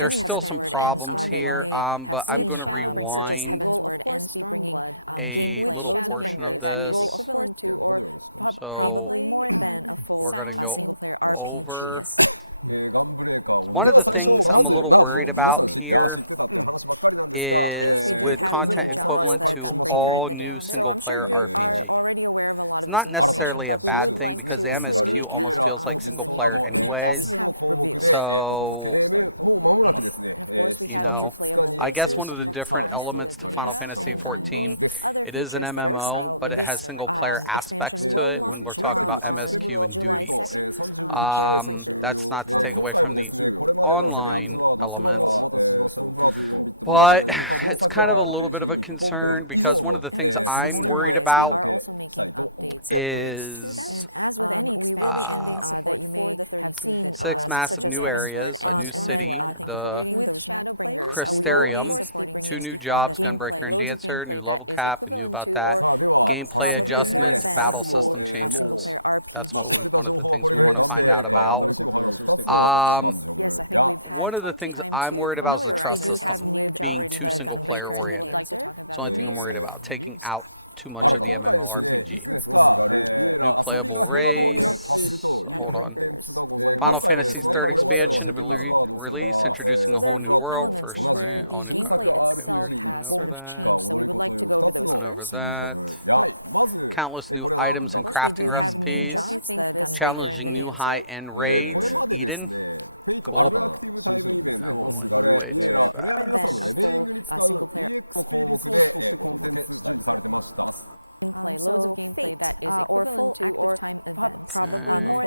There's still some problems here, but I'm going to rewind a little portion of this. So we're going to go over. One of the things I'm a little worried about here is with content equivalent to all new single player RPG. It's not necessarily a bad thing because the MSQ almost feels like single player anyways. So, you know, I guess one of the different elements to Final Fantasy XIV, it is an MMO, but it has single player aspects to it when we're talking about MSQ and duties. That's not to take away from the online elements, but it's kind of a little bit of a concern because one of the things I'm worried about is 6 massive new areas, a new city, the Crystarium, 2 new jobs, Gunbreaker and Dancer, new level cap, we knew about that. Gameplay adjustment, battle system changes. That's one of the things we want to find out about. One of the things I'm worried about is the trust system being too single player oriented. It's the only thing I'm worried about, taking out too much of the MMORPG. New playable race. Hold on. Final Fantasy's 3rd expansion release, introducing a whole new world. First, all new. Okay, we already went over that. Went over that. Countless new items and crafting recipes. Challenging new high-end raids. Eden. Cool. That one went way too fast. Okay.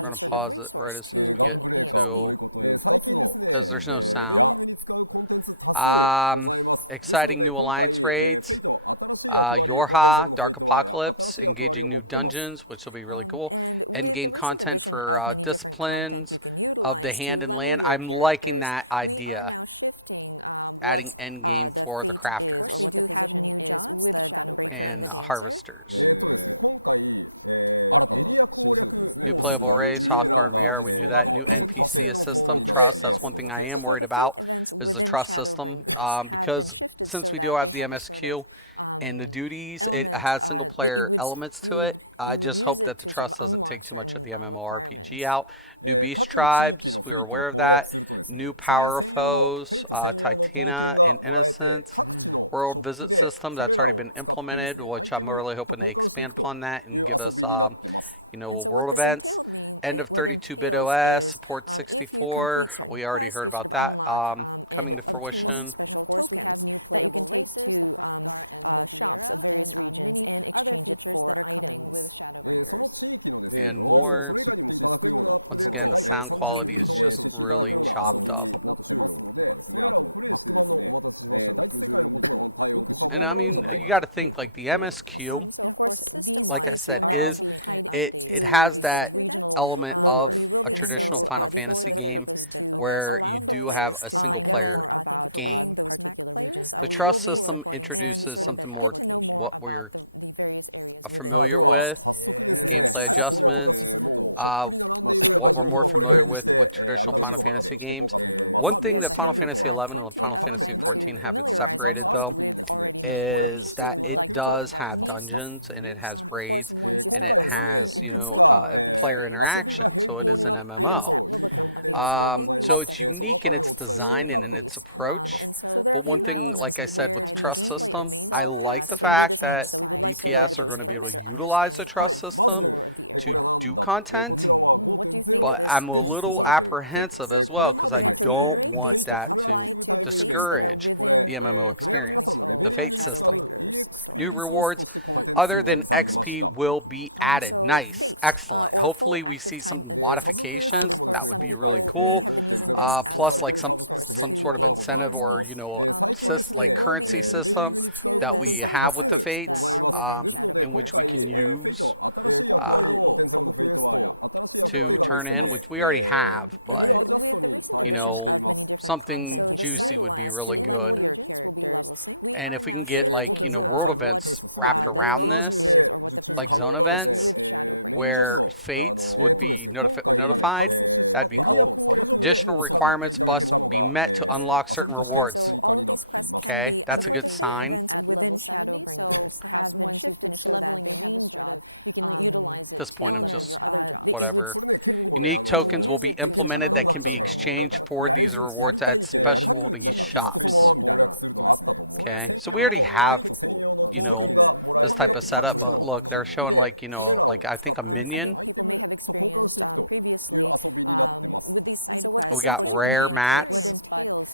We're going to pause it right as soon as we get to, because there's no sound. Exciting new alliance raids. Yorha, Dark Apocalypse, engaging new dungeons, which will be really cool. Endgame content for disciplines of the hand and land. I'm liking that idea. Adding endgame for the crafters and harvesters. New playable race, Hrothgar and VR, we knew that. New NPC system, trust, that's one thing I am worried about, is the trust system. Because since we do have the MSQ and the duties, it has single player elements to it. I just hope that the trust doesn't take too much of the MMORPG out. New beast tribes, we were aware of that. New power foes, Titina and Innocence. World visit system, that's already been implemented, which I'm really hoping they expand upon that and give us world events. End of 32-bit OS, support 64. We already heard about that coming to fruition. And more. Once again, the sound quality is just really chopped up. And I mean, you got to think like the MSQ, like I said, is it has that element of a traditional Final Fantasy game where you do have a single player game. The trust system introduces something more what we're familiar with, gameplay adjustments, what we're more familiar with traditional Final Fantasy games. One thing that Final Fantasy XI and Final Fantasy XIV haven't separated though is that it does have dungeons and it has raids and it has player interaction, so it is an MMO. So it's unique in its design and in its approach. But one thing, like I said, with the trust system, I like the fact that DPS are going to be able to utilize the trust system to do content. But I'm a little apprehensive as well because I don't want that to discourage the MMO experience. The Fate system. New rewards other than XP will be added. Nice. Excellent. Hopefully we see some modifications. That would be really cool. Plus like some sort of incentive or, like currency system that we have with the Fates in which we can use to turn in, which we already have, but, something juicy would be really good. And if we can get like, world events wrapped around this, like zone events, where fates would be notified, That'd be cool. Additional requirements must be met to unlock certain rewards. Okay, that's a good sign. At this point, I'm just whatever. Unique tokens will be implemented that can be exchanged for these rewards at specialty shops. Okay, so we already have, you know, this type of setup. But look, they're showing like, like I think a minion. We got rare mats,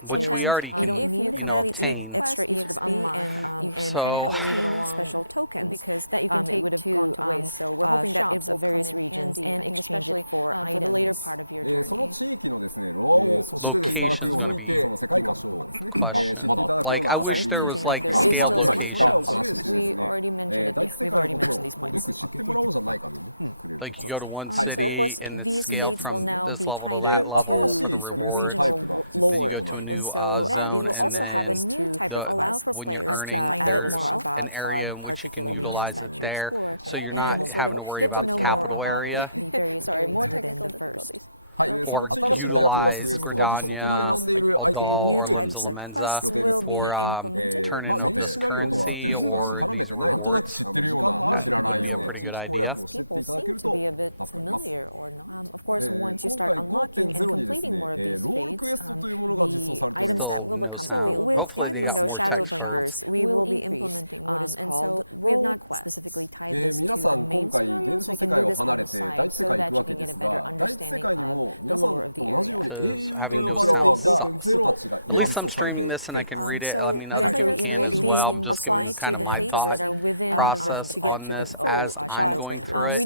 which we already can, obtain. So location's going to be question. Like I wish there was like scaled locations. Like you go to one city and it's scaled from this level to that level for the rewards. Then you go to a new zone, and then the when you're earning, there's an area in which you can utilize it there. So you're not having to worry about the capital area or utilize Gridania, Aldal, or Limsa Lamenza for turning of this currency or these rewards. That would be a pretty good idea. Still no sound. Hopefully they got more text cards. Because having no sound sucks. At least I'm streaming this and I can read it. I mean, other people can as well. I'm just giving them kind of my thought process on this as I'm going through it.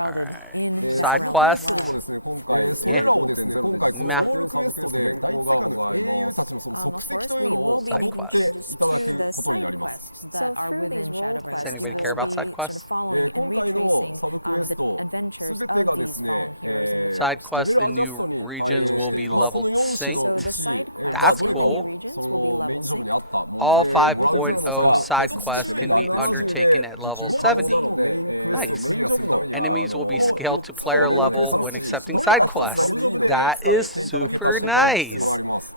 All right. Side quests. Yeah. Meh. Side quests. Does anybody care about side quests? Side quests in new regions will be leveled synced. That's cool. All 5.0 side quests can be undertaken at level 70. Nice. Enemies will be scaled to player level when accepting side quests. That is super nice.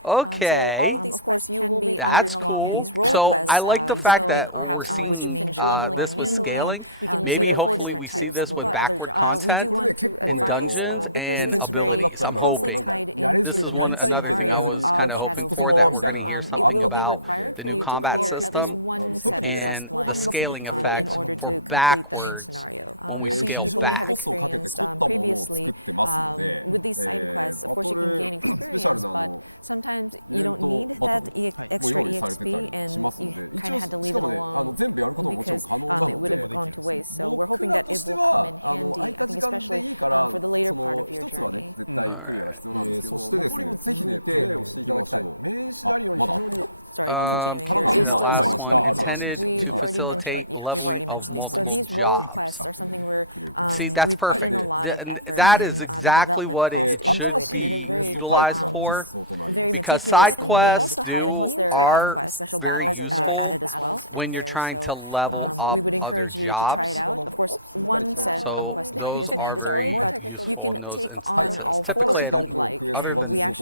Okay. That's cool. So I like the fact that we're seeing this with scaling. Maybe hopefully we see this with backward content and dungeons and abilities. I'm hoping. This is another thing I was kind of hoping for, that we're going to hear something about the new combat system and the scaling effects for backwards when we scale back. All right. Can't see that last one. Intended to facilitate leveling of multiple jobs. See, that's perfect. And that is exactly what it should be utilized for, because side quests are very useful when you're trying to level up other jobs. So those are very useful in those instances. Typically, I don't, other than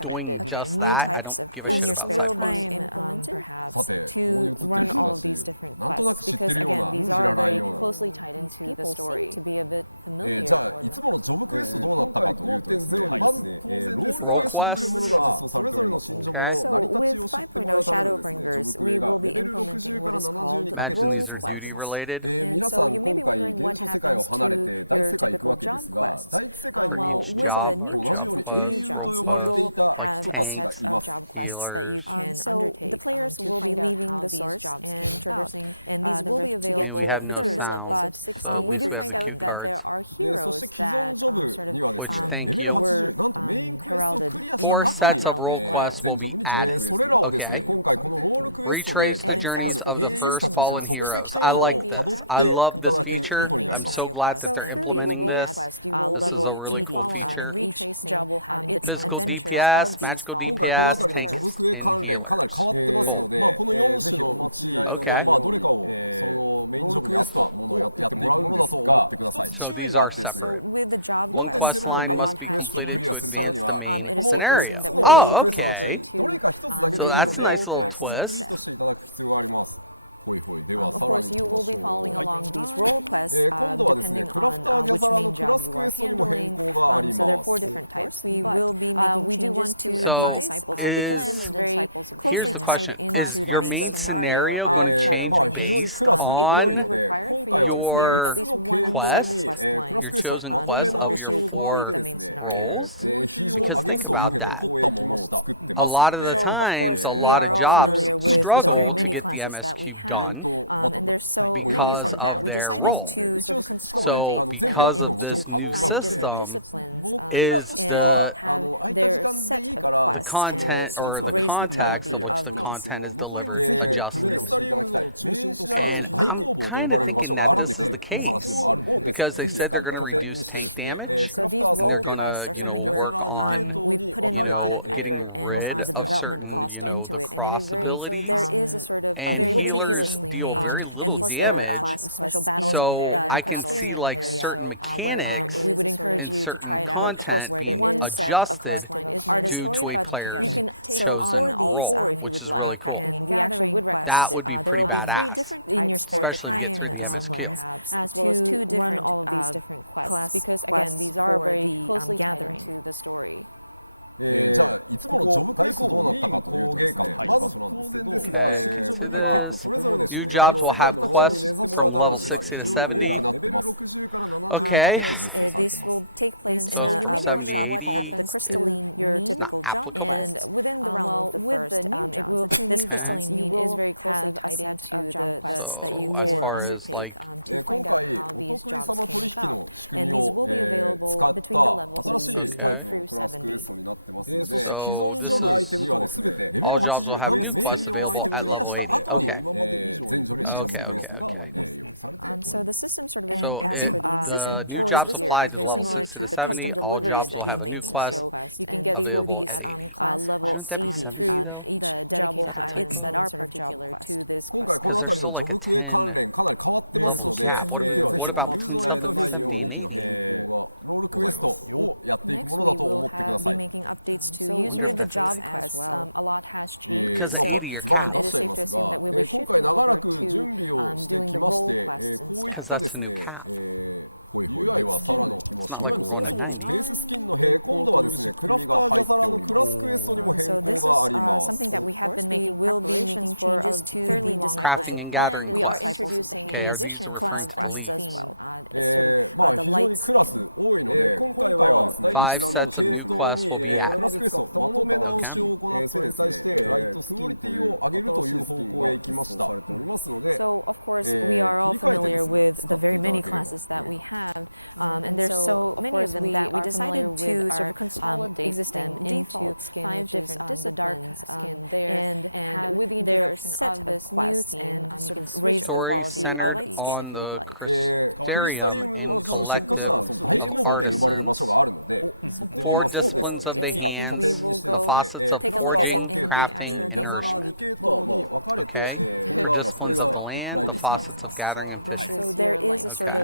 doing just that, I don't give a shit about side quests. Role quests, okay. Imagine these are duty related for each job or job quest, role quest, like tanks, healers. I mean, we have no sound, so at least we have the cue cards. Which, thank you. 4 sets of role quests will be added. Okay. Retrace the journeys of the first fallen heroes. I like this. I love this feature. I'm so glad that they're implementing this. This is a really cool feature. Physical DPS, magical DPS, tanks, and healers. Cool. Okay. So these are separate. One quest line must be completed to advance the main scenario. Oh, okay. So that's a nice little twist. So here's the question. Is your main scenario going to change based on your quest, your chosen quest of your 4 roles? Because think about that. A lot of the times, a lot of jobs struggle to get the MSQ done because of their role. So, because of this new system, is the content or the context of which the content is delivered adjusted? And I'm kind of thinking that this is the case because they said they're going to reduce tank damage and they're going to, work on, getting rid of certain, the cross abilities, and healers deal very little damage. So I can see like certain mechanics and certain content being adjusted due to a player's chosen role, which is really cool. That would be pretty badass, especially to get through the MSQ. Okay, can't see this. New jobs will have quests from level 60 to 70. Okay, so from 70 to 80, it's not applicable. Okay. So as far as like, okay. So this is all jobs will have new quests available at level 80. Okay. Okay. So the new jobs apply to the level 60 to 70. All jobs will have a new quest available at 80. Shouldn't that be 70 though? Is that a typo? Because there's still like a 10 level gap. What about between 70 and 80? I wonder if that's a typo. Because at 80 you're capped. Because that's the new cap. It's not like we're going to 90. Crafting and gathering quests. Okay, are these referring to the leaves? 5 sets of new quests will be added. Okay. Story centered on the Crystarium and collective of artisans. 4 disciplines of the hands, the faucets of forging, crafting, and nourishment. Okay. For disciplines of the land, the faucets of gathering and fishing. Okay.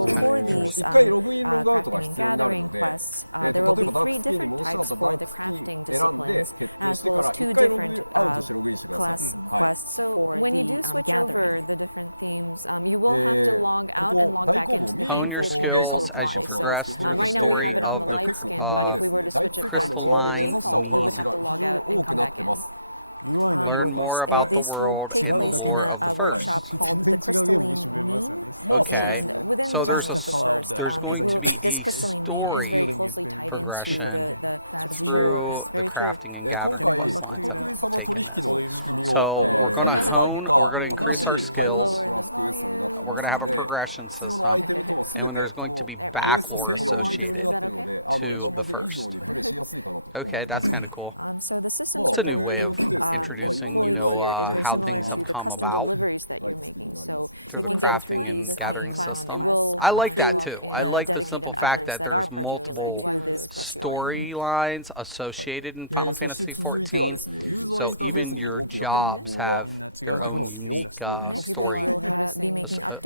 It's kind of interesting. Hone your skills as you progress through the story of the crystalline mean. Learn more about the world and the lore of the first. Okay, so there's going to be a story progression through the crafting and gathering quest lines. I'm taking this. So we're going to increase our skills. We're going to have a progression system, and when there's going to be back lore associated to the first. Okay, that's kind of cool. It's a new way of introducing, how things have come about through the crafting and gathering system. I like that too. I like the simple fact that there's multiple storylines associated in Final Fantasy XIV. So even your jobs have their own unique story,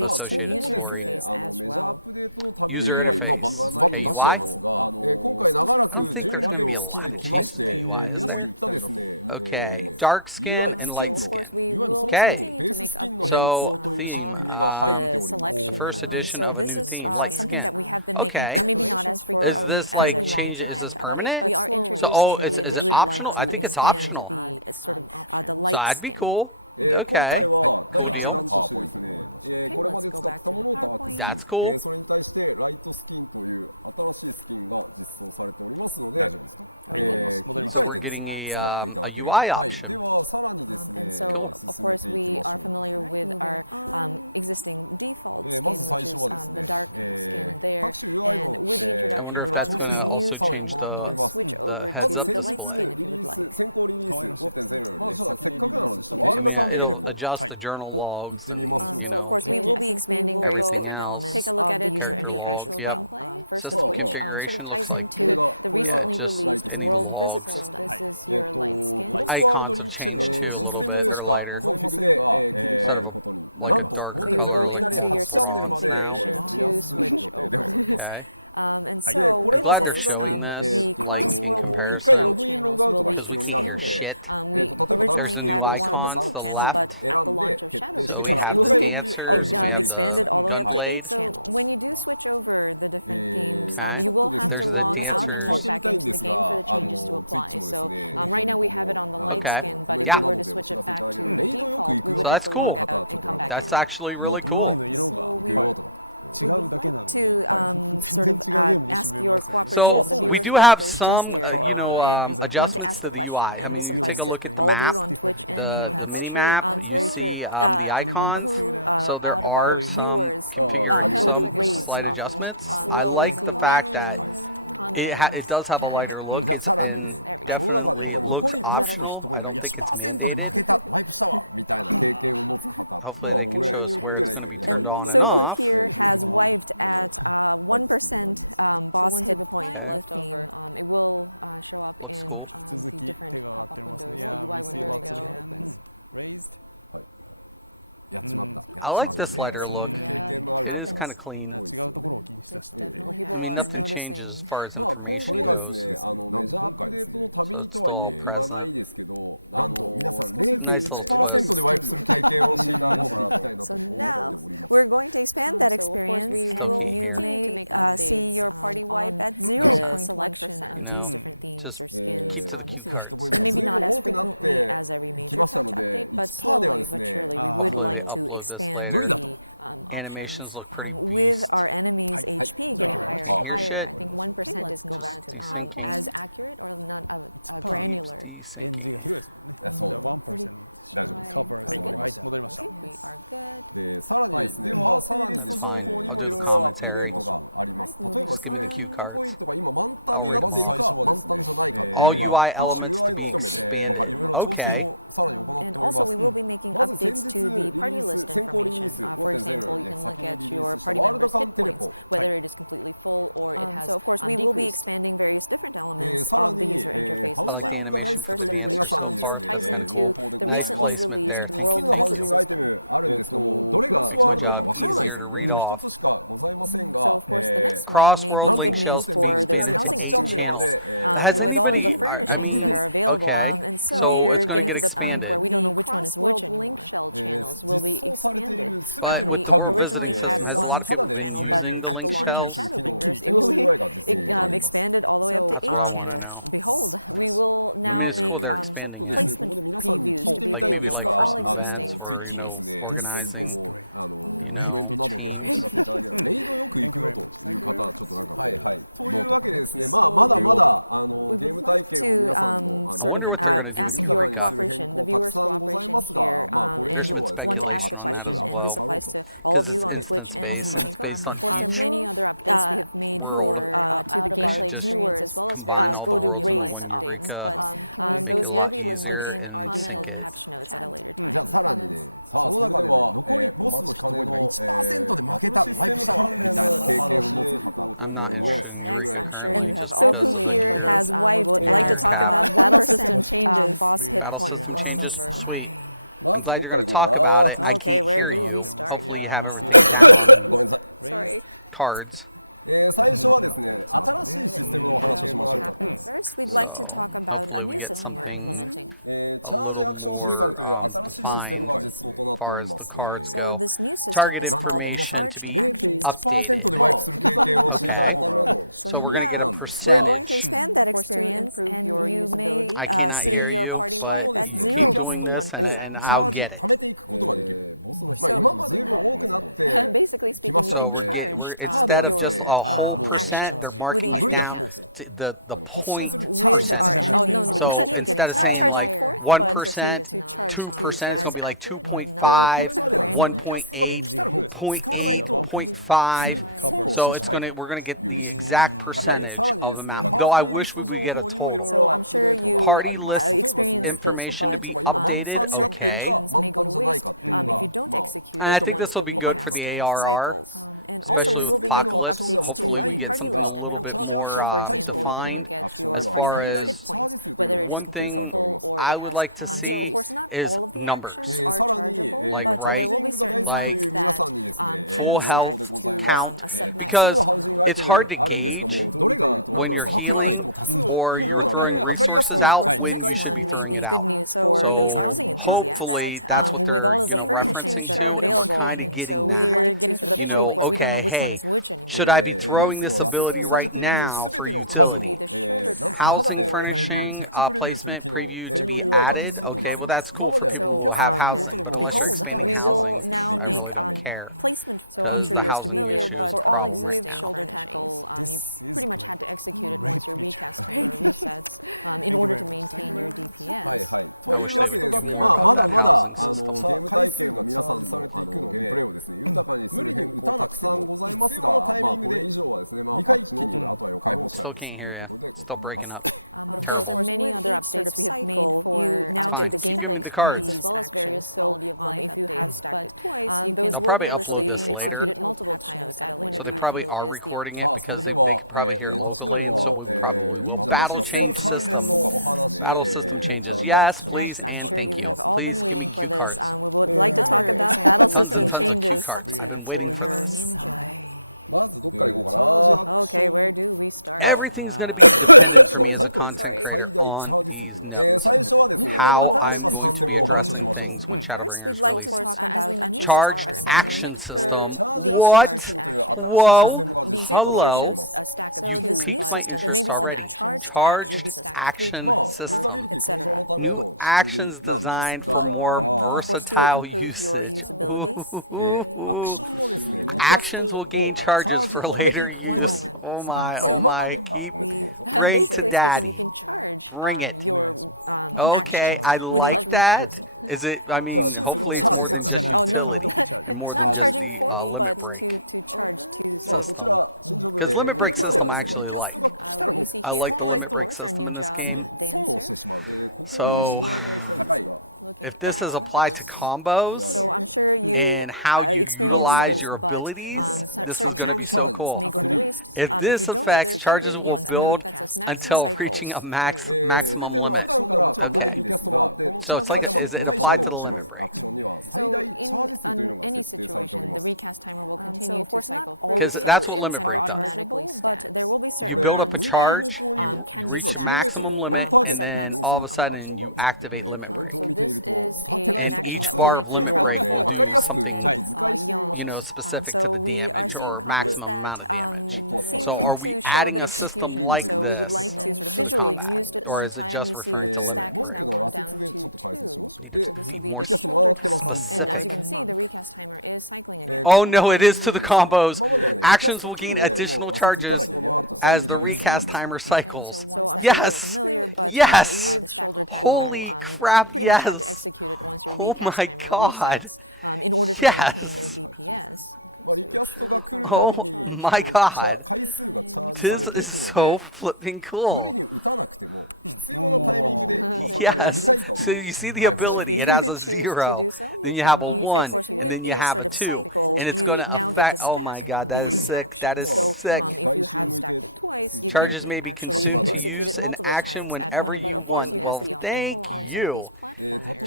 associated story. User interface. Okay, UI. I don't think there's going to be a lot of changes to the UI, is there? Okay, dark skin and light skin. Okay, so theme. The first edition of a new theme, light skin. Okay, is this like change? Is this permanent? So, oh, is it optional? I think it's optional. So that'd be cool. Okay, cool deal. That's cool. So we're getting a UI option. Cool. I wonder if that's going to also change the heads up display. I mean, it'll adjust the journal logs and, everything else. Character log, yep. System configuration looks like, yeah, just any logs. Icons have changed too a little bit. They're lighter. Instead of like a darker color, like more of a bronze now. Okay. I'm glad they're showing this, like, in comparison, because we can't hear shit. There's the new icon to the left. So we have the dancers, and we have the gunblade. Okay. There's the dancers. Okay. Yeah. So that's cool. That's actually really cool. So we do have some, adjustments to the UI. I mean, you take a look at the map, the mini map. You see the icons. So there are some some slight adjustments. I like the fact that it does have a lighter look. It's and definitely it looks optional. I don't think it's mandated. Hopefully they can show us where it's going to be turned on and off. Okay. Looks cool. I like this lighter look. It is kind of clean. I mean, nothing changes as far as information goes. So it's still all present. Nice little twist. You still can't hear. No sound. Just keep to the cue cards. Hopefully they upload this later. Animations look pretty beast. Can't hear shit. Just desyncing. Keeps desyncing. That's fine. I'll do the commentary. Just give me the cue cards. I'll read them off. All UI elements to be expanded. Okay. I like the animation for the dancer so far. That's kind of cool. Nice placement there. Thank you, thank you. Makes my job easier to read off. Cross-world link shells to be expanded to 8 channels. Has anybody, I mean, okay. So it's going to get expanded. But with the world visiting system, has a lot of people been using the link shells? That's what I want to know. I mean, it's cool they're expanding it. Like maybe like for some events or, organizing, teams. I wonder what they're going to do with Eureka. There's been speculation on that as well. Because it's instance based and it's based on each world. They should just combine all the worlds into one Eureka, make it a lot easier, and sync it. I'm not interested in Eureka currently just because of the new gear cap. Battle system changes? Sweet. I'm glad you're going to talk about it. I can't hear you. Hopefully you have everything down on cards. So hopefully we get something a little more defined as far as the cards go. Target information to be updated. Okay. So we're going to get a percentage. I cannot hear you, but you keep doing this and I'll get it. So we're instead of just a whole percent, they're marking it down to the point percentage. So instead of saying like 1%, 2%, it's going to be like 2.5, 1.8, 0.8, 0.5. So we're gonna get the exact percentage of amount. Though I wish we would get a total. Party list information to be updated. Okay. And I think this will be good for the ARR, especially with Apocalypse. Hopefully we get something a little bit more defined. As far as one thing I would like to see is numbers. Like, right? Like full health count. Because it's hard to gauge when you're healing or you're throwing resources out when you should be throwing it out. So hopefully that's what they're, referencing to, and we're kind of getting that. Okay, hey, should I be throwing this ability right now for utility? Housing furnishing placement preview to be added. Okay, well that's cool for people who will have housing, but unless you're expanding housing, I really don't care because the housing issue is a problem right now. I wish they would do more about that housing system. Still can't hear you. Still breaking up. Terrible. It's fine. Keep giving me the cards. They'll probably upload this later. So they probably are recording it because they could probably hear it locally, and so we probably will. Battle change system. Battle system changes. Yes, please, and thank you. Please give me cue cards. Tons and tons of cue cards. I've been waiting for this. Everything's going to be dependent for me as a content creator on these notes. How I'm going to be addressing things when Shadowbringers releases. Charged action system. What? Whoa. Hello. You've piqued my interest already. Charged action system. New actions designed for more versatile usage. Ooh. Actions will gain charges for later use. Oh my. Bring to daddy. Bring it. Okay, I like that. Hopefully it's more than just utility and more than just the limit break system. Because limit break system I actually like. I like the limit break system in this game. So if this is applied to combos and how you utilize your abilities, this is going to be so cool. If this affects, charges will build until reaching a maximum limit. Okay. So it's like, is it applied to the limit break? Because that's what limit break does. You build up a charge, you reach a maximum limit, and then all of a sudden you activate limit break. And each bar of limit break will do something, specific to the damage or maximum amount of damage. So are we adding a system like this to the combat? Or is it just referring to limit break? Need to be more specific. Oh no, it is to the combos. Actions will gain additional charges as the recast timer cycles. Yes! Yes! Holy crap, yes! Oh my god! Yes! Oh my god! This is so flipping cool. Yes. So you see the ability. It has a 0, then you have a 1, and then you have a 2. And it's going to affect... Oh my god, that is sick. That is sick. Charges may be consumed to use an action whenever you want. Well, thank you.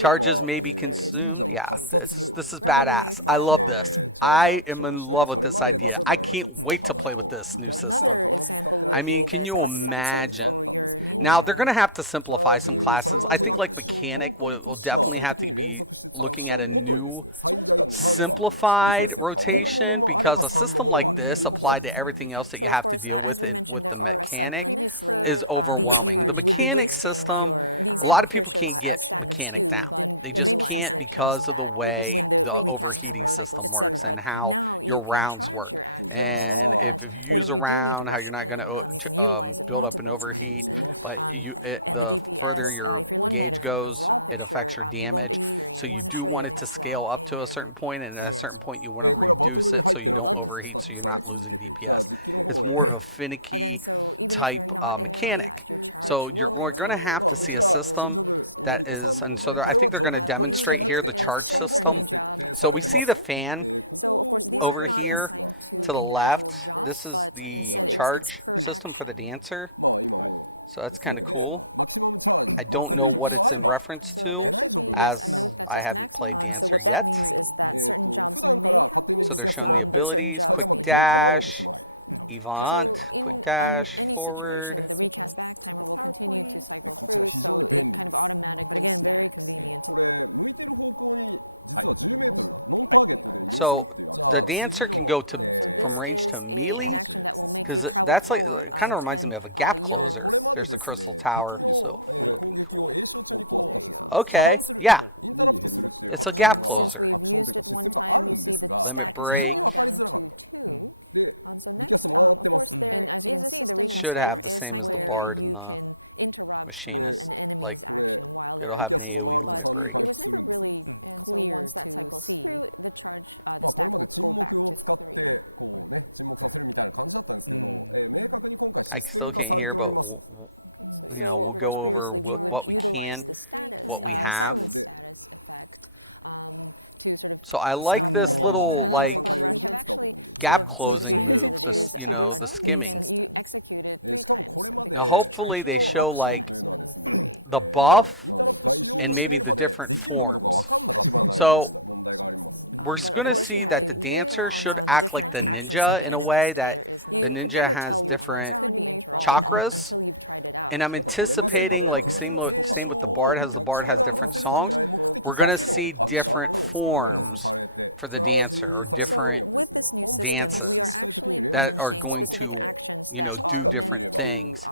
Charges may be consumed. Yeah, this is badass. I love this. I am in love with this idea. I can't wait to play with this new system. I mean, can you imagine? Now they're going to have to simplify some classes. I think like mechanic will definitely have to be looking at a new simplified rotation because a system like this applied to everything else that you have to deal with with the mechanic is overwhelming. The mechanic system, a lot of people can't get mechanic down. They just can't because of the way the overheating system works and how your rounds work. And if you use a round, how you're not going to build up an overheat, but the further your gauge goes, it affects your damage. So you do want it to scale up to a certain point, and at a certain point you want to reduce it so you don't overheat, so you're not losing DPS. It's more of a finicky type mechanic. So you're going to have to see a system that is, and so I think they're going to demonstrate here the charge system. So we see the fan over here to the left. This is the charge system for the dancer. So that's kind of cool. I don't know what it's in reference to, as I haven't played Dancer yet. So they're showing the abilities, quick dash, Evant, quick dash, forward. So the Dancer can go from range to melee, because that's like, it kind of reminds me of a gap closer. There's the Crystal Tower, so flipping cool. Okay, yeah, it's a gap closer. Limit break. It should have the same as the Bard and the Machinist. Like, it'll have an AoE limit break. I still can't hear, but we'll go over what we can, what we have. So I like this little like gap closing move. This, the skimming. Now hopefully they show like the buff and maybe the different forms. So we're going to see that the dancer should act like the ninja in a way that the ninja has different chakras. And I'm anticipating, like, same with the bard, as the bard has different songs. We're going to see different forms for the dancer, or different dances that are going to, do different things.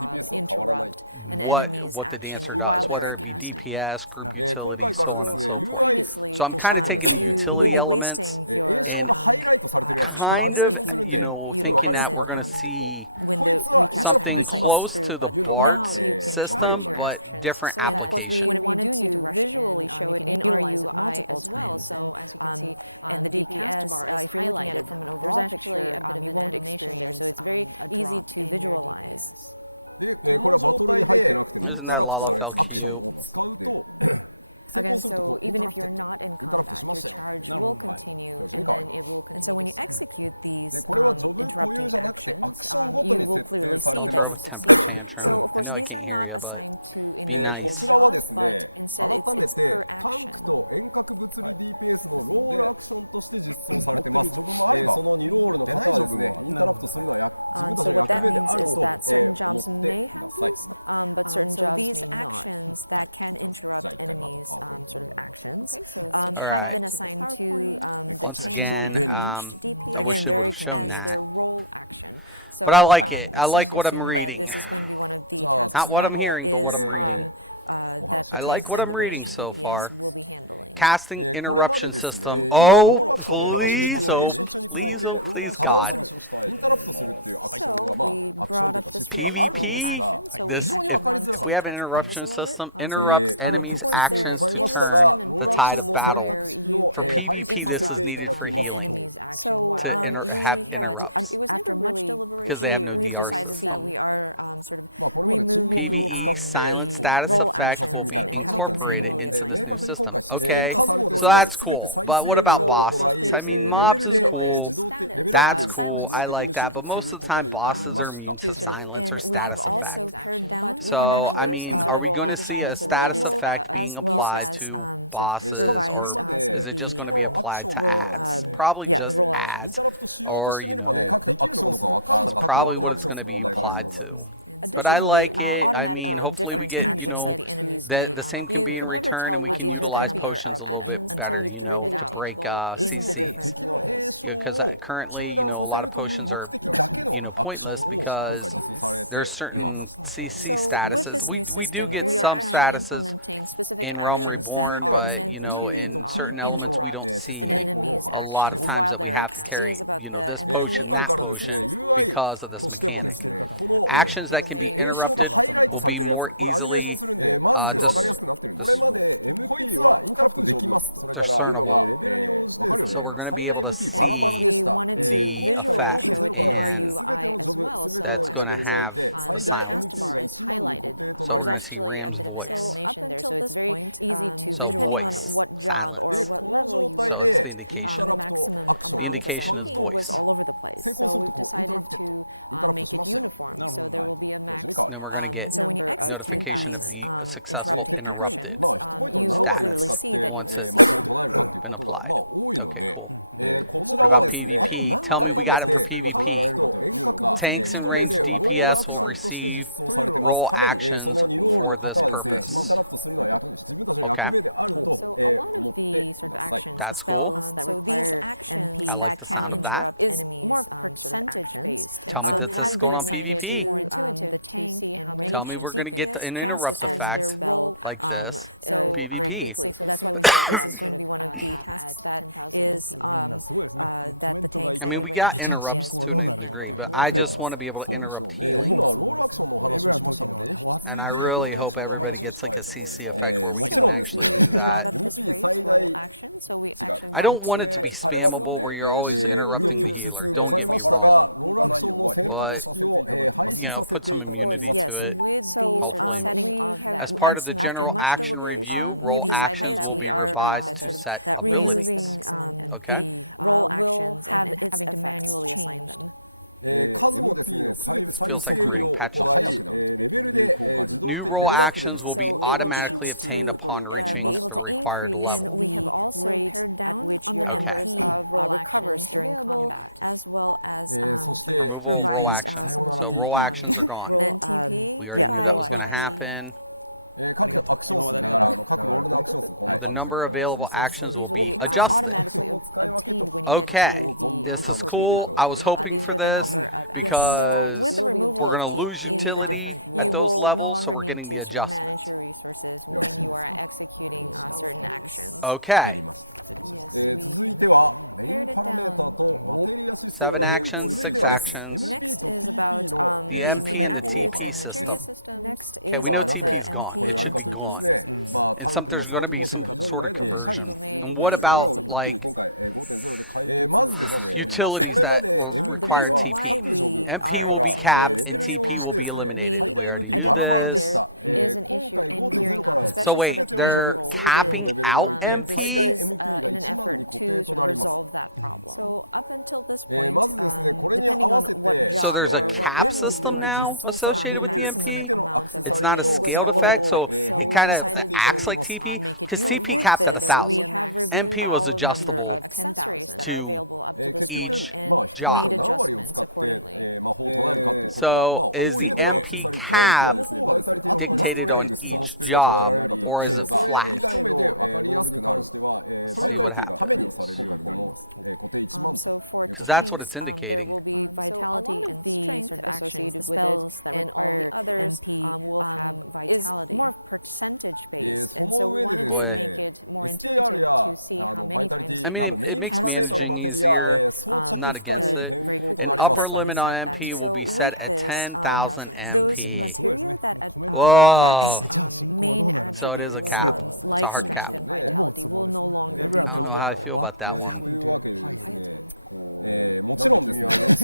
What the dancer does, whether it be DPS, group utility, so on and so forth. So I'm kind of taking the utility elements and kind of, thinking that we're going to see something close to the Bard's system, but different application. Isn't that Lalafell cute? Don't throw a temper tantrum. I know I can't hear you, but be nice. Okay. All right. Once again, I wish they would have shown that. But I like it. I like what I'm reading. Not what I'm hearing, but what I'm reading. I like what I'm reading so far. Casting interruption system. Oh, please. Oh, please. Oh, please, God. PvP? If we have an interruption system, interrupt enemies' actions to turn the tide of battle. For PvP, this is needed for healing. To have interrupts. Because they have no DR system. PvE silent status effect will be incorporated into this new system. Okay, so that's cool. But what about bosses? I mean, mobs is cool. That's cool. I like that. But most of the time, bosses are immune to silence or status effect. So, I mean, are we going to see a status effect being applied to bosses, or is it just going to be applied to ads? Probably just ads, or, it's probably what it's going to be applied to. But I like it. I mean, hopefully we get, that the same can be in return and we can utilize potions a little bit better, to break CCs. Because currently, a lot of potions are, pointless because there's certain CC statuses. We do get some statuses in Realm Reborn, but in certain elements we don't see a lot of times that we have to carry, this potion, that potion because of this mechanic. Actions that can be interrupted will be more easily dis- discernible. So we're going to be able to see the effect, and that's going to have the silence. So we're going to see Ram's voice. So voice, silence. So it's the indication. The indication is voice. And then we're going to get notification of the successful interrupted status once it's been applied. Okay, cool. What about PvP? Tell me we got it for PvP. Tanks and ranged DPS will receive role actions for this purpose. Okay. That's cool. I like the sound of that. Tell me that this is going on PvP. Tell me we're going to get an interrupt effect like this in PvP. I mean, we got interrupts to a degree, but I just want to be able to interrupt healing. And I really hope everybody gets like a CC effect where we can actually do that. I don't want it to be spammable where you're always interrupting the healer. Don't get me wrong. But, put some immunity to it, hopefully. As part of the general action review, role actions will be revised to set abilities. Okay? It feels like I'm reading patch notes. New role actions will be automatically obtained upon reaching the required level. Okay. Removal of role action. So role actions are gone. We already knew that was going to happen. The number of available actions will be adjusted. Okay. This is cool. I was hoping for this because we're going to lose utility at those levels, so we're getting the adjustment. Okay. 7 actions, 6 actions. The MP and the TP system. Okay, we know TP is gone. It should be gone. And there's going to be some sort of conversion. And what about, like, utilities that will require TP? MP will be capped and TP will be eliminated. We already knew this. So wait, they're capping out MP? So there's a cap system now associated with the MP? It's not a scaled effect, so it kind of acts like TP, because TP capped at 1,000. MP was adjustable to each job. So is the MP cap dictated on each job, or is it flat? Let's see what happens. Because that's what it's indicating. Boy. I mean, it makes managing easier. I'm not against it. An upper limit on MP will be set at 10,000 MP. Whoa. So it is a cap. It's a hard cap. I don't know how I feel about that one.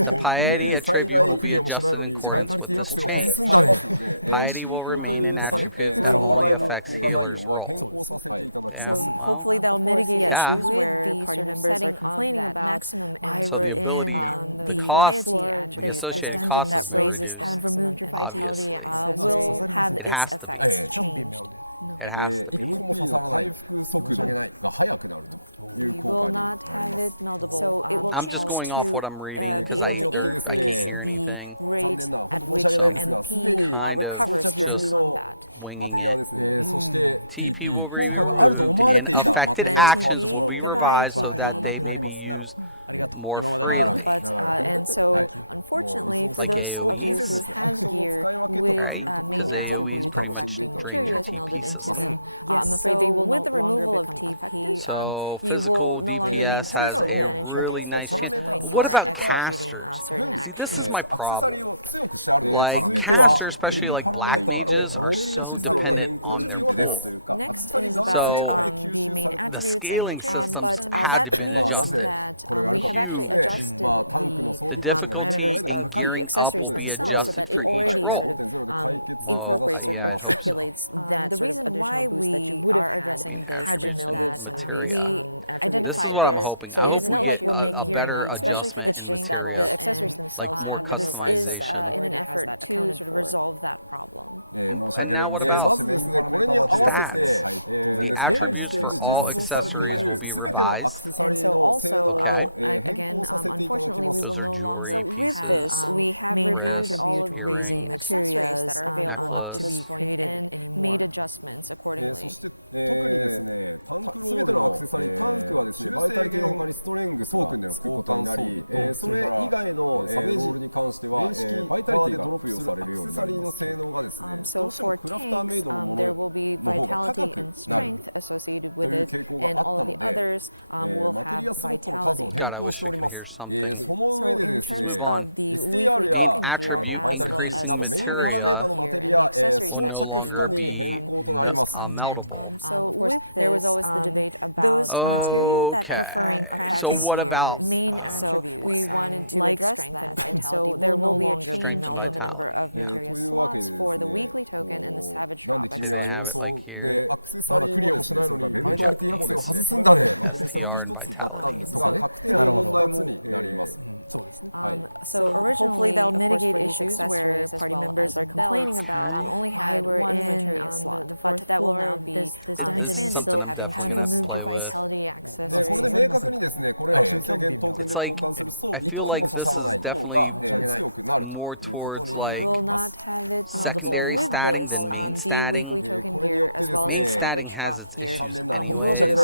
The piety attribute will be adjusted in accordance with this change. Piety will remain an attribute that only affects healer's role. Yeah, well, yeah. So the ability, the cost, the associated cost has been reduced, obviously. It has to be. It has to be. I'm just going off what I'm reading because I can't hear anything. So I'm kind of just winging it. TP will be removed and affected actions will be revised so that they may be used more freely. Like AoEs, right? Because AoEs pretty much drained your TP system. So physical DPS has a really nice chance. But what about casters? See, this is my problem. Like casters, especially like black mages, are so dependent on their pool. So the scaling systems had to been adjusted. Huge. The difficulty in gearing up will be adjusted for each role. Well, yeah, I'd hope so. I mean, attributes and materia. This is what I'm hoping. I hope we get a better adjustment in materia, like more customization. And now what about stats? The attributes for all accessories will be revised. Okay. Those are jewelry pieces, wrist, earrings, necklace. God, I wish I could hear something. Just move on. Main attribute increasing materia will no longer be meltable. Okay. So what about what? Strength and vitality? Yeah. See, they have it like here in Japanese. STR and vitality. Okay. This is something I'm definitely gonna have to play with. It's like I feel like this is definitely more towards like secondary statting than main statting. Main statting has its issues anyways.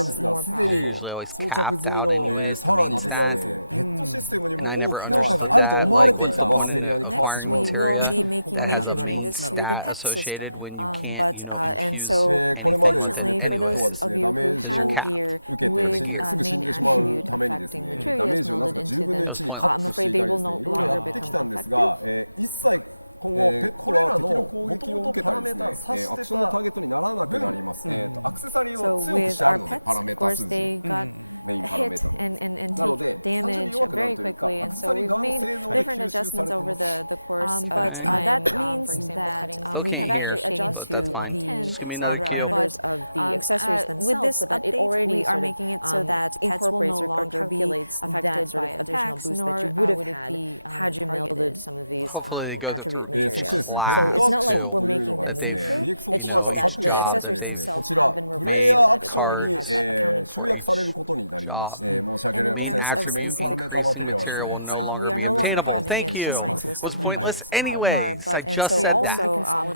You're usually always capped out anyways to main stat. And I never understood that. Like, what's the point in acquiring materia that has a main stat associated when you can't, infuse anything with it anyways? Because you're capped for the gear. It was pointless. Okay. Still can't hear, but that's fine. Just give me another cue. Hopefully they go through each class too, that they've, each job that they've made cards for each job. Main attribute increasing material will no longer be obtainable. Thank you. It was pointless anyways. I just said that.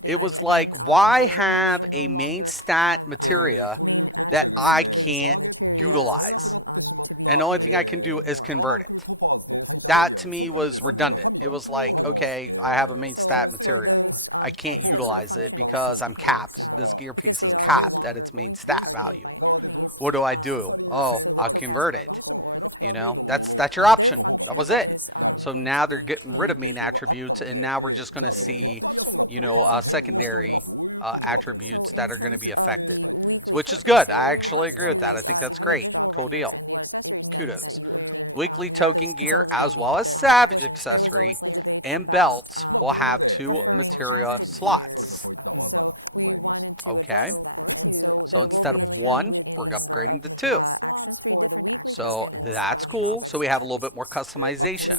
It was like, why have a main stat materia that I can't utilize? And the only thing I can do is convert it. That to me was redundant. It was like, okay, I have a main stat material. I can't utilize it because I'm capped. This gear piece is capped at its main stat value. What do? Oh, I'll convert it. That's your option. That was it. So now they're getting rid of main attributes, and now we're just going to see, secondary attributes that are going to be affected, which is good. I actually agree with that. I think that's great. Cool deal. Kudos. Weekly token gear, as well as Savage accessory and belts, will have 2 materia slots. Okay. So instead of 1, we're upgrading to 2. So that's cool. So we have a little bit more customization.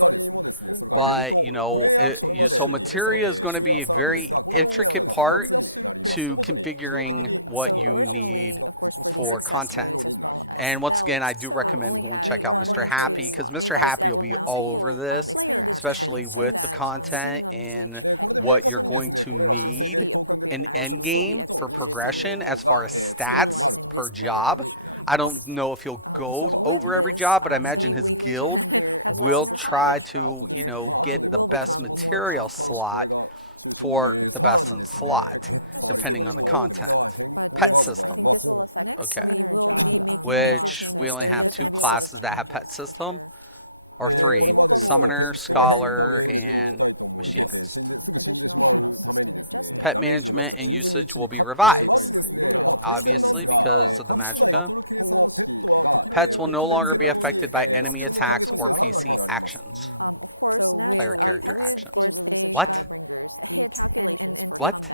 But, so materia is going to be a very intricate part to configuring what you need for content. And once again, I do recommend going check out Mr. Happy because Mr. Happy will be all over this, especially with the content and what you're going to need in end game for progression as far as stats per job. I don't know if he'll go over every job, but I imagine his guild will try to, get the best material slot for the best in slot, depending on the content. Pet system. Okay. Which we only have two classes that have pet system, or three: summoner, scholar, and machinist. Pet management and usage will be revised, obviously, because of the magicka. Pets will no longer be affected by enemy attacks or PC actions. Player character actions. What? What?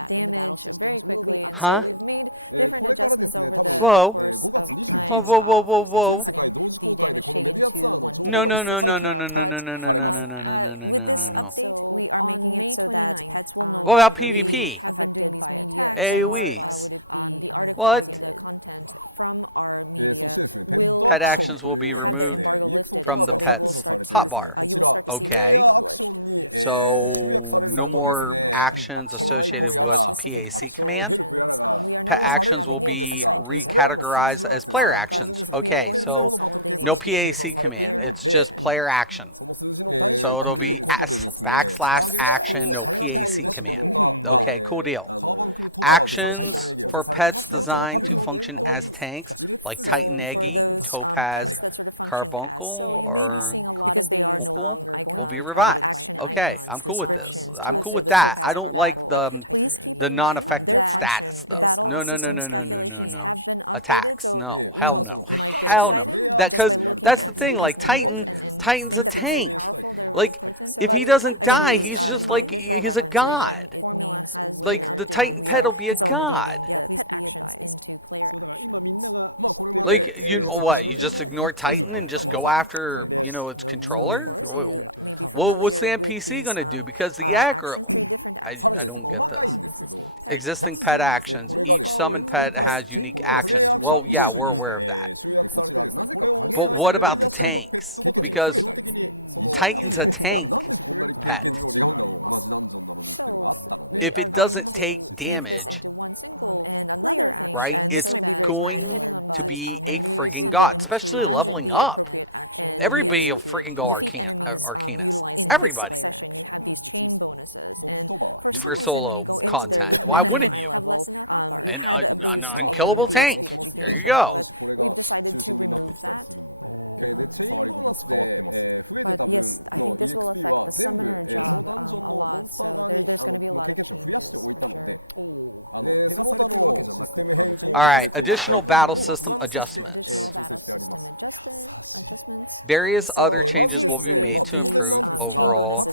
Huh? Whoa. Whoa, whoa, whoa, whoa, whoa. No, no, no, no, no, no, no, no, no, no, no, no, no, no, no, no, no, no, no. What about PvP? AoEs. What? Pet actions will be removed from the pet's hotbar. Okay. So no more actions associated with a PAC command. Pet actions will be recategorized as player actions. Okay, so no PAC command. It's just player action. So it'll be backslash action, no PAC command. Okay, cool deal. Actions for pets designed to function as tanks, like Titan Eggy, Topaz, Carbuncle, or Carbuncle, will be revised. Okay, I'm cool with this. I'm cool with that. I don't like the non-affected status though. No, no, no, no, no, no, no, no. Attacks, no, hell no, hell no. Because that's the thing. Like Titan's a tank. Like if he doesn't die, he's just like he's a god. Like the Titan pet will be a god. Like you know what? You just ignore Titan and just go after its controller. Well, what's the NPC gonna do? Because the aggro. I don't get this. Existing pet actions. Each summoned pet has unique actions. Well, yeah, we're aware of that. But what about the tanks? Because Titan's a tank pet. If it doesn't take damage, right, it's going to be a friggin' god, especially leveling up. Everybody will friggin' go Arcanist. Everybody. For solo content. Why wouldn't you? And an unkillable tank. Here you go. All right, additional battle system adjustments. Various other changes will be made to improve overall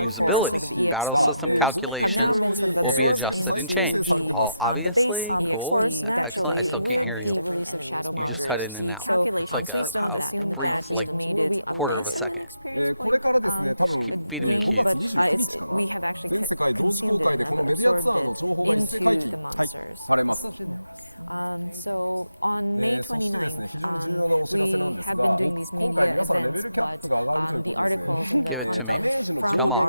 usability. Battle system calculations will be adjusted and changed. All obviously, cool, excellent. I still can't hear you. You just cut in and out. It's like a brief, like quarter of a second. Just keep feeding me cues. Give it to me. Come on.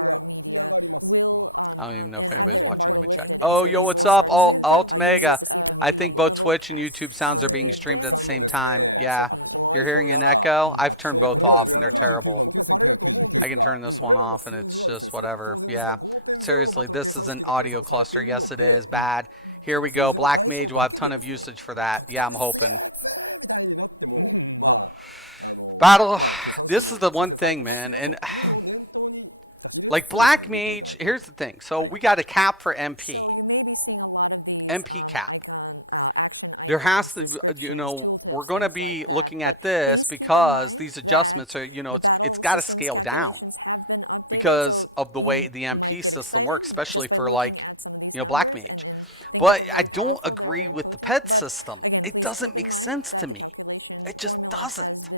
I don't even know if anybody's watching. Let me check. Oh, yo, what's up? Oh, Altmega. I think both Twitch and YouTube sounds are being streamed at the same time. Yeah. You're hearing an echo? I've turned both off and they're terrible. I can turn this one off and it's just whatever. Yeah. Seriously, this is an audio cluster. Yes, it is. Bad. Here we go. Black Mage will have a ton of usage for that. Yeah, I'm hoping. Battle. This is the one thing, man. And like Black Mage, here's the thing. So we got a cap for MP. MP cap. There has to, we're going to be looking at this because these adjustments are, it's got to scale down because of the way the MP system works, especially for like, Black Mage. But I don't agree with the pet system. It doesn't make sense to me. It just doesn't.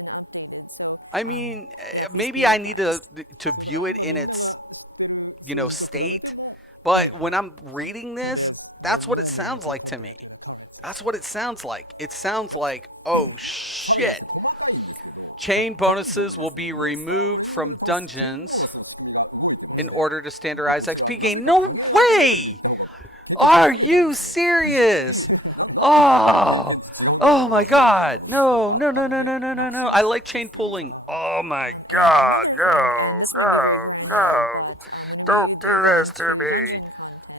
I mean, maybe I need to view it in its state, but when I'm reading this, that's what it sounds like to me. That's what it sounds like. It sounds like, oh shit, chain bonuses will be removed from dungeons in order to standardize XP gain. No way! Are you serious? Oh, oh my God! No, no, no, no, no, no, no, no! I like chain pulling. Oh my God! No, no, no! Don't do this to me!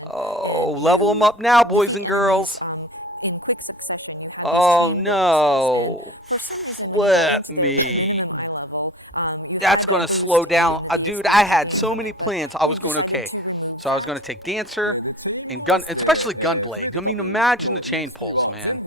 Oh, level them up now, boys and girls. Oh no! Flip me. That's gonna slow down. Dude, I had so many plans. I was going okay. So I was gonna take Dancer and gun, especially Gunblade. I mean, imagine the chain pulls, man.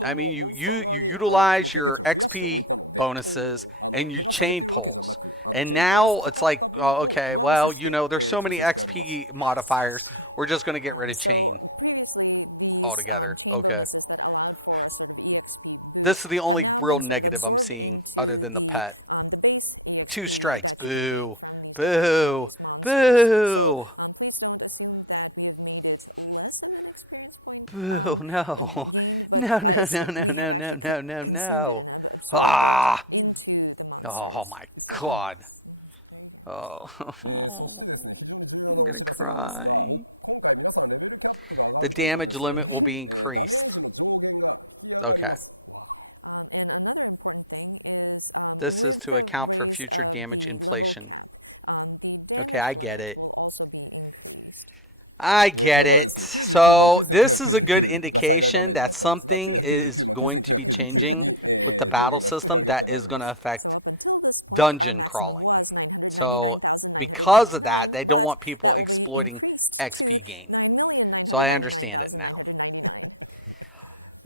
I mean, you utilize your XP bonuses and you chain pulls. And now it's like, oh, okay, well, there's so many XP modifiers. We're just gonna get rid of chain altogether. Okay. This is the only real negative I'm seeing other than the pet. Two strikes. Boo. Boo. Boo. Boo. No. No, no, no, no, no, no, no, no, no. Ah. Oh my God. Oh. I'm gonna cry. The damage limit will be increased. Okay. This is to account for future damage inflation. Okay, I get it. I get it. So this is a good indication that something is going to be changing with the battle system that is going to affect dungeon crawling. So because of that, they don't want people exploiting XP gain. So I understand it now.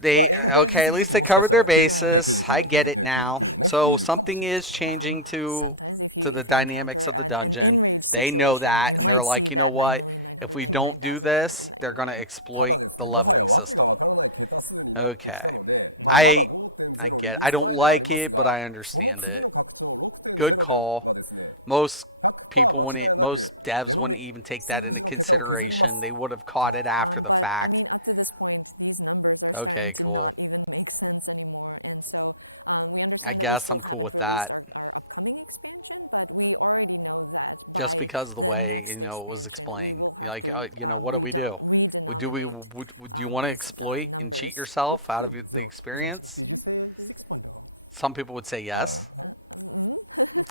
They okay, at least they covered their bases. I get it now. So something is changing to the dynamics of the dungeon. They know that and they're like, "You know what? If we don't do this, they're going to exploit the leveling system." Okay. I I get it. I don't like it, but I understand it. Good call. Most most devs wouldn't even take that into consideration. They would have caught it after the fact. Okay, cool. I guess I'm cool with that. Just because of the way it was explained. Like, what do we do? Do you want to exploit and cheat yourself out of the experience? Some people would say yes.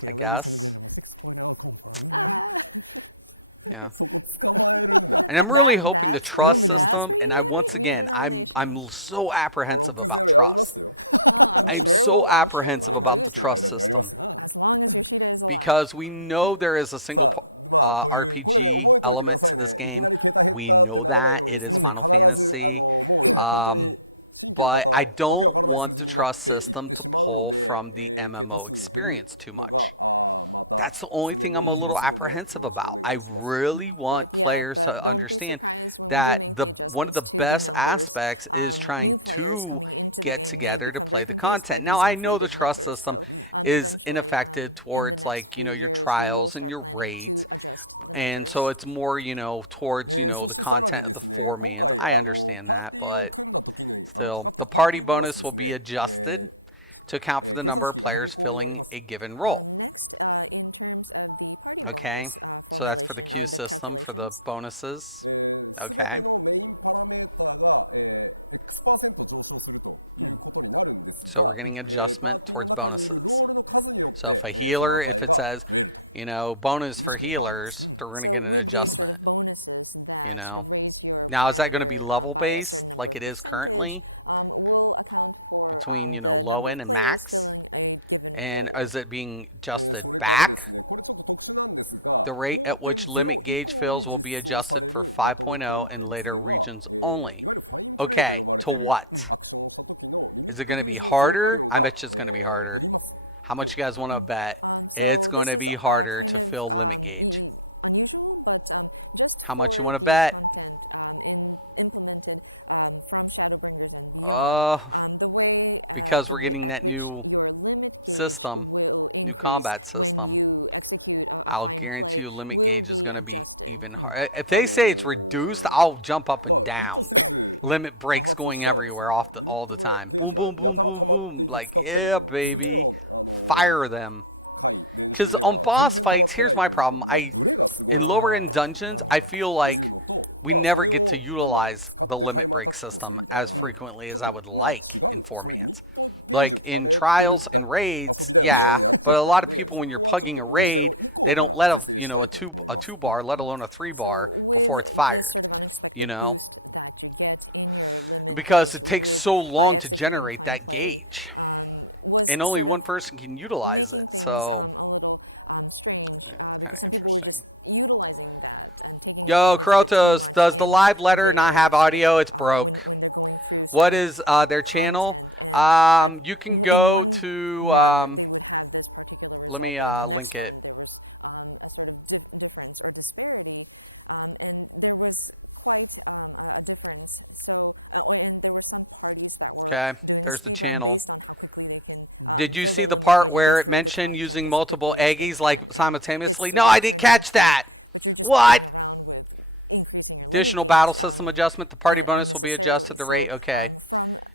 I guess. Yeah. And I'm really hoping the trust system. And once again, I'm so apprehensive about trust. I'm so apprehensive about the trust system because we know there is a single RPG element to this game. We know that it is Final Fantasy, um, but I don't want the trust system to pull from the MMO experience too much. That's the only thing I'm a little apprehensive about. I really want players to understand that the one of the best aspects is trying to get together to play the content. Now I know the trust system is ineffective towards like, your trials and your raids. And so it's more, towards, the content of the four mans. I understand that, but still, the party bonus will be adjusted to account for the number of players filling a given role. Okay, so that's for the queue system for the bonuses. Okay, so we're getting adjustment towards bonuses. So if it says, bonus for healers, they're going to get an adjustment. You know, now is that going to be level based like it is currently between low end and max? And is it being adjusted back? The rate at which limit gauge fills will be adjusted for 5.0 and later regions only. Okay, to what? Is it going to be harder? I bet you it's going to be harder. How much you guys want to bet? It's going to be harder to fill limit gauge. How much you want to bet? Uh, because we're getting that new system. New combat system. I'll guarantee you limit gauge is going to be even hard. If they say it's reduced, I'll jump up and down. Limit breaks going everywhere off the all the time. Boom, boom, boom, boom, boom. Like, yeah, baby. Fire them. Because on boss fights, here's my problem. In lower end dungeons, I feel like we never get to utilize the limit break system as frequently as I would like in four mans. Like in trials and raids, yeah, but a lot of people when you're pugging a raid, they don't let a two bar, let alone a 3 bar before it's fired. You know, because it takes so long to generate that gauge, and only one person can utilize it. So, yeah, kind of interesting. Yo, Krotos, does the live letter not have audio? It's broke. What is their channel? You can go to. Let me link it. Okay, there's the channel. Did you see the part where it mentioned using multiple Aggies like simultaneously? No, I didn't catch that. What? Additional battle system adjustment. The party bonus will be adjusted the rate. Okay.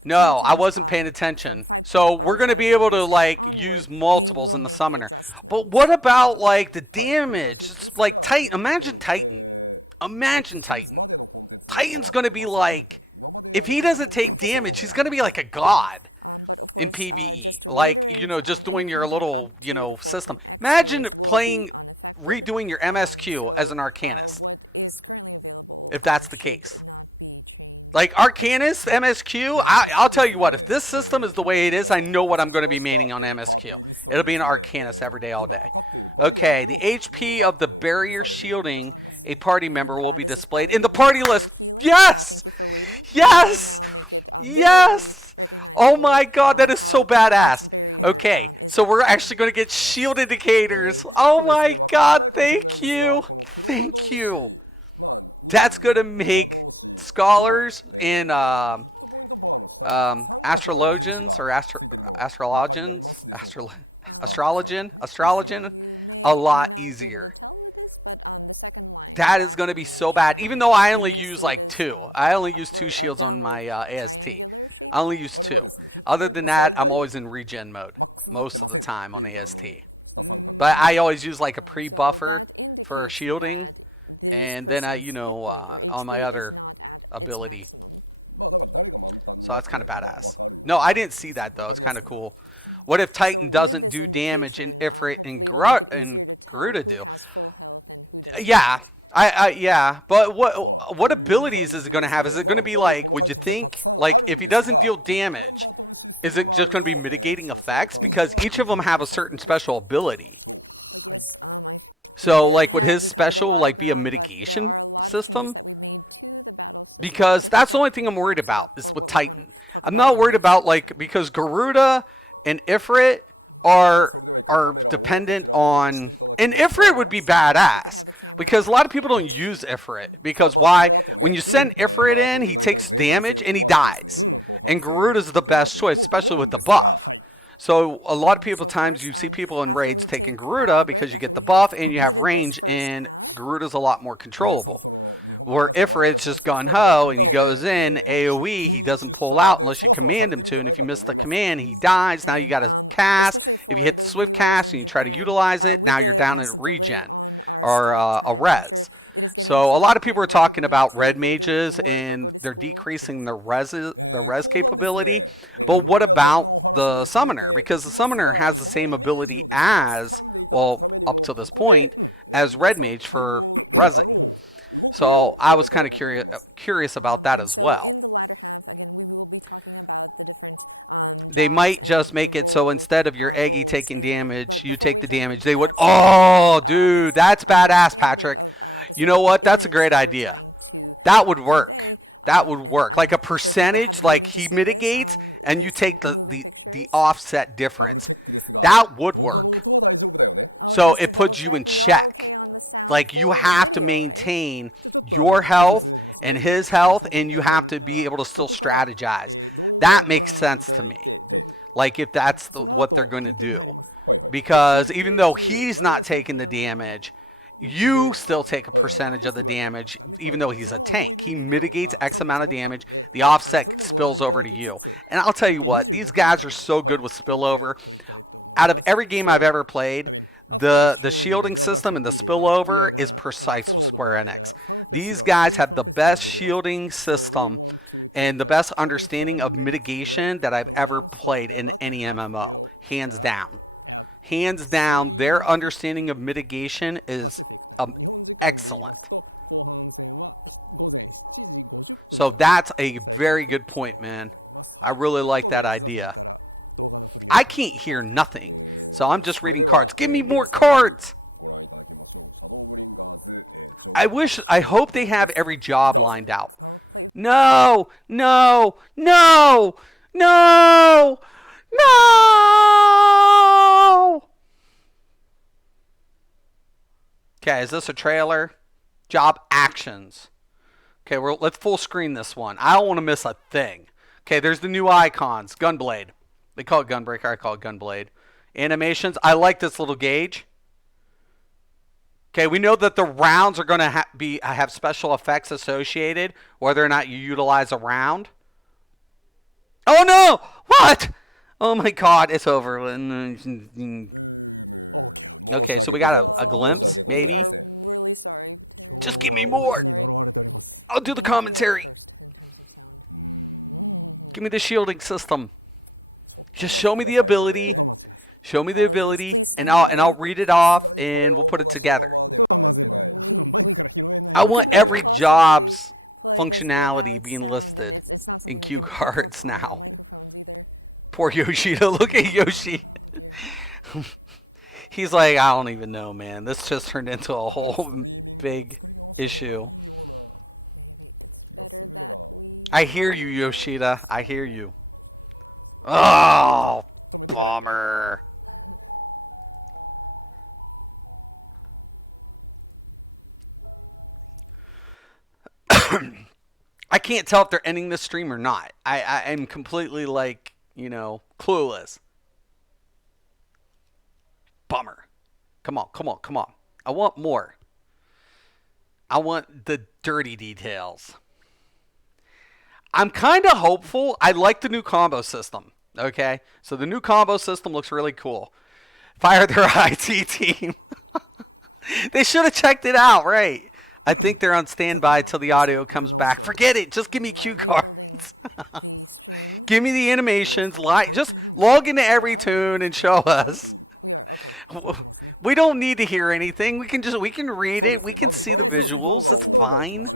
No, I wasn't paying attention. So we're going to be able to like use multiples in the summoner. But what about like the damage? It's like Titan. Imagine Titan. Imagine Titan. Titan's going to be like, if he doesn't take damage, he's going to be like a god in PvE. Like, just doing your little, system. Imagine redoing your MSQ as an Arcanist, if that's the case. Like Arcanist, MSQ, I'll tell you what, if this system is the way it is, I know what I'm going to be maining on MSQ. It'll be an Arcanist every day, all day. Okay, the HP of the barrier shielding a party member will be displayed in the party list. Yes! Yes! Yes! Oh my god, that is so badass. Okay, so we're actually going to get shield indicators. Oh my god, thank you. Thank you. That's going to make scholars and astrologians or astrologian a lot easier. That is going to be so bad. Even though I only use like two. I only use two shields on my AST. I only use two. Other than that, I'm always in regen mode most of the time on AST. But I always use like a pre-buffer for shielding. And then on my other ability. So that's kind of badass. No, I didn't see that though. It's kind of cool. What if Titan doesn't do damage and Ifrit and Garuda do? Yeah, yeah. But what abilities is it going to have? Is it going to be like? Would you think like if he doesn't deal damage, is it just going to be mitigating effects? Because each of them have a certain special ability. So like would his special like be a mitigation system? Because that's the only thing I'm worried about is with Titan. I'm not worried about like because Garuda and Ifrit are dependent on, and Ifrit would be badass because a lot of people don't use Ifrit because why? When you send Ifrit in, he takes damage and he dies, and Garuda's the best choice, especially with the buff. So a lot of people times you see people in raids taking Garuda because you get the buff and you have range, and Garuda's a lot more controllable. Where Ifrit's just gun ho and he goes in AoE, he doesn't pull out unless you command him to, and if you miss the command, he dies. Now you got to cast. If you hit the swift cast and you try to utilize it, now you're down at regen or a res. So a lot of people are talking about red mages and they're decreasing the res capability. But what about the summoner? Because the summoner has the same ability as, well, up to this point, as red mage for resing. So I was kind of curious about that as well. They might just make it so instead of your Eggy taking damage, you take the damage. They would, oh, dude, that's badass, Patrick. You know what? That's a great idea. That would work. That would work. Like a percentage, like he mitigates, and you take the offset difference. That would work. So it puts you in check. Like you have to maintain your health and his health, and you have to be able to still strategize. That makes sense to me. Like if that's what they're going to do. because even though he's not taking the damage, you still take a percentage of the damage, even though he's a tank. He mitigates X amount of damage. The offset spills over to you. And I'll tell you what, these guys are so good with spillover. Out of every game I've ever played, the shielding system and the spillover is precise with Square Enix. These guys have the best shielding system and the best understanding of mitigation that I've ever played in any MMO, hands down. Hands down, their understanding of mitigation is excellent. So that's a very good point, man. I really like that idea. I can't hear nothing, so I'm just reading cards. Give me more cards. I hope they have every job lined out. No, no, no, no, no. Okay, is this a trailer? Job actions. Okay, let's full screen this one. I don't want to miss a thing. Okay, there's the new icons. Gunblade. They call it Gunbreaker. I call it Gunblade. Animations. I like this little gauge. Okay, we know that the rounds are going to have special effects associated, whether or not you utilize a round. Oh no! What? Oh my god, it's over. Okay, so we got a glimpse, maybe. Just give me more. I'll do the commentary. Give me the shielding system. Just show me the ability. Show me the ability, and I'll read it off, and we'll put it together. I want every job's functionality being listed in cue cards now. Poor Yoshida. Look at Yoshi. He's like, I don't even know, man. This just turned into a whole big issue. I hear you, Yoshida. I hear you. Oh, bummer. I can't tell if they're ending the stream or not. I am completely like, clueless. Bummer. Come on, come on, come on. I want more. I want the dirty details. I'm kind of hopeful. I like the new combo system. Okay, so the new combo system looks really cool. Fire their IT team. They should have checked it out, right? I think they're on standby till the audio comes back. Forget it. Just give me cue cards. Give me the animations. Just log into every tune and show us. We don't need to hear anything. We can read it. We can see the visuals. It's fine.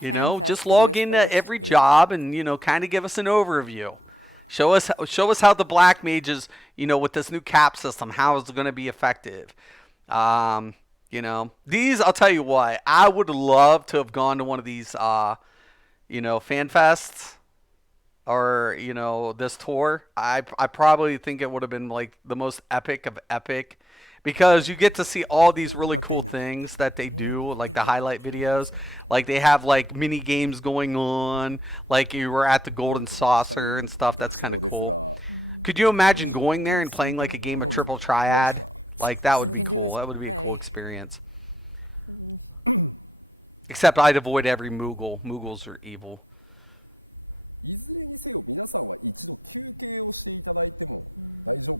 Just log into every job and kind of give us an overview. Show us how the black mages, with this new cap system, how is it going to be effective. These, I'll tell you what, I would love to have gone to one of these fan fests or this tour. I probably think it would have been like the most epic of epic, because you get to see all these really cool things that they do, like the highlight videos. Like they have like mini games going on, like you were at the Golden Saucer and stuff. That's kind of cool. Could you imagine going there and playing like a game of Triple Triad? Like that would be cool. That would be a cool experience. Except I'd avoid every Moogle. Moogles are evil.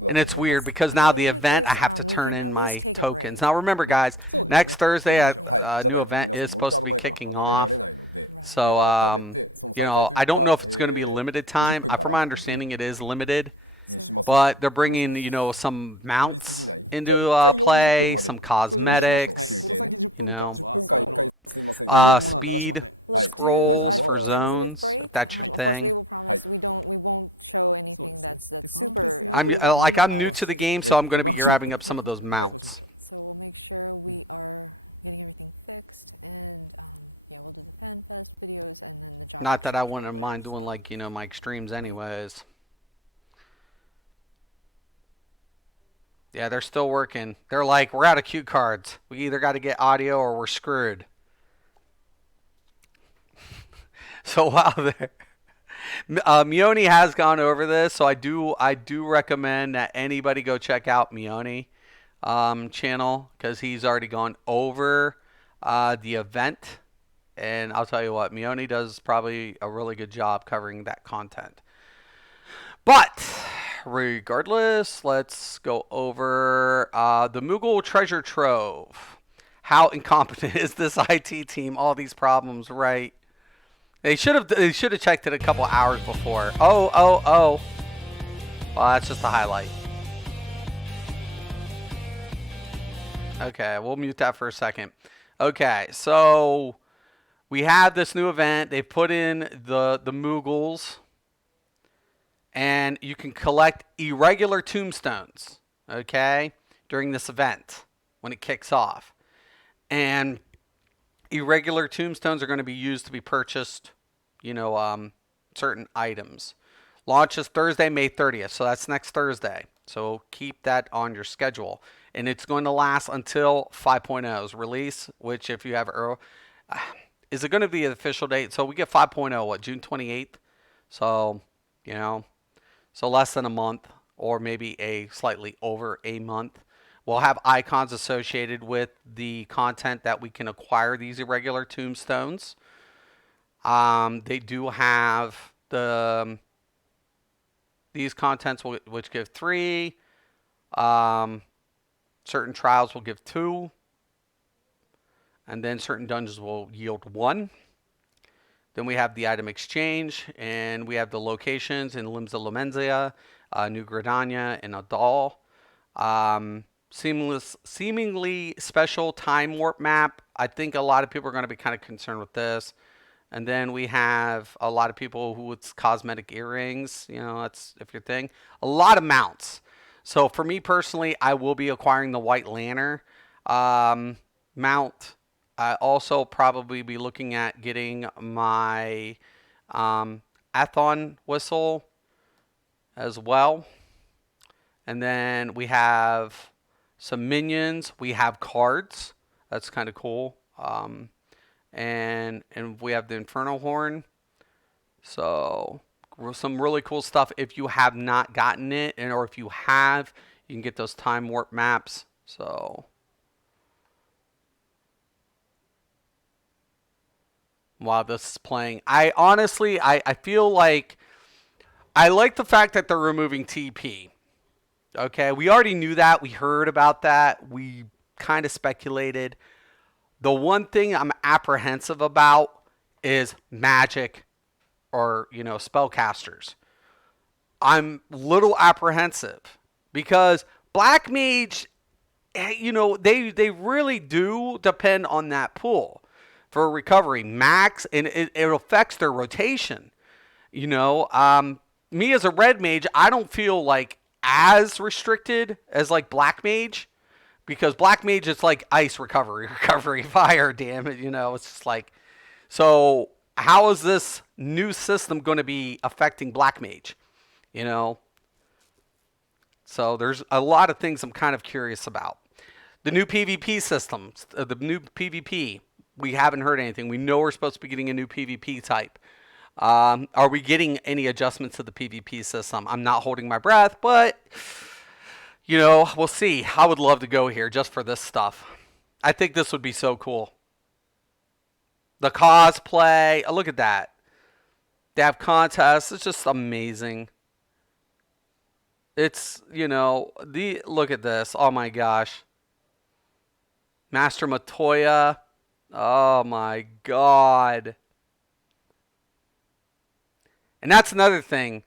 And it's weird because now the event, I have to turn in my tokens. Now remember, guys, next Thursday a new event is supposed to be kicking off. So I don't know if it's going to be a limited time. From my understanding, it is limited, but they're bringing some mounts into play, some cosmetics, you know, speed scrolls for zones if that's your thing. I'm new to the game, so I'm going to be grabbing up some of those mounts. Not that I wouldn't mind doing like my extremes anyways. Yeah, they're still working. They're like, we're out of cue cards. We either got to get audio or we're screwed. So while they're Mioni has gone over this, so I do recommend that anybody go check out Mioni channel because he's already gone over the event. And I'll tell you what, Mioni does probably a really good job covering that content. But regardless, let's go over the Moogle Treasure Trove. How incompetent is this IT team? All these problems, right? They should have checked it a couple hours before. Oh, oh, oh. Well, that's just a highlight. Okay, we'll mute that for a second. Okay, so we have this new event. They put in the Moogles, and you can collect irregular tombstones. Okay, during this event when it kicks off, and irregular tombstones are going to be used to be purchased. Certain items. Launch is Thursday, May 30th, so that's next Thursday. So keep that on your schedule. And it's going to last until 5.0's release, which if you have Earl, is it going to be an official date? So we get 5.0, what, June 28th? So, so less than a month or maybe a slightly over a month. We'll have icons associated with the content that we can acquire these irregular tombstones. They do have these contents which give 3. Certain trials will give 2. And then certain dungeons will yield 1. Then we have the item exchange, and we have the locations in Limsa Lamenzia, New Gradania, and Adal. Seemingly special time warp map. I think a lot of people are going to be kind of concerned with this. And then we have a lot of people who it's cosmetic earrings. That's if your thing. A lot of mounts. So for me personally, I will be acquiring the White Lantern mount. I also probably be looking at getting my Athon whistle as well. And then we have some minions. We have cards. That's kind of cool. And we have the Inferno Horn. So some really cool stuff. If you have not gotten it, or if you have, you can get those time warp maps. So while this is playing, I honestly feel like I like the fact that they're removing TP. Okay, we already knew that. We heard about that. We kind of speculated. The one thing I'm apprehensive about is magic or, spellcasters. I'm little apprehensive because Black Mage, they really do depend on that pool for recovery. Max, and it affects their rotation. Me as a Red Mage, I don't feel like as restricted as like Black Mage. Because Black Mage is like ice recovery, fire, damn it, it's just like, so how is this new system going to be affecting Black Mage, So there's a lot of things I'm kind of curious about. The new PvP systems, the new PvP, we haven't heard anything. We know we're supposed to be getting a new PvP type. Are we getting any adjustments to the PvP system? I'm not holding my breath, but we'll see. I would love to go here just for this stuff. I think this would be so cool. The cosplay. Oh, look at that. They have contests. It's just amazing. It's, look at this. Oh my gosh. Master Matoya. Oh my God. And that's another thing.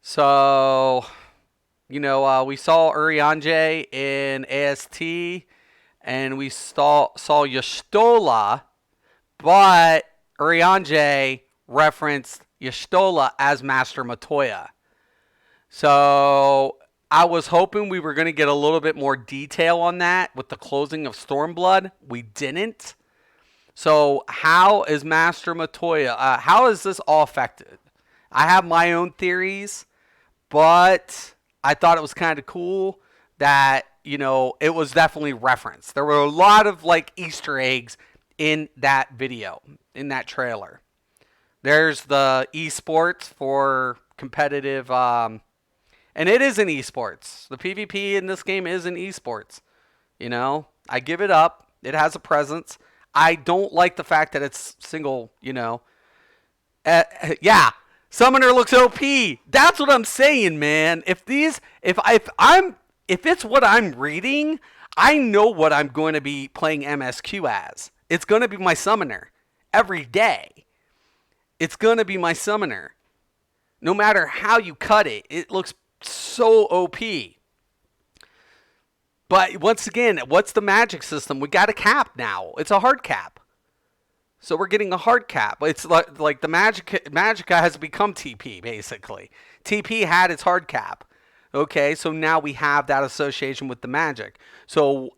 So, we saw Urianger in AST, and we saw Y'shtola, but Urianger referenced Y'shtola as Master Matoya. So I was hoping we were going to get a little bit more detail on that with the closing of Stormblood. We didn't. So how is Master Matoya, how is this all affected? I have my own theories, but I thought it was kind of cool that, it was definitely referenced. There were a lot of like Easter eggs in that video, in that trailer. There's the esports for competitive, and it is an esports. The PvP in this game is an esports. I give it up. It has a presence. I don't like the fact that it's single. Yeah, Summoner looks OP. That's what I'm saying, man. If it's what I'm reading, I know what I'm going to be playing MSQ as. It's going to be my Summoner every day. It's going to be my Summoner. No matter how you cut it, it looks so OP. But once again, what's the magic system? We got a cap now. It's a hard cap. So we're getting a hard cap. It's like the Magica has become TP basically. TP had its hard cap. Okay, so now we have that association with the magic. So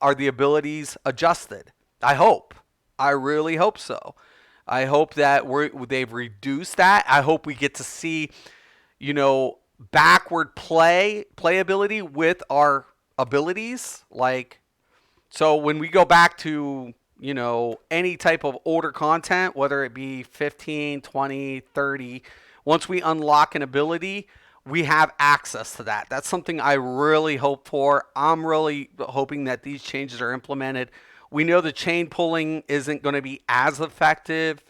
are the abilities adjusted? I hope. I really hope so. I hope that they've reduced that. I hope we get to see, backward playability with our abilities. Like, so when we go back to, any type of older content, whether it be 15, 20, 30, once we unlock an ability, we have access to that. That's something I really hope for. I'm really hoping that these changes are implemented. We know the chain pulling isn't going to be as effective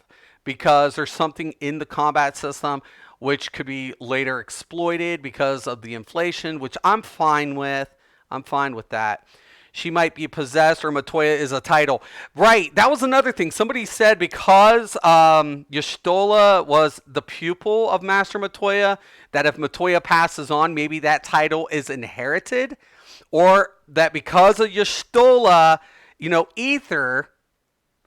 because there's something in the combat system which could be later exploited because of the inflation, which I'm fine with. I'm fine with that. She might be possessed, or Matoya is a title. Right, that was another thing. Somebody said because Y'shtola was the pupil of Master Matoya, that if Matoya passes on, maybe that title is inherited. Or that because of Y'shtola, Ether,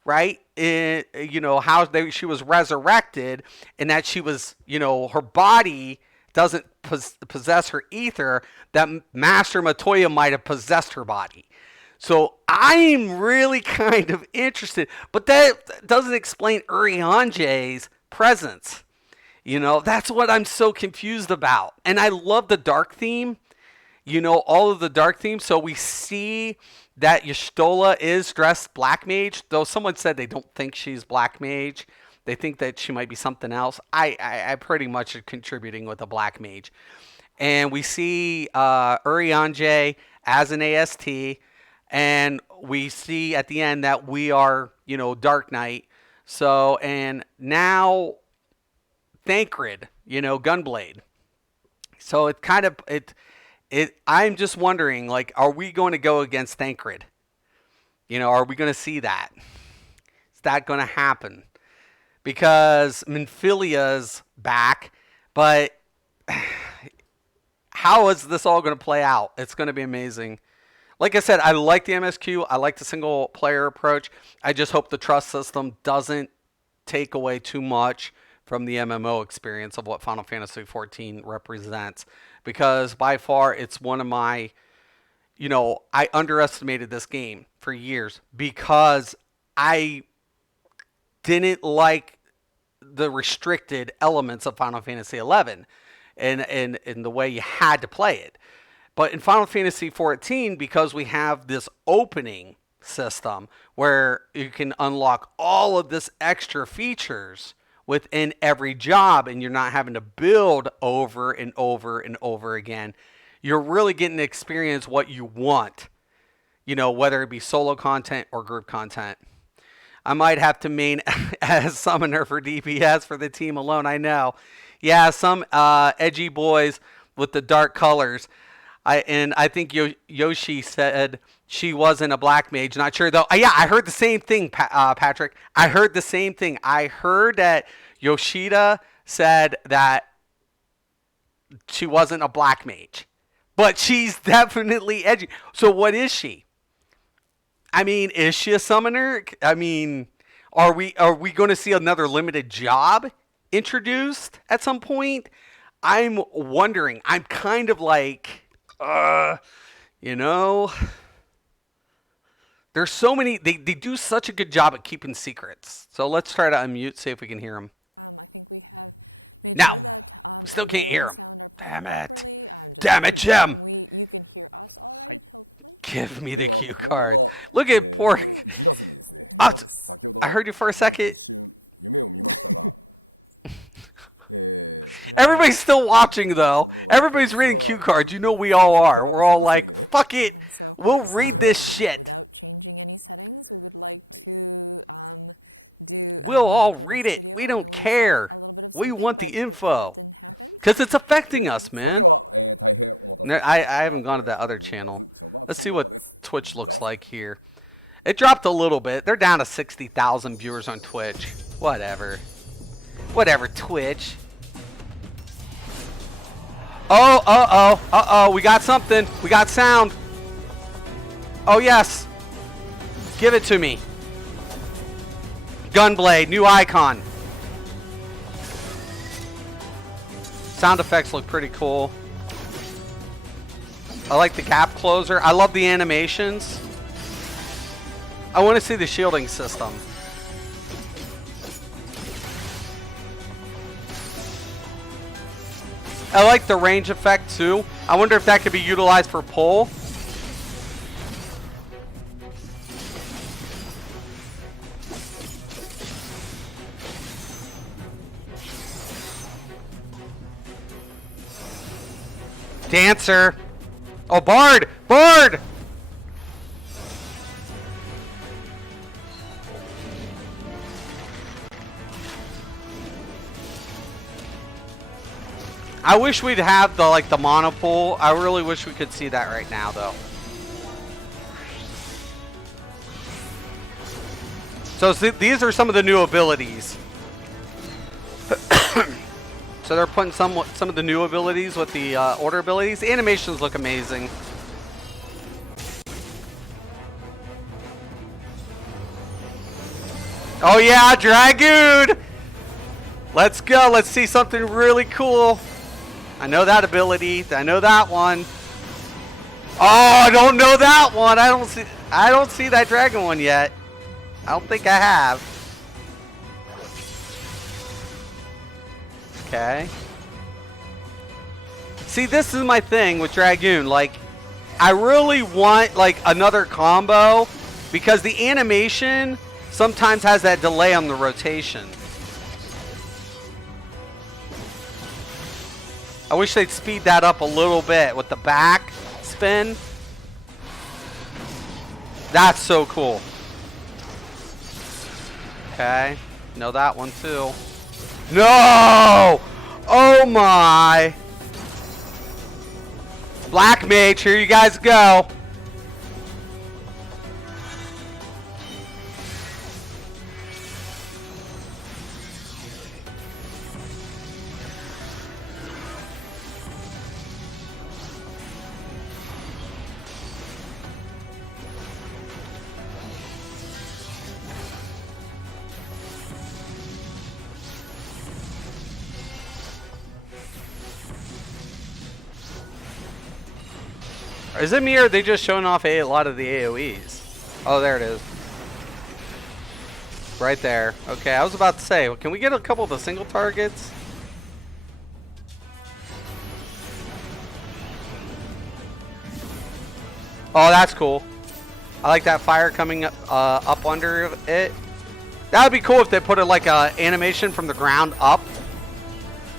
right? She was resurrected, and that she was, her body doesn't possess her ether, that Master Matoya might have possessed her body. So I'm really kind of interested, but that doesn't explain Urianger's presence. That's what I'm so confused about. And I love the dark theme, all of the dark themes. So we see that Y'shtola is dressed black mage, though someone said they don't think she's black mage. They think that she might be something else. I pretty much are contributing with a black mage. And we see Urianger as an AST, and we see at the end that we are, Dark Knight. So, and now Thancred, Gunblade. So it kind of, I'm just wondering, like, are we going to go against Thancred? Are we going to see that? Is that going to happen? Because Minfilia's back, but how is this all going to play out? It's going to be amazing. Like I said, I like the MSQ. I like the single player approach. I just hope the trust system doesn't take away too much from the MMO experience of what Final Fantasy XIV represents. Because by far, it's one of my, I underestimated this game for years because I didn't like the restricted elements of Final Fantasy XI and the way you had to play it. But in Final Fantasy XIV, because we have this opening system where you can unlock all of this extra features within every job and you're not having to build over and over and over again, you're really getting to experience what you want, whether it be solo content or group content. I might have to main as summoner for DPS for the team alone. I know. Yeah, some edgy boys with the dark colors. I think Yoshi said she wasn't a black mage. Not sure though. Yeah, I heard the same thing, Patrick. I heard the same thing. I heard that Yoshida said that she wasn't a black mage, but she's definitely edgy. So what is she? I mean, is she a summoner? I mean, are we going to see another limited job introduced at some point? I'm wondering. I'm kind of like, you know, there's so many. They do such a good job at keeping secrets. So let's try to unmute, see if we can hear them. No, we still can't hear them. Damn it. Damn it, Jim. Give me the cue card. Look at poor. Oh, I heard you for a second. Everybody's still watching though. Everybody's reading cue cards. You know we all are. We're all like, fuck it. We'll read this shit. We'll all read it. We don't care. We want the info. Because it's affecting us, man. I haven't gone to that other channel. Let's see what Twitch looks like here. It dropped a little bit. They're down to 60,000 viewers on Twitch. Whatever. Whatever, Twitch. Oh, uh-oh, uh-oh. We got something. We got sound. Oh, yes. Give it to me. Gunblade, new icon. Sound effects look pretty cool. I like the gap closer. I love the animations. I want to see the shielding system. I like the range effect too. I wonder if that could be utilized for pull. Dancer. Oh, Bard! Bard! I wish we'd have the monopool. I really wish we could see that right now though. So these are some of the new abilities. So they're putting some of the new abilities with the order abilities. The animations look amazing. Oh yeah, Dragoon! Let's go. Let's see something really cool. I know that ability. I know that one. Oh, I don't know that one. I don't see that dragon one yet. I don't think I have. Okay. See, this is my thing with Dragoon. Like, I really want another combo because the animation sometimes has that delay on the rotation. I wish they'd speed that up a little bit with the back spin. That's so cool. Okay. Know that one too. No! Oh my! Black Mage, here you guys go. Is it me or are they just showing off a lot of the AoEs? Oh, there it is. Right there. Okay, I was about to say, can we get a couple of the single targets? Oh, that's cool. I like that fire coming up under it. That would be cool if they put it like a animation from the ground up.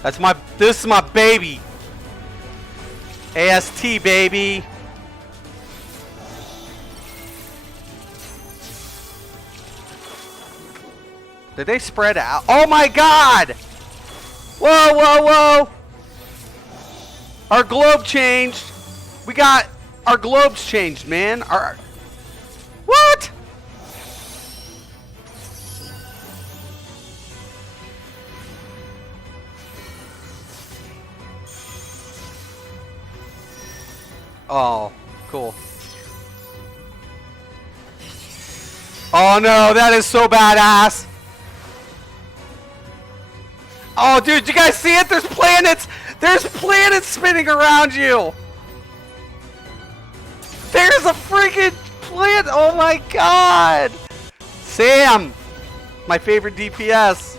This is my baby. AST, baby. Did they spread out? Oh my god! Whoa, whoa, whoa! Our globe changed. We got our globes changed, man. What? Oh, cool. Oh no, that is so badass. Oh, dude, you guys see it? There's planets! There's planets spinning around you! There's a freaking planet! Oh my god! Sam! My favorite DPS.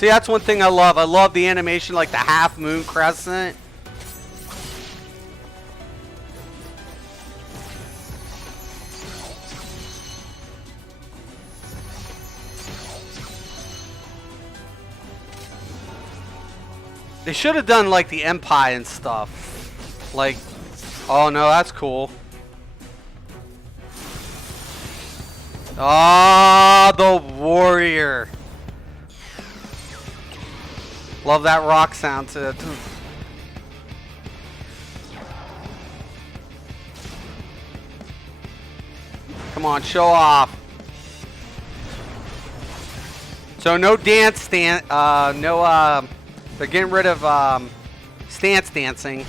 See, that's one thing I love. I love the animation, like the half moon crescent. They should have done like the Empire and stuff. Like, oh no, that's cool. Ah, the warrior. Love that rock sound to it. Come on, show off. So no dance stand, they're getting rid of stance dancing,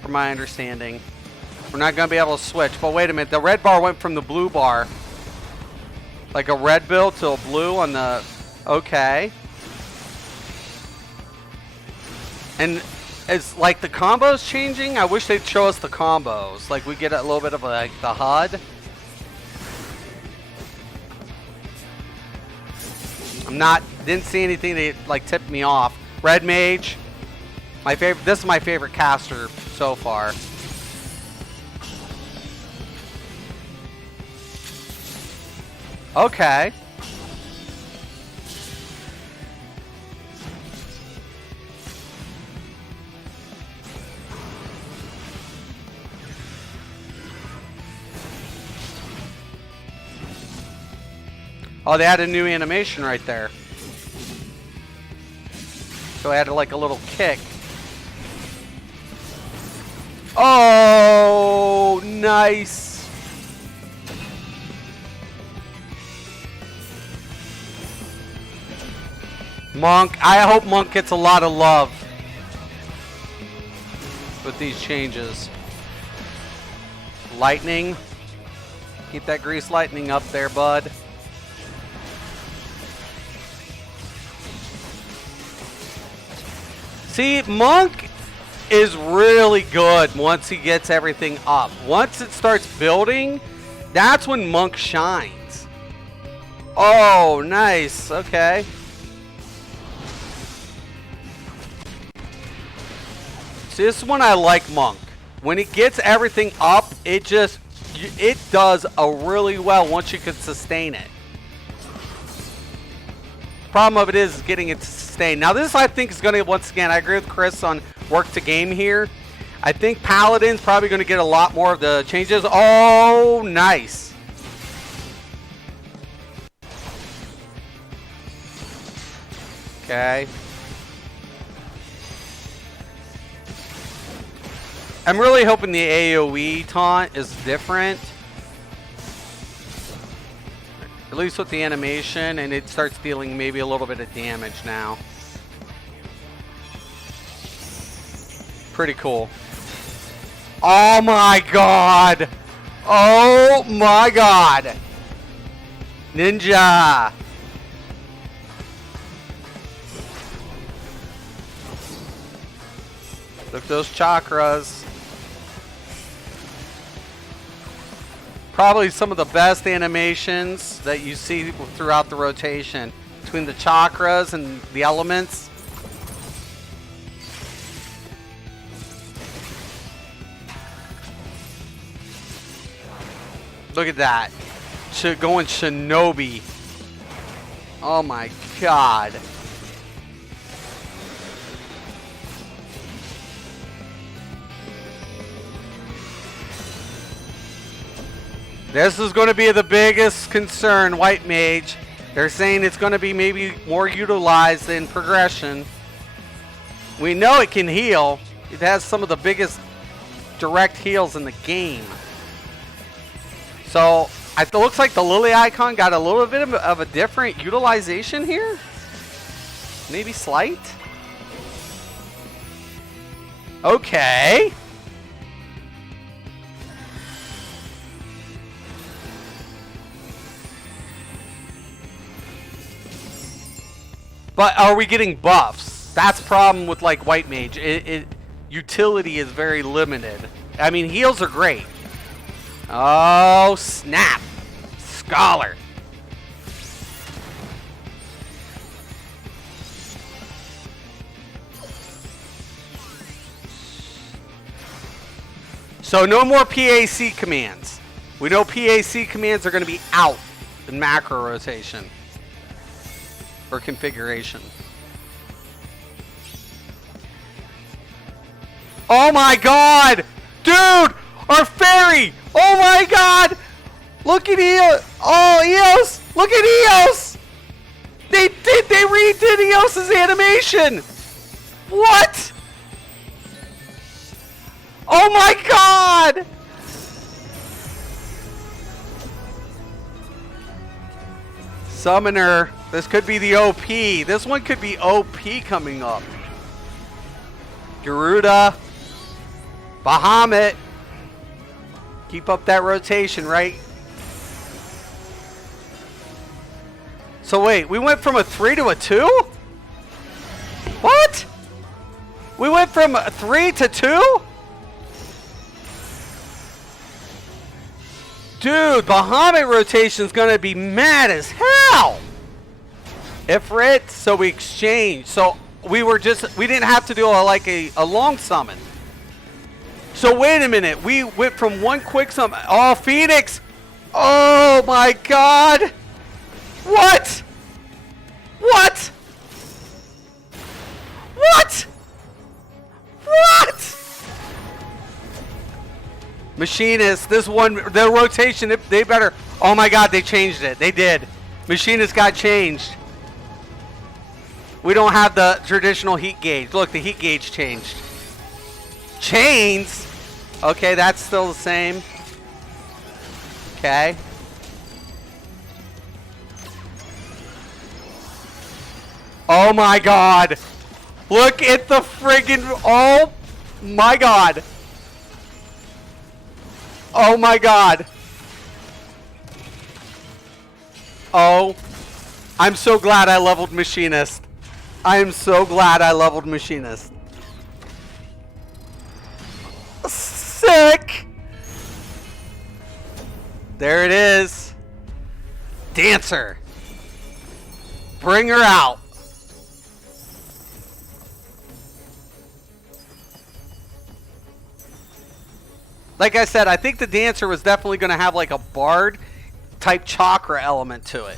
from my understanding. We're not going to be able to switch. But wait a minute, the red bar went from the blue bar. Like a red build to a blue on the... Okay. And it's like the combos changing. I wish they'd show us the combos. Like we get a little bit of like the HUD. Didn't see anything that like tipped me off. Red Mage, my favorite. This is my favorite caster so far. Okay. Oh, they had a new animation right there. So I had like a little kick. Oh, nice. Monk, I hope Monk gets a lot of love with these changes. Lightning. Keep that grease lightning up there, bud. See, Monk is really good once he gets everything up. Once it starts building, that's when Monk shines. Oh, nice. Okay. See, this is when I like Monk. When it gets everything up, it does a really well once you can sustain it. Problem of it is getting it to sustain. Now this I think is going to, once again, I agree with Chris on work to game here. I think Paladin's probably going to get a lot more of the changes. Oh, nice. Okay. I'm really hoping the AoE taunt is different. At least with the animation, and it starts dealing maybe a little bit of damage now. Pretty cool. Oh my god! Oh my god! Ninja! Look at those chakras. Probably some of the best animations that you see throughout the rotation. Between the chakras and the elements. Look at that. Going Shinobi. Oh my god. This is going to be the biggest concern, White Mage. They're saying it's going to be maybe more utilized in progression. We know it can heal. It has some of the biggest direct heals in the game. So, it looks like the Lily icon got a little bit of a different utilization here. Maybe slight. Okay. But are we getting buffs? That's the problem with like White Mage. Utility is very limited. I mean, heals are great. Oh, snap. Scholar. So no more PAC commands. We know PAC commands are going to be out in macro rotation or configuration. Oh my god! Dude! Our fairy! Oh my god! Look at Eos! Oh, Eos! Look at Eos! They redid Eos's animation! What? Oh my god! Summoner. This could be the OP. This one could be OP coming up. Garuda. Bahamut. Keep up that rotation, right? So wait, we went from a 3 to a 2? What? We went from a 3 to 2? Dude, Bahamut rotation is gonna be mad as hell. Ifrit, so we exchanged. So we didn't have to do a long summon. So wait a minute, we went from one quick summon. Oh, Phoenix! Oh my god! What? What? What? What? Machinist, this one, the rotation, they better. Oh my god, they changed it. They did. Machinist got changed. We don't have the traditional heat gauge. Look, the heat gauge changed. Chains? Okay, that's still the same. Okay. Oh my god. Look at the friggin'. Oh my god. Oh my god. Oh. I'm so glad I leveled Machinist. I am so glad I leveled Machinist. Sick. There it is. Dancer. Bring her out. Like I said, I think the Dancer was definitely going to have like a Bard type chakra element to it.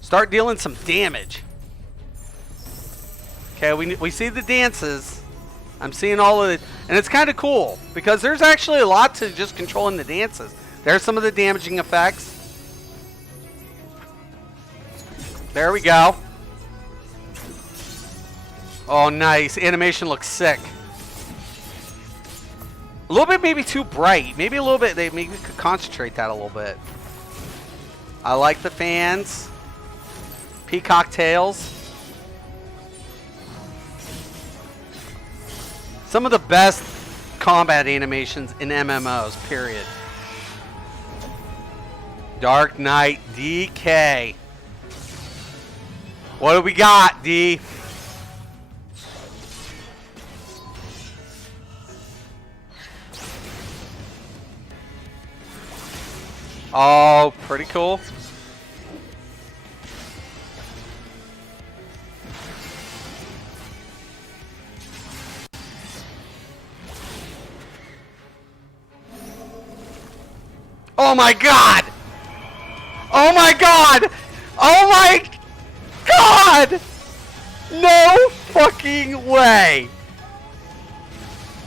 Start dealing some damage. Okay, we see the dances. I'm seeing all of it. And it's kind of cool because there's actually a lot to just controlling the dances. There's some of the damaging effects. There we go. Oh, nice. Animation looks sick. A little bit maybe too bright. Maybe a little bit. They maybe could concentrate that a little bit. I like the fans. Peacock tails. Some of the best combat animations in MMOs, period. Dark Knight DK. What do we got, D? Oh, pretty cool. Oh my god! Oh my god! Oh my god! No fucking way!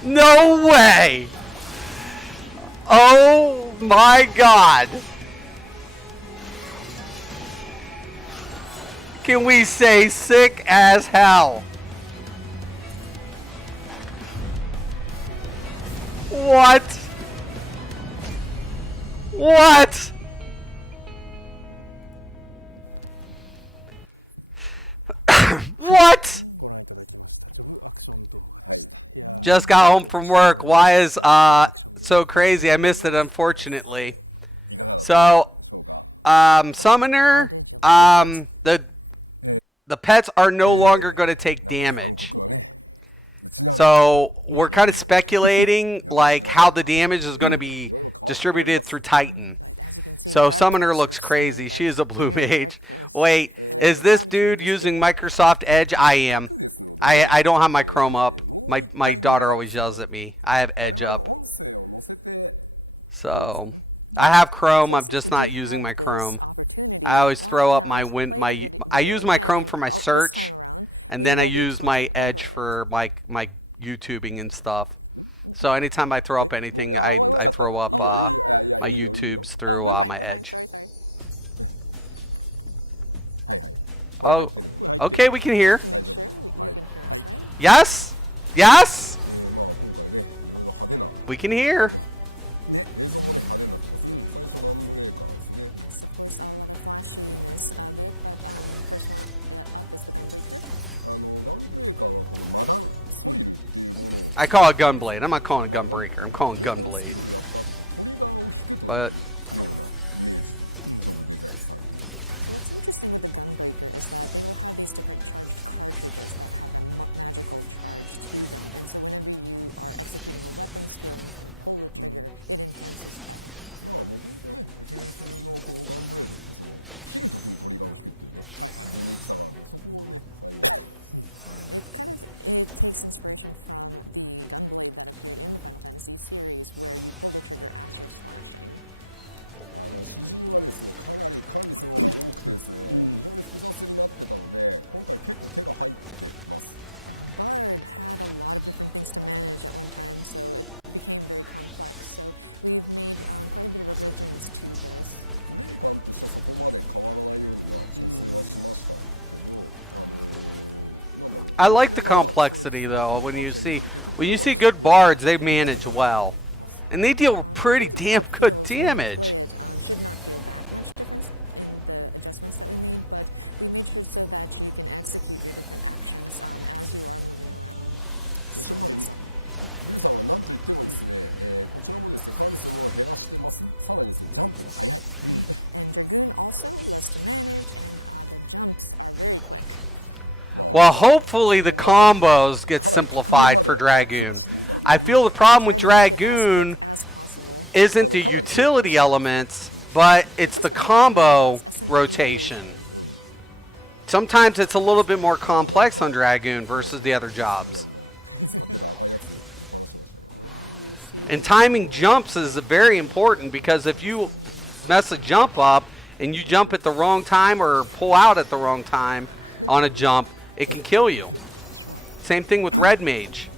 No way! Oh my god! Can we say sick as hell? What? What? What? Just got home from work. Why is so crazy? I missed it, unfortunately. So, Summoner, the pets are no longer going to take damage. So we're kind of speculating like how the damage is going to be distributed through Titan. So Summoner looks crazy. She is a blue mage. Wait, is this dude using Microsoft Edge? I am. I don't have my Chrome up. My daughter always yells at me. I have Edge up, so I have Chrome. I'm just not using my Chrome. I always throw up my. I use my Chrome for my search, and then I use my Edge for my YouTubing and stuff. So anytime I throw up anything, I throw up my YouTubes through my Edge. Oh, okay, we can hear. Yes, yes, we can hear. I call it Gunblade. I'm not calling it Gunbreaker. I'm calling it Gunblade. But I like the complexity though. When you see good bards, they manage well, and they deal pretty damn good damage. Well, hopefully the combos get simplified for Dragoon. I feel the problem with Dragoon isn't the utility elements, but it's the combo rotation. Sometimes it's a little bit more complex on Dragoon versus the other jobs. And timing jumps is very important because if you mess a jump up and you jump at the wrong time or pull out at the wrong time on a jump, it can kill you. Same thing with Red Mage.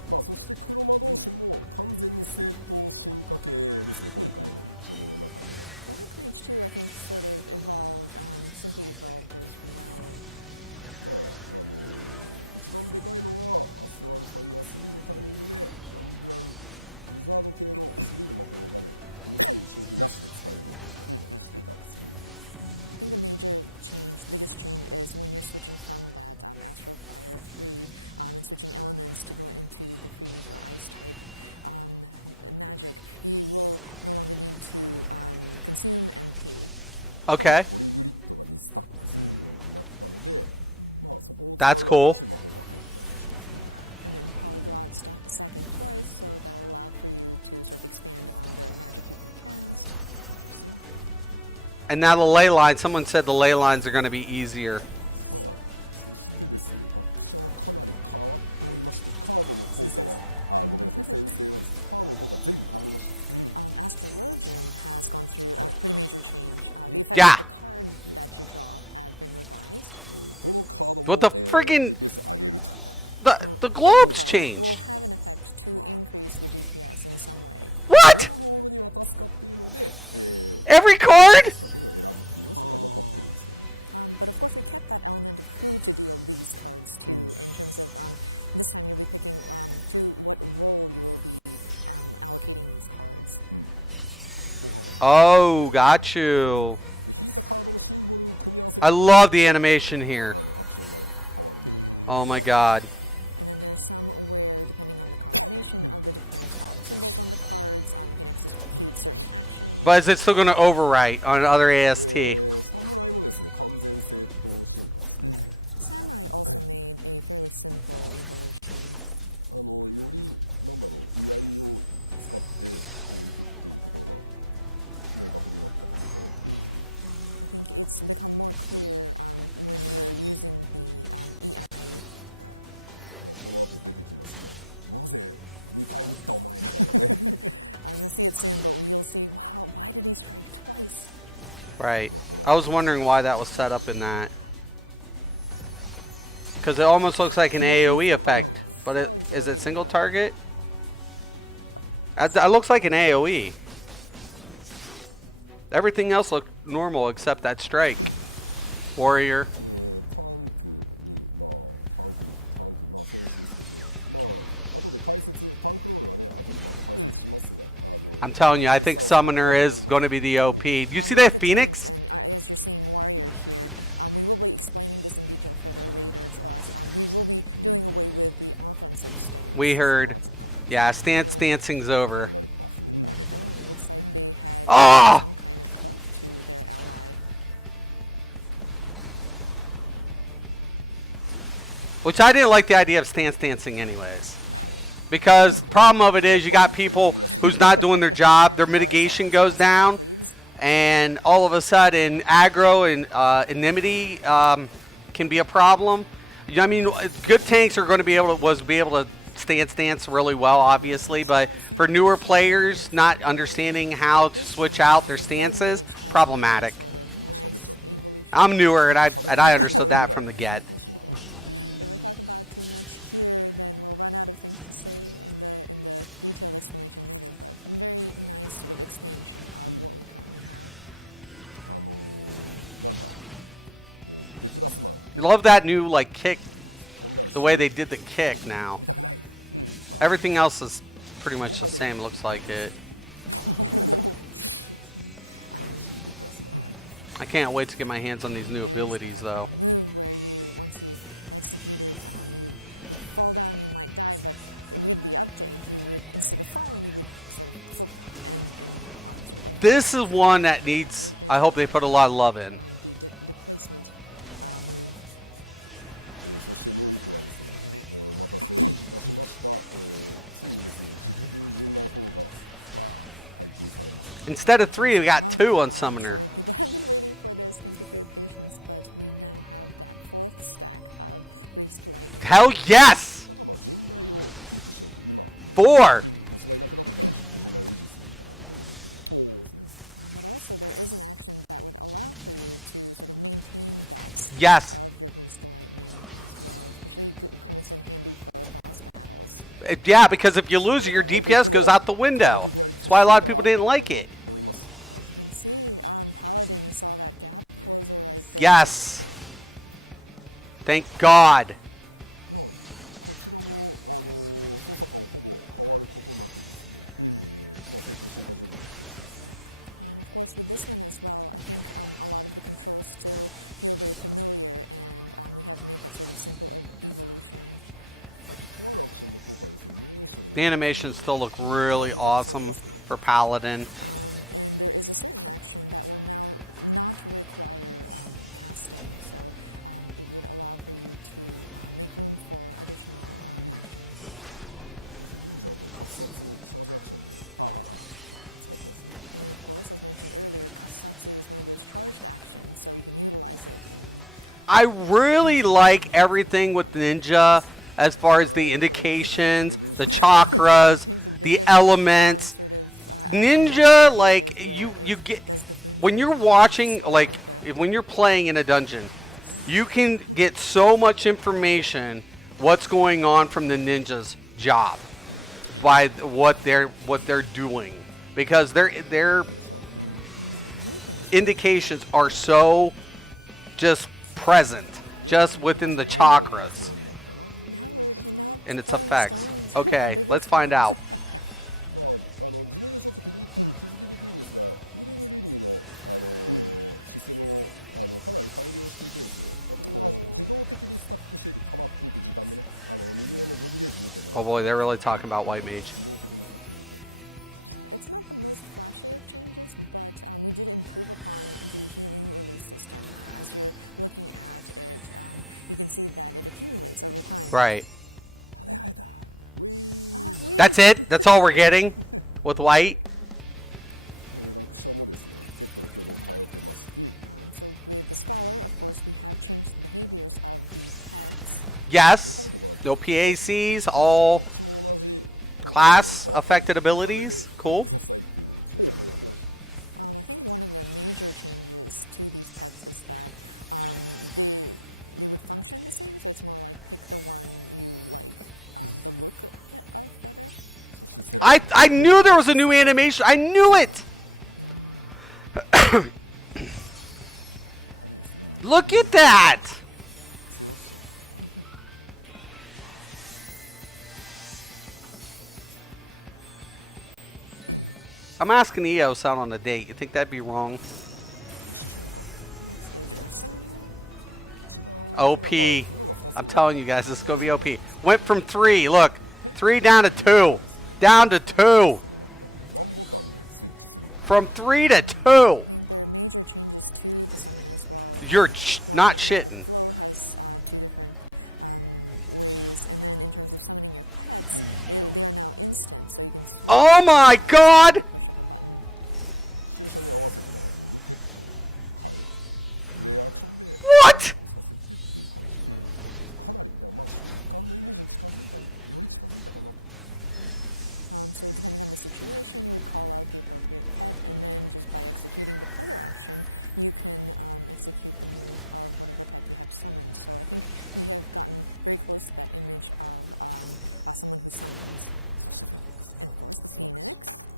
Okay. That's cool. And now the ley line, someone said the ley lines are going to be easier. Yeah. But the friggin' the globes changed. What? Every card? Oh, got you. I love the animation here. Oh my god. But is it still going to overwrite on other AST? Right. I was wondering why that was set up in that. Because it almost looks like an AoE effect. But is it single target? It looks like an AoE. Everything else looked normal except that strike. Warrior. I'm telling you, I think Summoner is going to be the OP. Do you see that Phoenix? We heard. Yeah, stance dancing's over. Oh! Which I didn't like the idea of stance dancing anyways. Because the problem of it is you got people who's not doing their job, their mitigation goes down, and all of a sudden aggro and enmity can be a problem. I mean, good tanks are going to be able to stance dance really well, obviously, but for newer players not understanding how to switch out their stances, problematic. I'm newer and I understood that from the get. Love that new like kick, the way they did the kick now. Everything else is pretty much the same, looks like it. I can't wait to get my hands on these new abilities though. This is one that needs, I hope they put a lot of love in. Instead of 3, we got 2 on Summoner. Hell yes! 4. Yes. Yeah, because if you lose it, your DPS goes out the window. That's why a lot of people didn't like it. Yes. Thank God. The animations still look really awesome for Paladin. I really like everything with Ninja as far as the indications, the chakras, the elements. Ninja, like, you get, when you're watching, like, when you're playing in a dungeon, you can get so much information what's going on from the ninja's job by what they're doing, because their indications are so just present, just within the chakras and its effects. Okay, let's find out. Oh boy, they're really talking about White Mage. Right. That's it? That's all we're getting with White? Yes. No PACs, all class affected abilities. Cool. I knew there was a new animation. I knew it. Look at that. I'm asking EOS out on a date. You think that'd be wrong? OP. I'm telling you guys, this is going to be OP. Went from 3. Look. 3 down to 2. Down to 2. From 3 to 2. You're not shitting. Oh my god! What?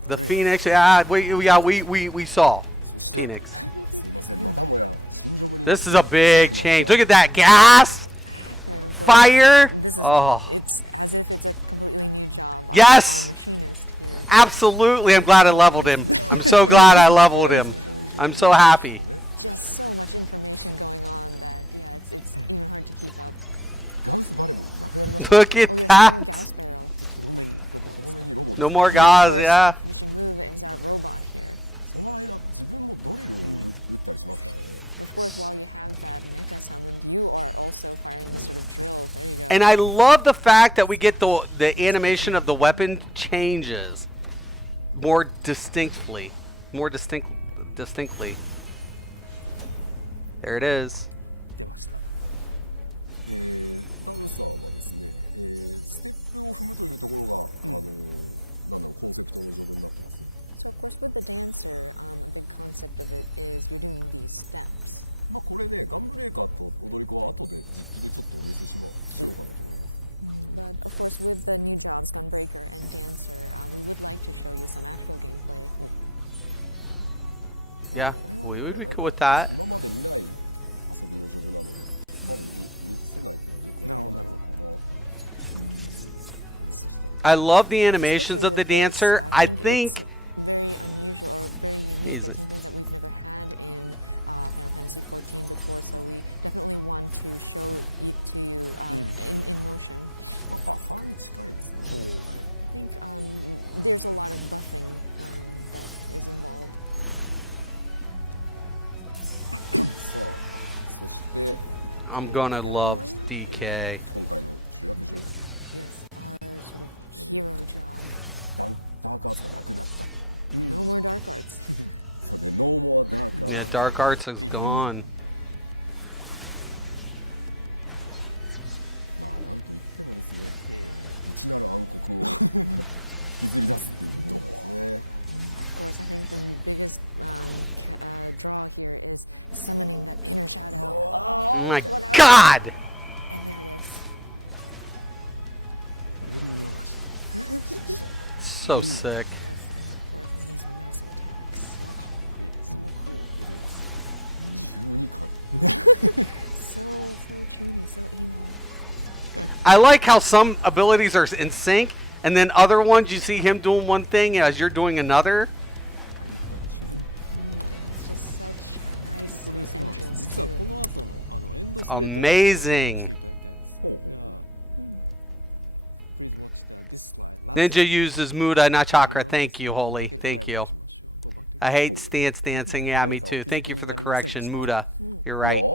The Phoenix, yeah, we saw Phoenix. This is a big change. Look at that gas, fire. Oh, yes, absolutely. I'm glad I leveled him. I'm so glad I leveled him. I'm so happy. Look at that. No more gas, yeah. And I love the fact that we get the animation of the weapon changes more distinctly. Distinctly. There it is. Yeah, we would be cool with that. I love the animations of the dancer. I think he's I'm gonna love DK. Yeah, Dark Arts is gone. Oh my God! So sick. I like how some abilities are in sync, and then other ones you see him doing one thing as you're doing another. It's amazing. Ninja uses Muda, not Chakra. Thank you, Holy. Thank you. I hate stance dancing. Yeah, me too. Thank you for the correction, Muda. You're right.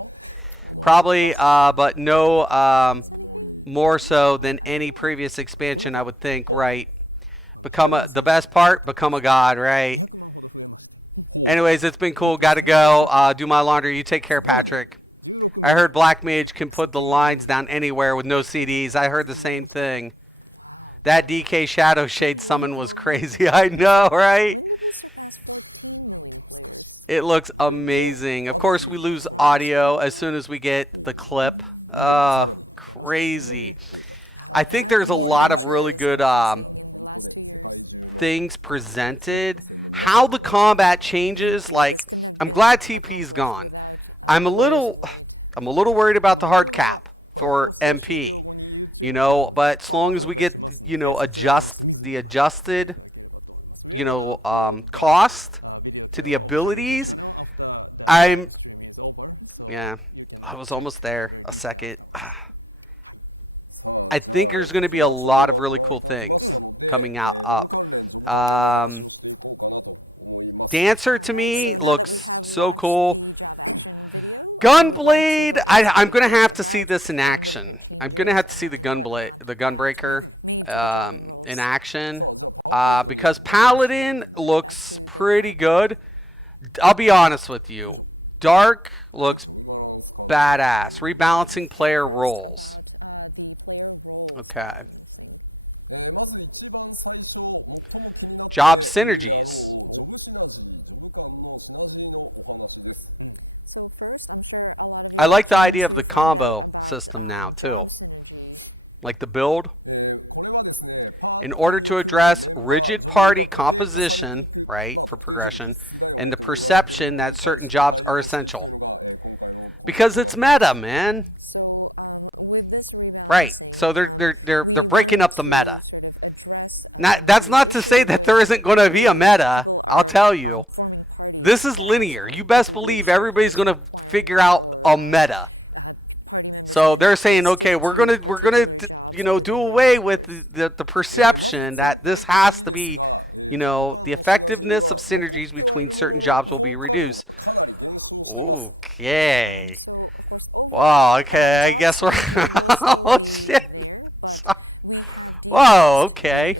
Probably, but no more so than any previous expansion, I would think, right? The best part, become a god, right? Anyways, it's been cool. Got to go do my laundry. You take care, Patrick. I heard Black Mage can put the lines down anywhere with no CDs. I heard the same thing. That DK Shadow Shade summon was crazy. I know, right? It looks amazing. Of course, we lose audio as soon as we get the clip. Crazy. I think there's a lot of really good things presented, how the combat changes. Like, I'm glad TP's gone. I'm a little, I'm a little worried about the hard cap for MP. But as long as we get, adjusted, cost to the abilities, I'm, yeah, I was almost there a second. I think there's going to be a lot of really cool things coming out up. Um, Dancer to me looks so cool. Gunblade, I'm gonna have to see this in action. I'm gonna have to see the Gunbreaker, in action, because Paladin looks pretty good. I'll be honest with you. Dark looks badass. Rebalancing player roles. Okay. Job synergies. I like the idea of the combo system now too. Like the build. In order to address rigid party composition, right, for progression, and the perception that certain jobs are essential. Because it's meta, man. Right. So they're breaking up the meta. That's not to say that there isn't going to be a meta. I'll tell you. This is linear. You best believe everybody's going to figure out a meta. So they're saying, okay, we're gonna do away with the perception that this has to be, the effectiveness of synergies between certain jobs will be reduced. Okay. Wow. Okay. I guess we're. Oh shit. Whoa. Okay.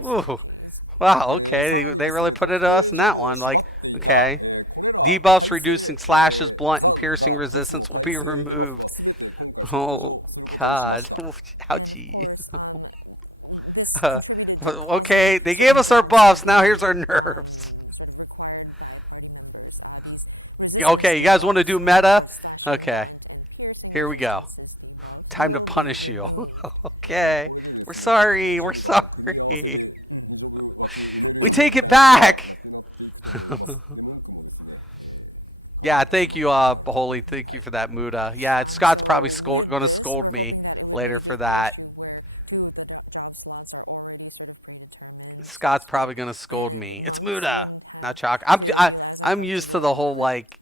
Ooh. Wow. Okay. They really put it to us in that one. Like, okay. Debuffs reducing slashes, blunt, and piercing resistance will be removed. Oh, God. Ouchie. Okay, they gave us our buffs. Now here's our nerfs. Okay, you guys want to do meta? Okay, here we go. Time to punish you. Okay, we're sorry. We're sorry. We take it back. Yeah, thank you, Holy. Thank you for that, Muda. Yeah, Scott's probably going to scold me later for that. Scott's probably going to scold me. It's Muda, not Chakra. I'm used to the whole, like,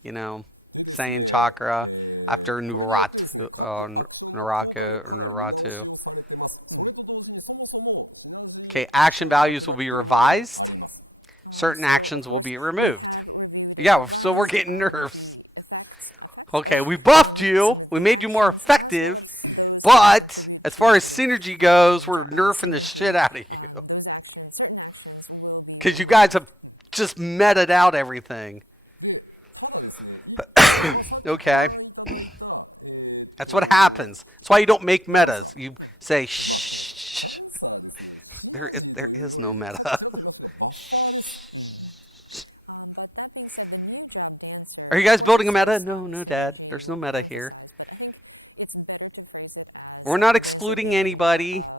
saying Chakra after Nuratu, Naraka or Nuratu. Okay, action values will be revised. Certain actions will be removed. Yeah, so we're getting nerfs. Okay, we buffed you. We made you more effective. But as far as synergy goes, we're nerfing the shit out of you. Because you guys have just meted out everything. Okay. That's what happens. That's why you don't make metas. You say, shh. There is no meta. Are you guys building a meta? No, Dad. There's no meta here. We're not excluding anybody.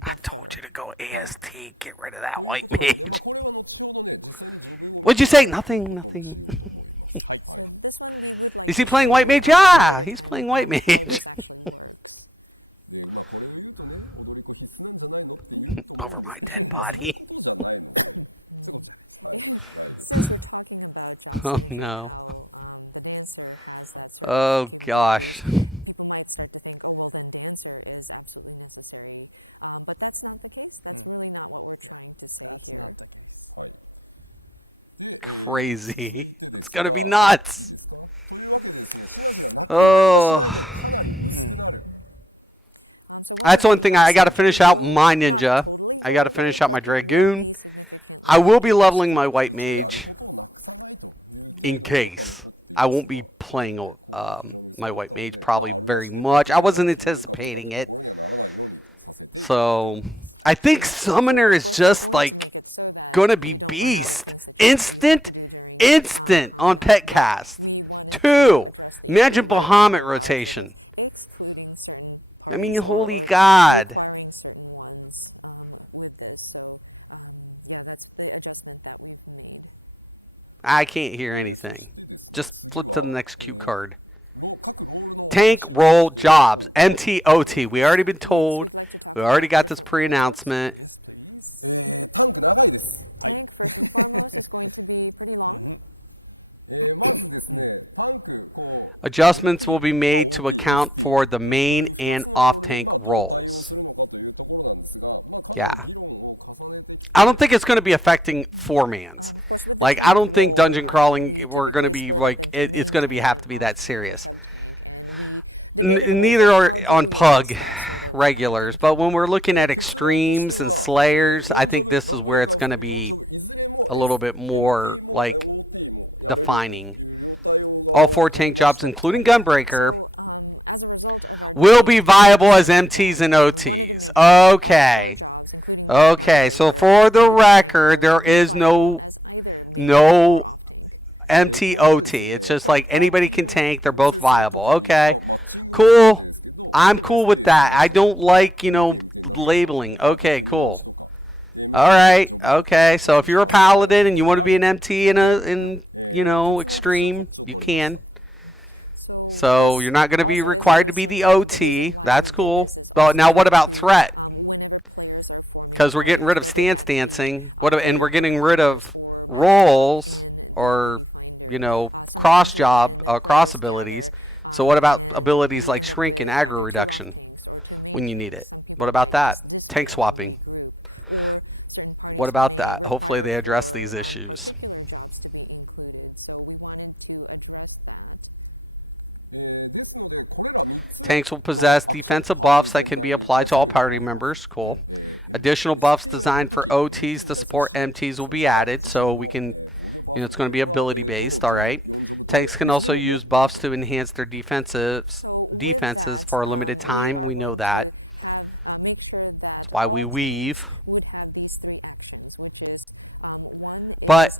I told you to go AST. Get rid of that white mage. What'd you say? Nothing. Is he playing white mage? Yeah, he's playing white mage. Over my dead body. Oh no. Oh gosh. Crazy. It's gonna be nuts. Oh. That's one thing. I gotta finish out my ninja. I gotta finish out my dragoon. I will be leveling my white mage. In case. I won't be playing my white mage probably very much. I wasn't anticipating it. So I think summoner is just like gonna be beast. Instant on petcast. 2. Imagine Bahamut rotation. I mean, holy God. I can't hear anything. Just flip to the next cue card. Tank roll jobs. MTOT. We already been told. We already got this pre-announcement. Adjustments will be made to account for the main and off-tank rolls. Yeah. I don't think it's going to be affecting four-mans. Like, I don't think dungeon crawling, we're going to be, like, it's going to be have to be that serious. Neither are on Pug regulars, but when we're looking at extremes and slayers, I think this is where it's going to be a little bit more, like, defining. All four tank jobs, including Gunbreaker, will be viable as MTs and OTs. Okay. Okay, so for the record, there is no MTOT. It's just like anybody can tank. They're both viable. Okay, cool. I'm cool with that. I don't like, labeling. Okay, cool. All right. Okay, so if you're a paladin and you want to be an MT in extreme, you can. So you're not going to be required to be the OT. That's cool. But now what about threat? Because we're getting rid of stance dancing. And we're getting rid of rolls or, cross abilities. So what about abilities like shrink and aggro reduction when you need it? What about that? Tank swapping. What about that? Hopefully they address these issues. Tanks will possess defensive buffs that can be applied to all party members. Cool. Additional buffs designed for OTs to support MTs will be added, so we can, it's going to be ability based. All right. Tanks can also use buffs to enhance their defenses for a limited time. We know that. That's why we weave. But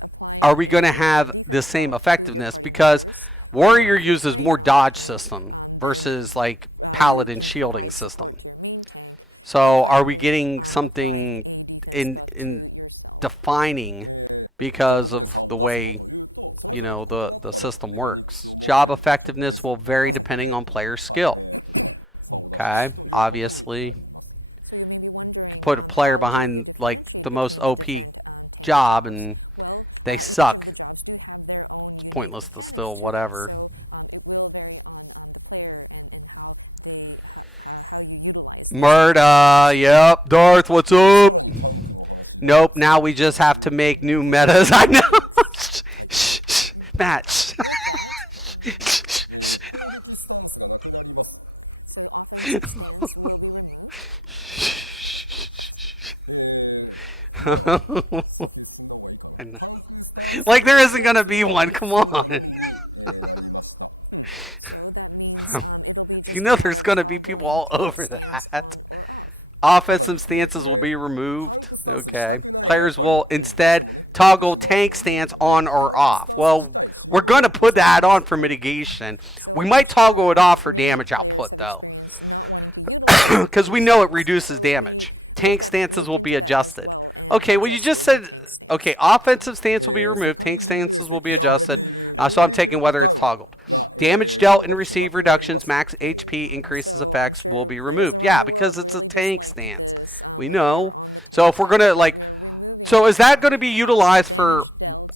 are we going to have the same effectiveness? Because Warrior uses more dodge system versus like Paladin shielding system. So are we getting something in defining because of the way the system works? Job effectiveness will vary depending on player skill. Okay, obviously, you could put a player behind like the most OP job and they suck. It's pointless to still whatever. Murda, yep. Darth, what's up? Nope, now we just have to make new metas. I know. Shh, shh, Matt. Shh. I know. Like there isn't gonna be one. Come on. There's gonna be people all over that. Offensive stances will be removed. Okay. Players will instead toggle tank stance on or off. Well, we're going to put that on for mitigation. We might toggle it off for damage output, though. Because we know it reduces damage. Tank stances will be adjusted. Okay, well, you just said... Okay, offensive stance will be removed. Tank stances will be adjusted. So I'm taking whether it's toggled. Damage dealt and received reductions, max HP increases effects will be removed. Yeah, because it's a tank stance. We know. So if we're going to so is that going to be utilized for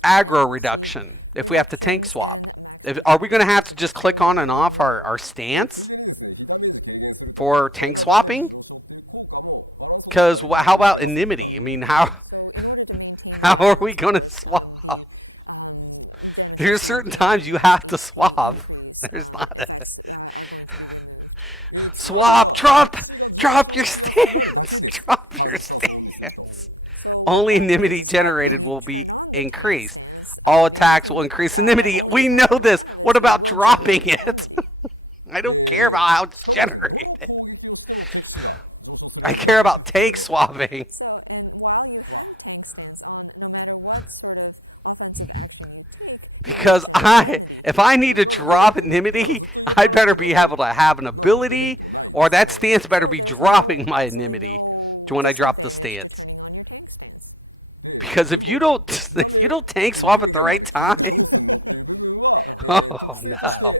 aggro reduction if we have to tank swap? Are we going to have to just click on and off our stance for tank swapping? Because how about enmity? I mean, how are we going to swap? There's certain times you have to swap. There's not a... Swap, drop your stance. Drop your stance. Only enmity generated will be increased. All attacks will increase enmity. We know this. What about dropping it? I don't care about how it's generated. I care about tank swapping. Because if I need to drop enmity, I better be able to have an ability, or that stance better be dropping my enmity to when I drop the stance. Because if you don't tank swap at the right time, oh no.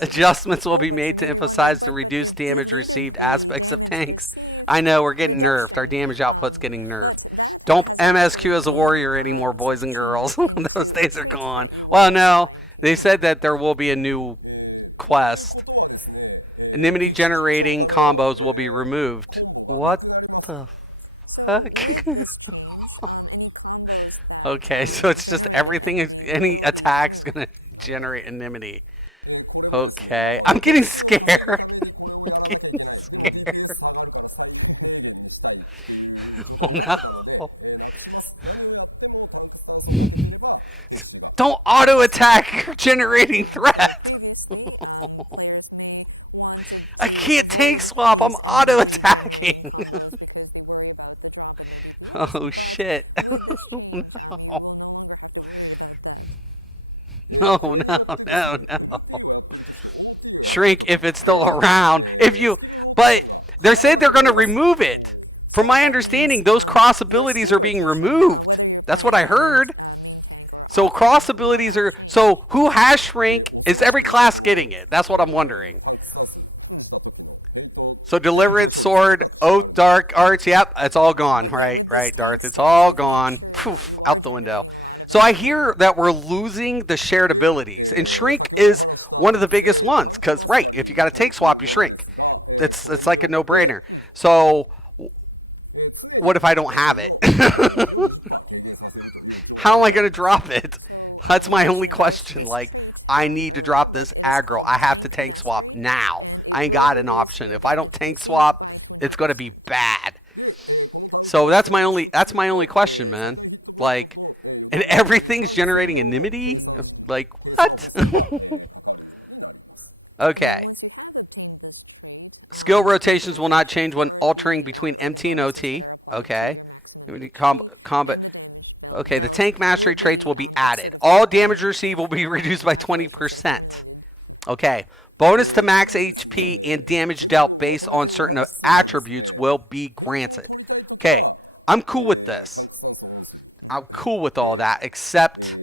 Adjustments will be made to emphasize the reduced damage received aspects of tanks. I know we're getting nerfed. Our damage output's getting nerfed. Don't MSQ as a warrior anymore, boys and girls. Those days are gone. Well, no. They said that there will be a new quest. Enmity generating combos will be removed. What the fuck? Okay, so it's just everything, any attack's gonna generate enmity. Okay, I'm getting scared. I'm getting scared. Oh no. Don't auto attack your generating threat. I can't tank swap. I'm auto attacking. Oh shit. No. No, no, no, no. Shrink if it's still around. If you but they said they're going to remove it. From my understanding, those cross abilities are being removed. That's what I heard. So cross abilities are so who has shrink? Is every class getting it? That's what I'm wondering. So Deliverance, Sword, Oath, Dark Arts, yep, it's all gone. Right, Darth. It's all gone. Poof, out the window. So I hear that we're losing the shared abilities. And Shrink is one of the biggest ones. Because, right, if you got a tank swap, you shrink. It's like a no-brainer. So what if I don't have it? How am I going to drop it? That's my only question. Like, I need to drop this aggro. I have to tank swap now. I ain't got an option. If I don't tank swap, it's going to be bad. So that's my only question, man. Like, and everything's generating enmity? Like, what? Okay. Skill rotations will not change when altering between MT and OT. Okay. Combat. Okay, the tank mastery traits will be added. All damage received will be reduced by 20%. Okay. Bonus to max HP and damage dealt based on certain attributes will be granted. Okay, I'm cool with this. I'm cool with all that, except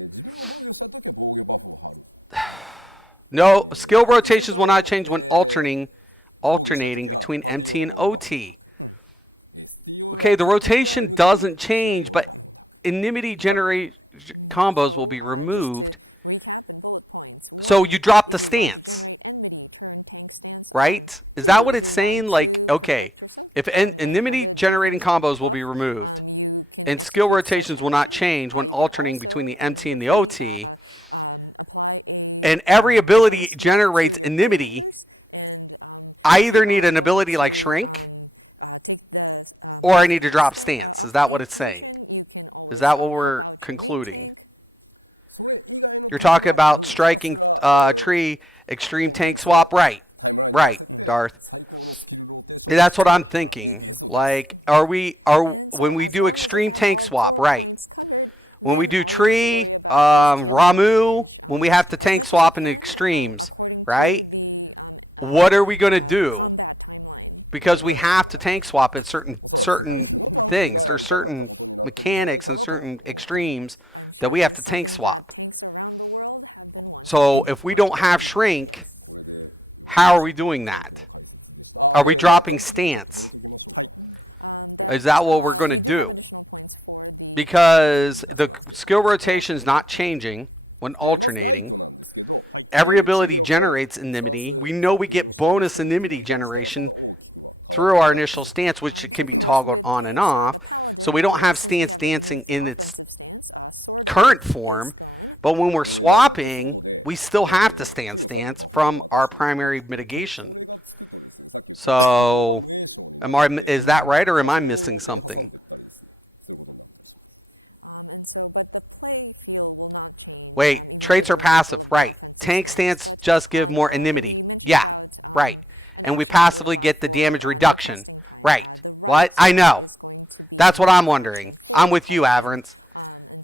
no skill rotations will not change when alternating between MT and OT. Okay, the rotation doesn't change, but enmity generate combos will be removed. So you drop the stance. Right? Is that what it's saying? Like, okay, if enmity generating combos will be removed and skill rotations will not change when alternating between the MT and the OT, and every ability generates enmity, I either need an ability like Shrink or I need to drop stance. Is that what it's saying? Is that what we're concluding? You're talking about striking tree, extreme tank swap, right? Right, Darth. That's what I'm thinking. Like, when we do extreme tank swap, right? When we do tree, Ramu, when we have to tank swap in the extremes, right? What are we going to do? Because we have to tank swap at certain things. There's certain mechanics and certain extremes that we have to tank swap. So if we don't have shrink, how are we doing that? Are we dropping stance? Is that what we're going to do? Because the skill rotation is not changing when alternating. Every ability generates enmity. We know we get bonus enmity generation through our initial stance, which can be toggled on and off. So we don't have stance dancing in its current form. But when we're swapping, we still have to stance from our primary mitigation. So, is that right, or am I missing something? Wait, traits are passive, right? Tank stance just give more enmity. Yeah, right. And we passively get the damage reduction. Right. What? I know. That's what I'm wondering. I'm with you, Avance.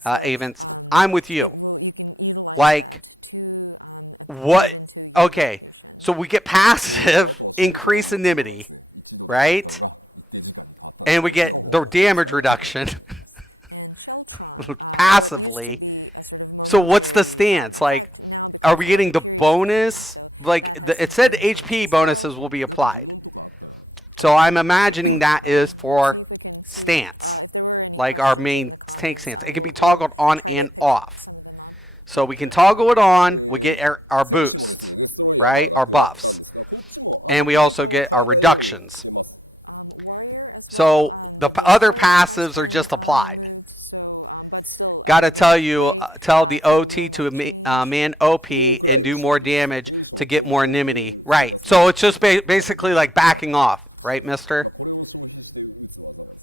I'm with you. Like, what? Okay. So we get passive, increase enmity, right? And we get the damage reduction. passively. So what's the stance? Like, are we getting the bonus? Like it said, HP bonuses will be applied. So I'm imagining that is for stance, like our main tank stance. It can be toggled on and off. So we can toggle it on. We get our boost, right? Our buffs, and we also get our reductions. So the other passives are just applied. Got to tell the OT to man OP and do more damage to get more immunity. Right. So it's just basically like backing off, right, mister?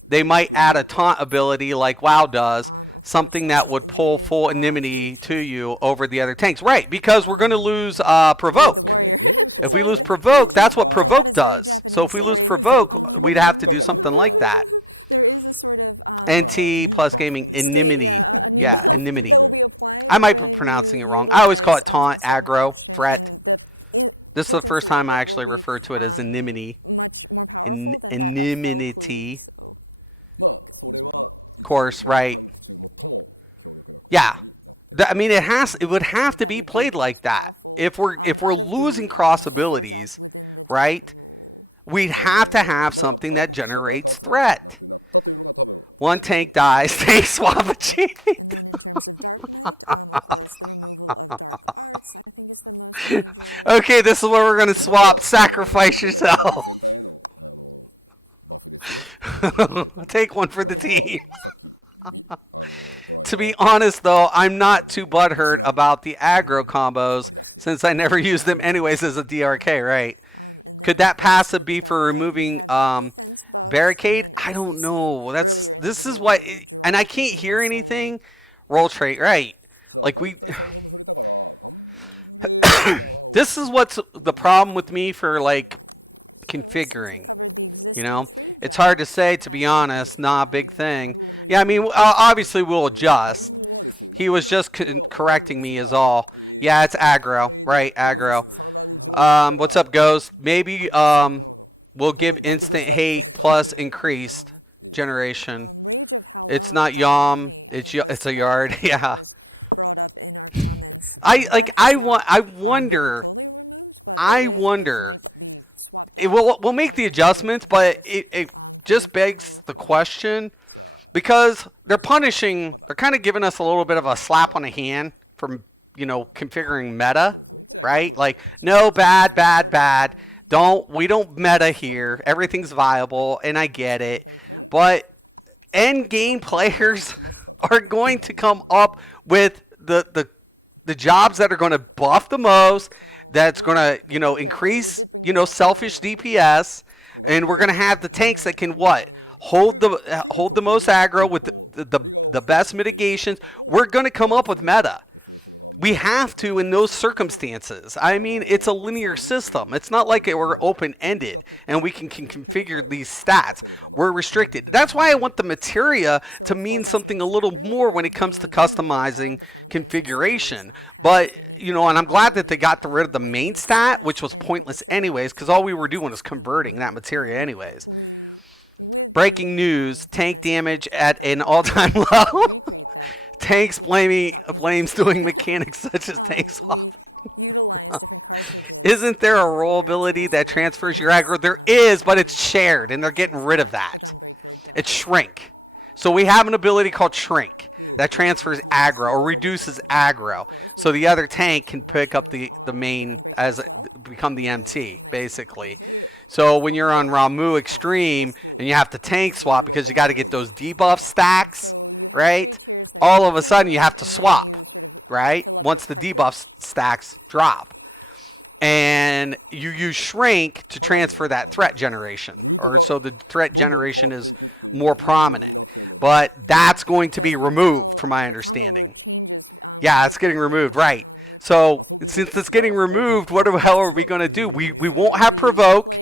They might add a taunt ability like WoW does, something that would pull full immunity to you over the other tanks. Right, because we're going to lose Provoke. If we lose Provoke, that's what Provoke does. So if we lose Provoke, we'd have to do something like that. NT plus gaming inimity. Yeah, inimity. I might be pronouncing it wrong. I always call it taunt, aggro, threat. This is the first time I actually refer to it as inimity. Inimity. Of course, right. Yeah. I mean, it would have to be played like that. If we're losing cross abilities, right? We'd have to have something that generates threat. One tank dies, tank swap achieved. Okay, this is where we're going to swap. Sacrifice yourself. Take one for the team. To be honest, though, I'm not too butthurt about the aggro combos since I never use them anyways as a DRK, right? Could that passive be for removing barricade? I don't know. This is what, and I can't hear anything. Roll trait, right? Like this is what's the problem with me for like configuring. You know, it's hard to say, to be honest. Not a big thing. Yeah, I mean, obviously we'll adjust. He was just correcting me is all. Yeah, it's aggro, right? Aggro. What's up, Ghost? Maybe we'll give instant hate plus increased generation. It's not yom. It's a yard. Yeah. I wonder. I wonder. We'll make the adjustments, but it just begs the question because they're punishing. They're kind of giving us a little bit of a slap on the hand from configuring meta, right? Like no, bad, bad, bad. We don't meta here. Everything's viable, and I get it, but end game players are going to come up with the jobs that are going to buff the most. That's going to increase selfish DPS, and we're gonna have the tanks that can what hold the most aggro with the best mitigations. We're gonna come up with meta. We have to in those circumstances. I mean, it's a linear system. It's not like we're open-ended and we can configure these stats. We're restricted. That's why I want the materia to mean something a little more when it comes to customizing configuration. But, and I'm glad that they got rid of the main stat, which was pointless anyways, because all we were doing was converting that materia anyways. Breaking news, tank damage at an all-time low. Tanks blames doing mechanics such as tank swapping. Isn't there a role ability that transfers your aggro? There is, but it's shared, and they're getting rid of that. It's shrink. So we have an ability called shrink that transfers aggro or reduces aggro. So the other tank can pick up the main become the MT, basically. So when you're on Ramuh Extreme and you have to tank swap because you got to get those debuff stacks, right? All of a sudden you have to swap, right? Once the debuff stacks drop. And you use shrink to transfer that threat generation. Or so the threat generation is more prominent. But that's going to be removed from my understanding. Yeah, it's getting removed, right. So since it's getting removed, what the hell are we going to do? We won't have provoke.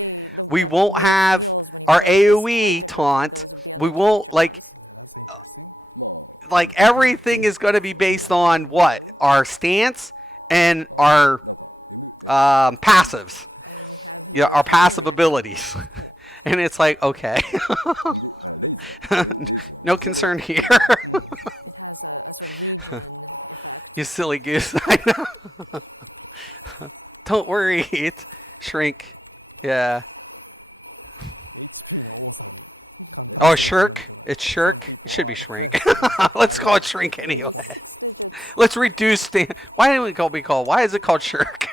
We won't have our AoE taunt. We won't like everything is going to be based on what? Our stance and our passives. Our passive abilities. And it's like, okay. No concern here. You silly goose. I know. Don't worry. It's shrink. Yeah. Oh, shirk. It's shirk. It should be shrink. Let's call it shrink anyway. Let's reduce the. Why didn't we be called? Why is it called shirk?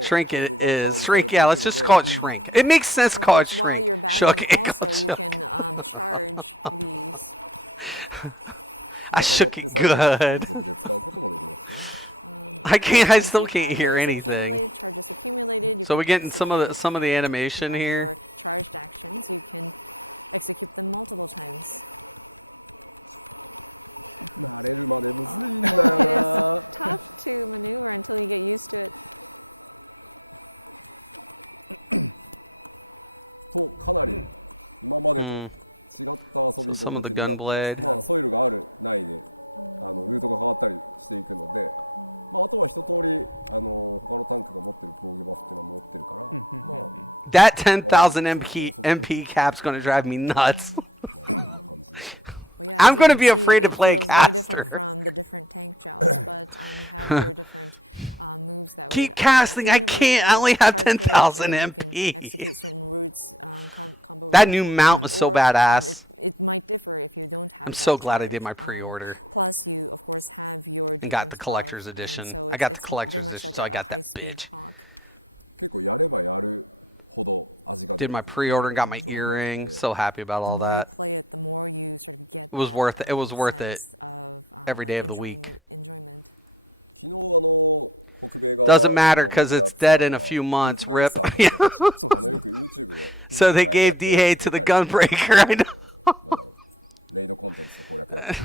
Shrink it is shrink. Yeah, let's just call it shrink. It makes sense to call it shrink. Shook. It called shook. I shook it good. I can't. I still can't hear anything. So we're getting some of the animation here. Hmm. So some of the gunblade. That 10,000 MP cap's gonna drive me nuts. I'm gonna be afraid to play a caster. Keep casting. I can't. I only have 10,000 MP. That new mount was so badass. I'm so glad I did my pre-order and got the collector's edition. I got the collector's edition, so I got that bitch. Did my pre-order and got my earring. So happy about all that. It was worth it. It was worth it every day of the week. Doesn't matter because it's dead in a few months. Rip. So they gave DA to the Gunbreaker. I know.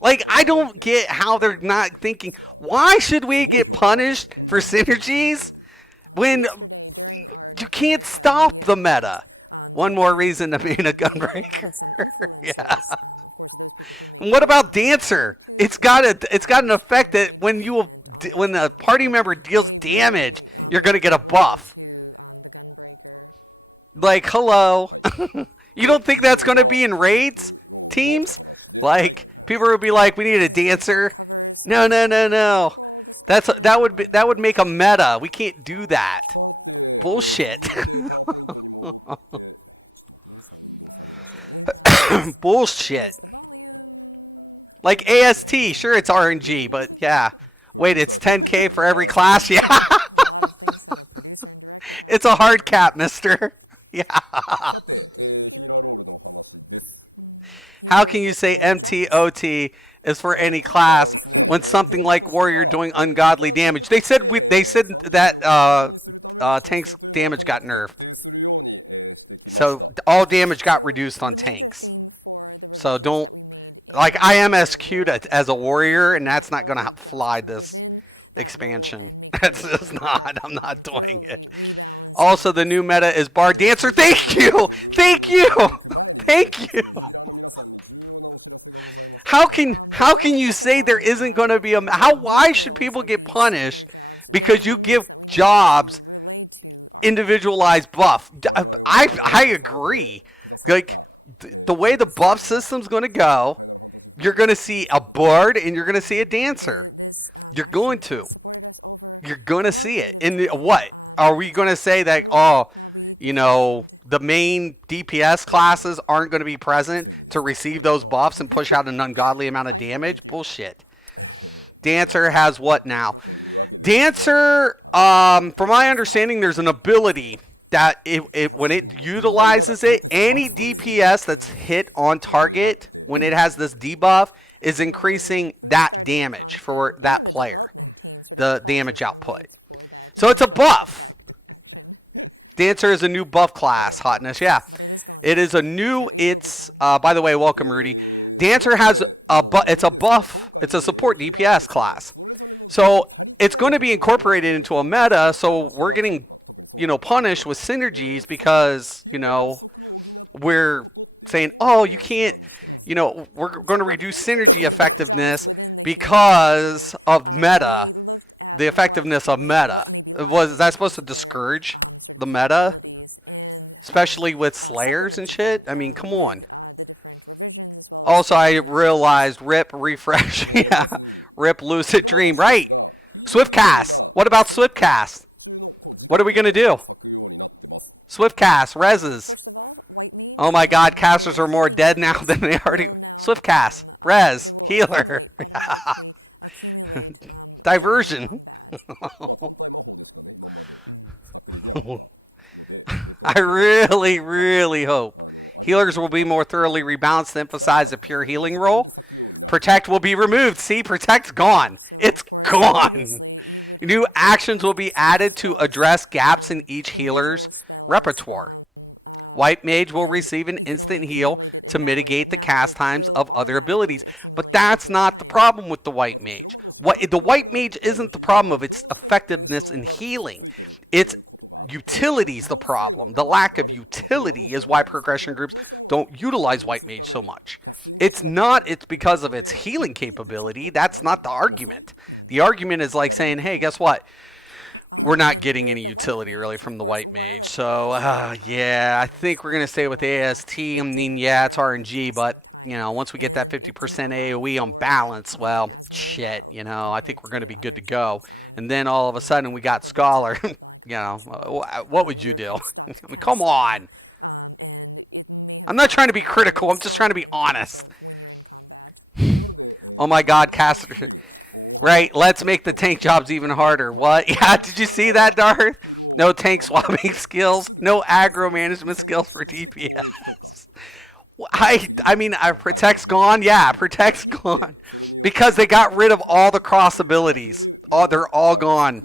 Like, I don't get how they're not thinking. Why should we get punished for synergies when you can't stop the meta? One more reason to be in a Gunbreaker. Yeah. And what about Dancer? It's got an effect that when the party member deals damage, you're gonna get a buff. Like, hello. You don't think that's gonna be in raids teams? Like, people would be like, we need a Dancer. No, no, no, no. That would make a meta. We can't do that. Bullshit. Bullshit. Like AST, sure it's RNG, but yeah. Wait, it's 10K for every class? Yeah. It's a hard cap, mister. Yeah. How can you say MTOT is for any class when something like Warrior doing ungodly damage? They said that tanks damage got nerfed. So all damage got reduced on tanks. So don't like I am SQ'd as a warrior, and that's not gonna fly this expansion. That's just not. I'm not doing it. Also, the new meta is bar dancer. Thank you, thank you, thank you. How can you say there isn't going to be a how? Why should people get punished because you give jobs individualized buff? I agree. Like the way the buff system's going to go, you're going to see a bard and you're going to see a dancer. You're going to. You're going to see it. And what? Are we going to say that, oh, the main DPS classes aren't going to be present to receive those buffs and push out an ungodly amount of damage? Bullshit. Dancer has what now? Dancer, from my understanding, there's an ability that when it utilizes it, any DPS that's hit on target when it has this debuff is increasing that damage for that player, the damage output. So it's a buff. Dancer is a new buff class, hotness. Yeah, it is a new. It's by the way, welcome Rudy. Dancer has it's a buff. It's a support DPS class. So it's going to be incorporated into a meta. So we're getting punished with synergies because we're saying, oh, you can't. We're going to reduce synergy effectiveness because of meta. The effectiveness of meta. Is that supposed to discourage the meta? Especially with slayers and shit? I mean, come on. Also, I realized rip refresh. Yeah. Rip lucid dream. Right. Swiftcast. What about Swiftcast? What are we going to do? Swiftcast. Reses. Oh my god, casters are more dead now than they already. Swiftcast. Res. Healer. Diversion. I really, really hope healers will be more thoroughly rebalanced to emphasize a pure healing role. Protect will be removed. See, Protect's gone. It's gone. New actions will be added to address gaps in each healer's repertoire. White Mage will receive an instant heal to mitigate the cast times of other abilities. But that's not the problem with the White Mage. The White Mage isn't the problem of its effectiveness in healing. Its utility's the problem. The lack of utility is why progression groups don't utilize White Mage so much. It's because of its healing capability. That's not the argument. The argument is like saying, hey, guess what? We're not getting any utility really from the White Mage. So, yeah, I think we're going to stay with AST. I mean, yeah, it's RNG, but, once we get that 50% AoE on balance, well, shit, I think we're going to be good to go. And then all of a sudden we got Scholar. What would you do? I mean, come on. I'm not trying to be critical. I'm just trying to be honest. Oh my God, Caster. Right, let's make the tank jobs even harder. What? Yeah, did you see that, Darth? No tank swapping skills. No aggro management skills for DPS. I mean, Protect's gone. Yeah, Protect's gone. Because they got rid of all the cross abilities. They're all gone.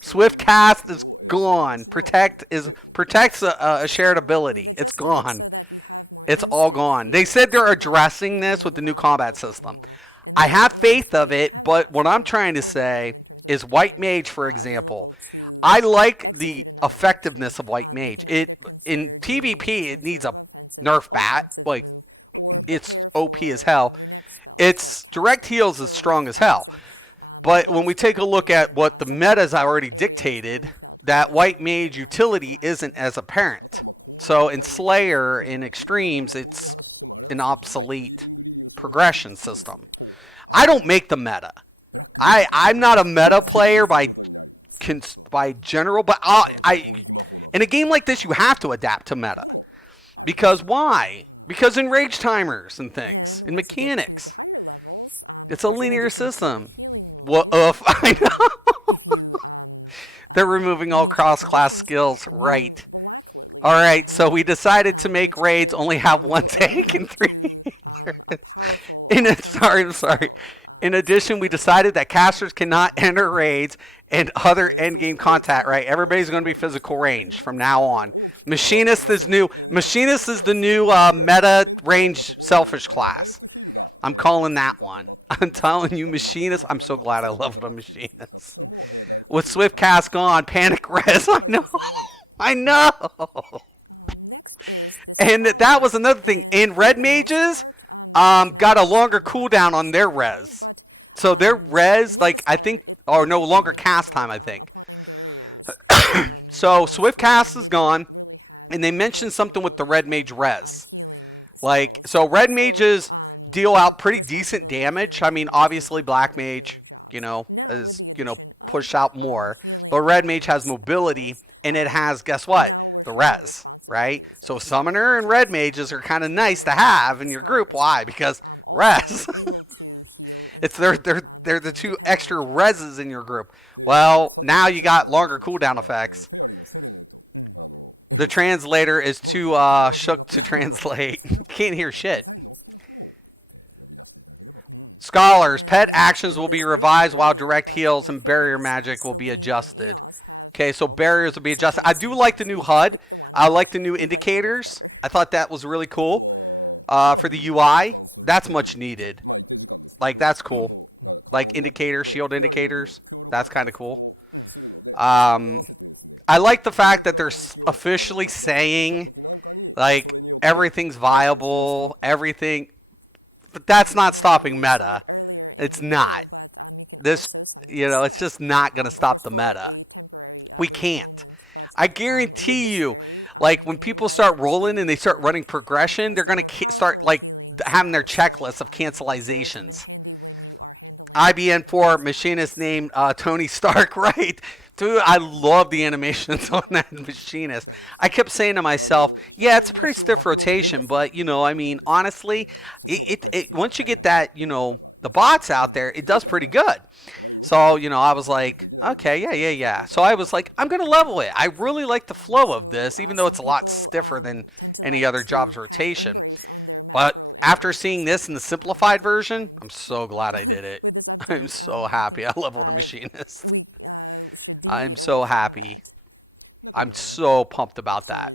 Swift cast is gone. Protect's a shared ability. It's gone. It's all gone. They said they're addressing this with the new combat system. I have faith of it, but what I'm trying to say is White Mage, for example. I like the effectiveness of White Mage. In PvP, it needs a nerf bat. Like, it's OP as hell. Its direct heals is strong as hell. But when we take a look at what the meta's already dictated, that White Mage utility isn't as apparent. So in Slayer, in Extremes, it's an obsolete progression system. I don't make the meta. I'm not a meta player by general, but in a game like this, you have to adapt to meta. Because why? Because in rage timers and things, in mechanics, it's a linear system. What? I know. They're removing all cross-class skills, right? All right, so we decided to make raids only have one tank and 3 healers. Sorry. In addition, we decided that casters cannot enter raids and other endgame contact, right? Everybody's going to be physical range from now on. Machinist is new. Machinist is the new meta range selfish class. I'm calling that one. I'm telling you, Machinist. I'm so glad I leveled a Machinist. With Swift Cast gone, Panic Res. I know. And that was another thing. In Red Mages, got a longer cooldown on their res. So their res, I think, or no longer cast time, I think. So Swift Cast is gone, and they mentioned something with the Red Mage res. So Red Mages deal out pretty decent damage. I mean, obviously Black Mage, is, push out more. But Red Mage has mobility, and it has, guess what? The res. Right? So Summoner and Red Mages are kind of nice to have in your group. Why? Because res. They're the 2 extra reses in your group. Well, now you got longer cooldown effects. The translator is too shook to translate. Can't hear shit. Scholars, pet actions will be revised while direct heals and barrier magic will be adjusted. Okay, so barriers will be adjusted. I do like the new HUD. I like the new indicators. I thought that was really cool. For the UI, that's much needed. That's cool. Indicators, shield indicators. That's kind of cool. I like the fact that they're officially saying, everything's viable, everything. But that's not stopping meta. It's not. It's just not going to stop the meta. We can't. I guarantee you, when people start rolling and they start running progression, they're going to start, having their checklist of cancelizations. IBN4 machinist named Tony Stark, right? Dude, I love the animations on that machinist. I kept saying to myself, yeah, it's a pretty stiff rotation, but I mean, honestly, once you get that, the bots out there, it does pretty good. So, I was like, okay, yeah, yeah, yeah. So I was like, I'm going to level it. I really like the flow of this, even though it's a lot stiffer than any other job's rotation. But after seeing this in the simplified version, I'm so glad I did it. I'm so happy I leveled a machinist. I'm so happy. I'm so pumped about that.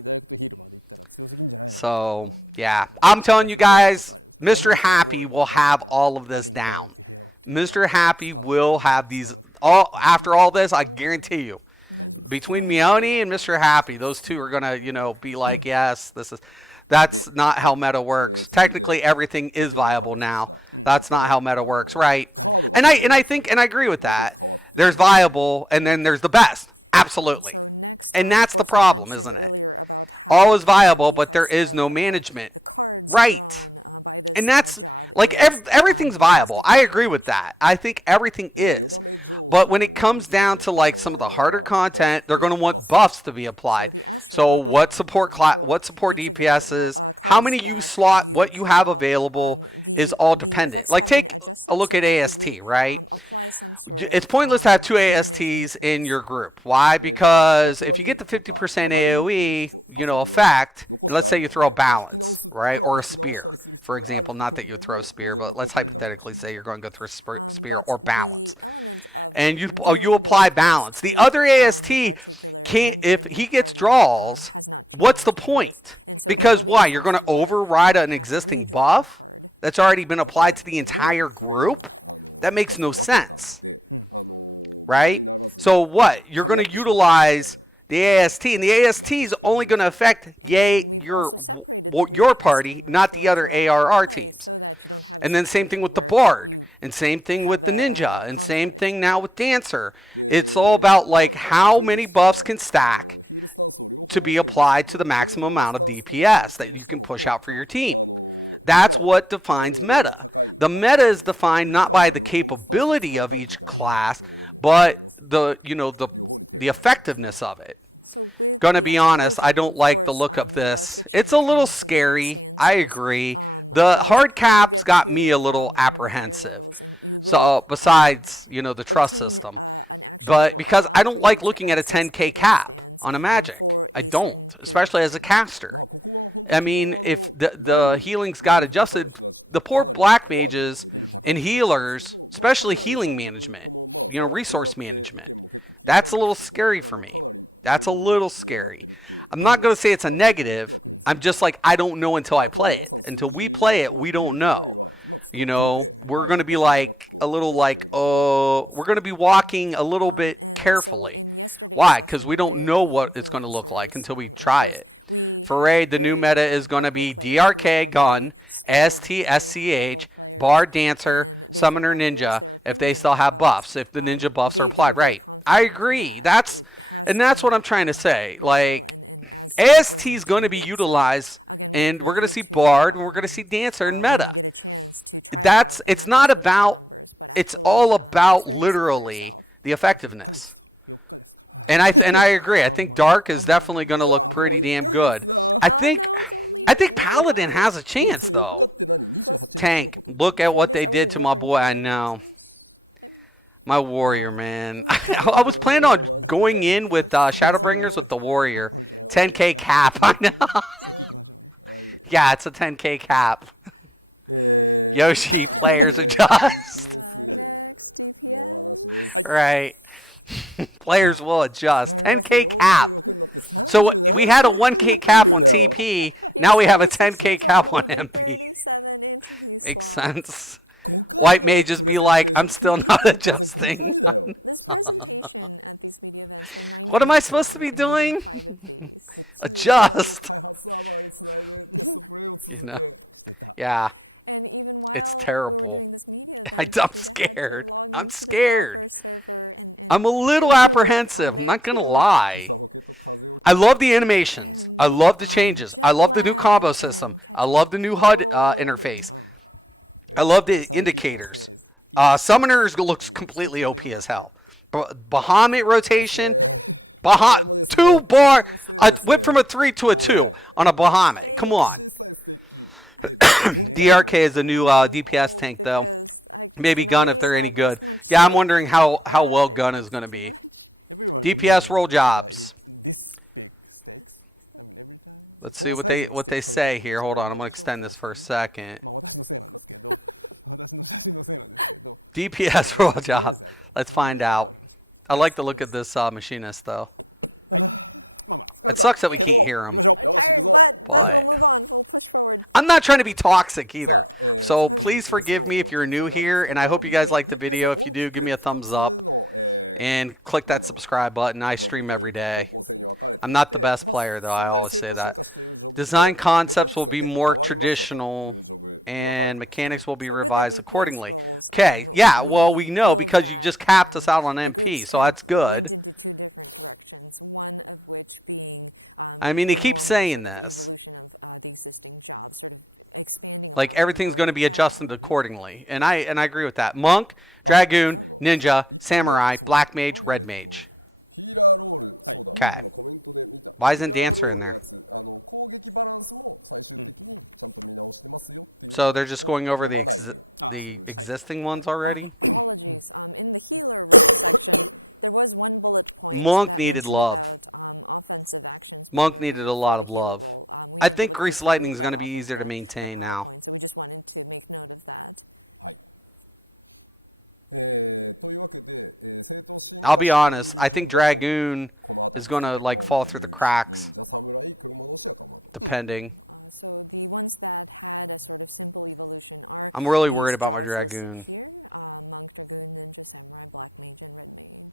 So, yeah, I'm telling you guys, Mr. Happy will have all of this down. Mr. Happy will have these all after all this, I guarantee you. Between Meone and Mr. Happy, those two are gonna, be like, yes, that's not how meta works. Technically everything is viable now. That's not how meta works, right? And I think and I agree with that. There's viable and then there's the best. Absolutely. And that's the problem, isn't it? All is viable, but there is no management. Right. And that's like everything's viable. I agree with that. I think everything is. But when it comes down to like some of the harder content, they're going to want buffs to be applied. So what support DPS is, how many you slot, what you have available is all dependent. Like take a look at AST, right? It's pointless to have two ASTs in your group. Why? Because if you get the 50% AoE, effect, and let's say you throw a balance, right, or a spear, for example, not that you would throw a spear, but let's hypothetically say you're going to go through a spear or balance, and you apply balance. The other AST can't. If he gets draws, what's the point? Because why? You're going to override an existing buff that's already been applied to the entire group? That makes no sense. Right? So what? You're going to utilize the AST, and the AST is only going to affect your party, not the other ARR teams. And then same thing with the Bard, and same thing with the Ninja, and same thing now with Dancer. It's all about like how many buffs can stack to be applied to the maximum amount of DPS that you can push out for your team. That's what defines meta. The meta is defined not by the capability of each class, but the effectiveness of it. Gonna be honest, I don't like the look of this. It's a little scary. I agree. The hard caps got me a little apprehensive. So besides, the trust system, but because I don't like looking at a 10k cap on a magic. I don't, especially as a caster. I mean, if the healings got adjusted, the poor black mages and healers, especially healing management, resource management, that's a little scary for me. That's a little scary. I'm not going to say it's a negative. I'm just like, I don't know until I play it. Until we play it, we don't know. We're going to be like a little like, oh, we're going to be walking a little bit carefully. Why? Because we don't know what it's going to look like until we try it. For raid, the new meta is going to be DRK, Gun, ST, SCH, Bard, Dancer, Summoner, Ninja, if they still have buffs, if the Ninja buffs are applied. Right. I agree. That's what I'm trying to say. Like, AST is going to be utilized, and we're going to see Bard, and we're going to see Dancer in meta. It's all about literally the effectiveness. And I agree. I think Dark is definitely going to look pretty damn good. I think Paladin has a chance though. Tank, look at what they did to my boy. I know. My Warrior, man. I was planning on going in with Shadowbringers with the Warrior. 10k cap. I know. Yeah, it's a 10k cap. Yoshi players adjust. Right. Players will adjust. 10k cap. So we had a 1k cap on TP. Now we have a 10k cap on MP. Makes sense. White may just be like, I'm still not adjusting. What am I supposed to be doing? Adjust. Yeah. It's terrible. I'm scared. I'm scared. I'm a little apprehensive. I'm not going to lie. I love the animations. I love the changes. I love the new combo system. I love the new HUD interface. I love the indicators. Summoners looks completely OP as hell. Bahamut rotation, Bahamut 2 bar. I went from a 3 to a 2 on a Bahamut. Come on. DRK is a new DPS tank though. Maybe Gun if they're any good. Yeah, I'm wondering how well Gun is going to be. DPS roll jobs. Let's see what they say here. Hold on, I'm going to extend this for a second. DPS roll job. Let's find out. I like the look of this machinist though. It sucks that we can't hear him, but I'm not trying to be toxic either. So please forgive me if you're new here, and I hope you guys like the video. If you do, give me a thumbs up and click that subscribe button. I stream every day. I'm not the best player though. I always say that. Design concepts will be more traditional and mechanics will be revised accordingly. Okay, yeah, well, we know because you just capped us out on MP, so that's good. I mean, they keep saying this. Like, everything's going to be adjusted accordingly, and I agree with that. Monk, Dragoon, Ninja, Samurai, Black Mage, Red Mage. Okay. Why isn't Dancer in there? So they're just going over the existing ones already? Monk needed love. Monk needed a lot of love. I think Grease Lightning is going to be easier to maintain now. I'll be honest. I think Dragoon is going to like fall through the cracks, depending. I'm really worried about my Dragoon.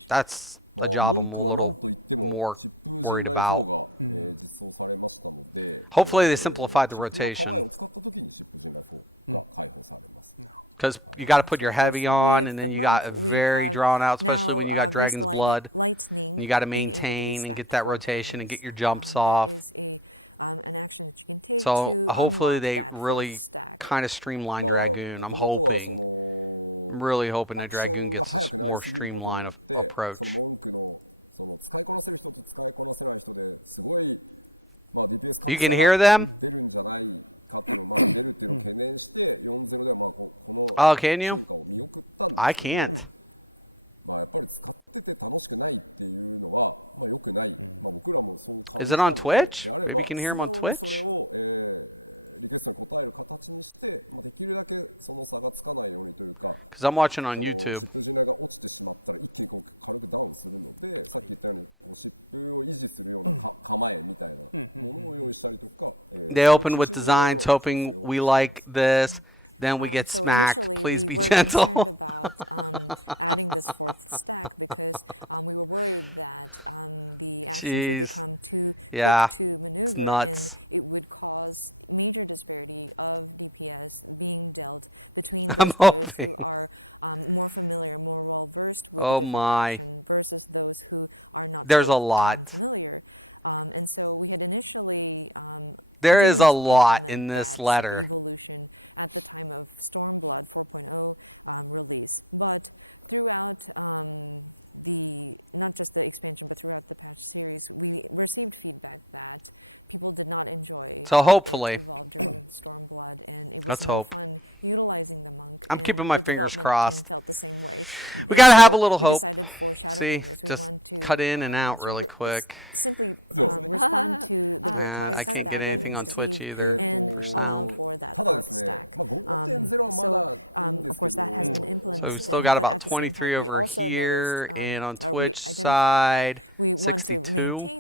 That's a job I'm a little more worried about. Hopefully they simplified the rotation. Because you got to put your heavy on, and then you got a very drawn out, especially when you got Dragon's Blood. And you got to maintain and get that rotation and get your jumps off. So hopefully they really kind of streamline Dragoon. I'm hoping. I'm really hoping that Dragoon gets a more streamlined approach. You can hear them? Oh, can you? I can't. Is it on Twitch? Maybe you can hear them on Twitch? Because I'm watching on YouTube. They open with designs hoping we like this. Then we get smacked. Please be gentle. Jeez. Yeah. It's nuts. I'm hoping. Oh my. There's a lot. There is a lot in this letter. So hopefully, let's hope. I'm keeping my fingers crossed. We got to have a little hope. See, just cut in and out really quick. And I can't get anything on Twitch either for sound. So we still got about 23 over here, and on Twitch side, 62.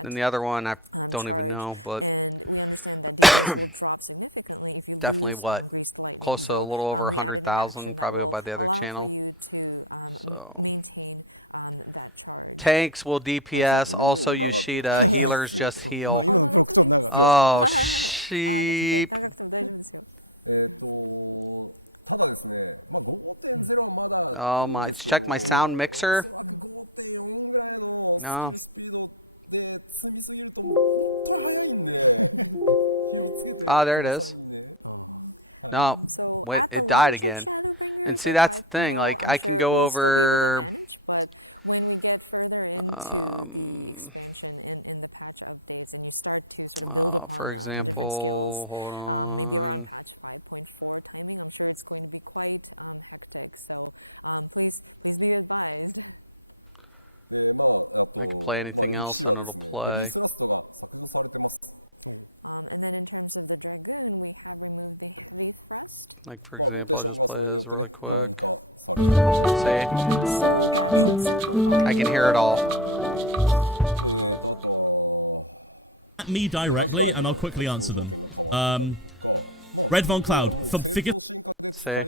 Then the other one, I don't even know, but definitely what? Close to a little over 100,000, probably by the other channel. So tanks will DPS, also Yoshida. Healers just heal. Oh, sheep. Oh my, check my sound mixer. No. Ah, there it is. No, wait, it died again. And see, that's the thing. Like, I can go over. Um, for example, hold on. I can play anything else and it'll play. Like, for example, I'll just play his really quick. See? I can hear it all. At me directly, and I'll quickly answer them. Red Von Cloud, from figure. See?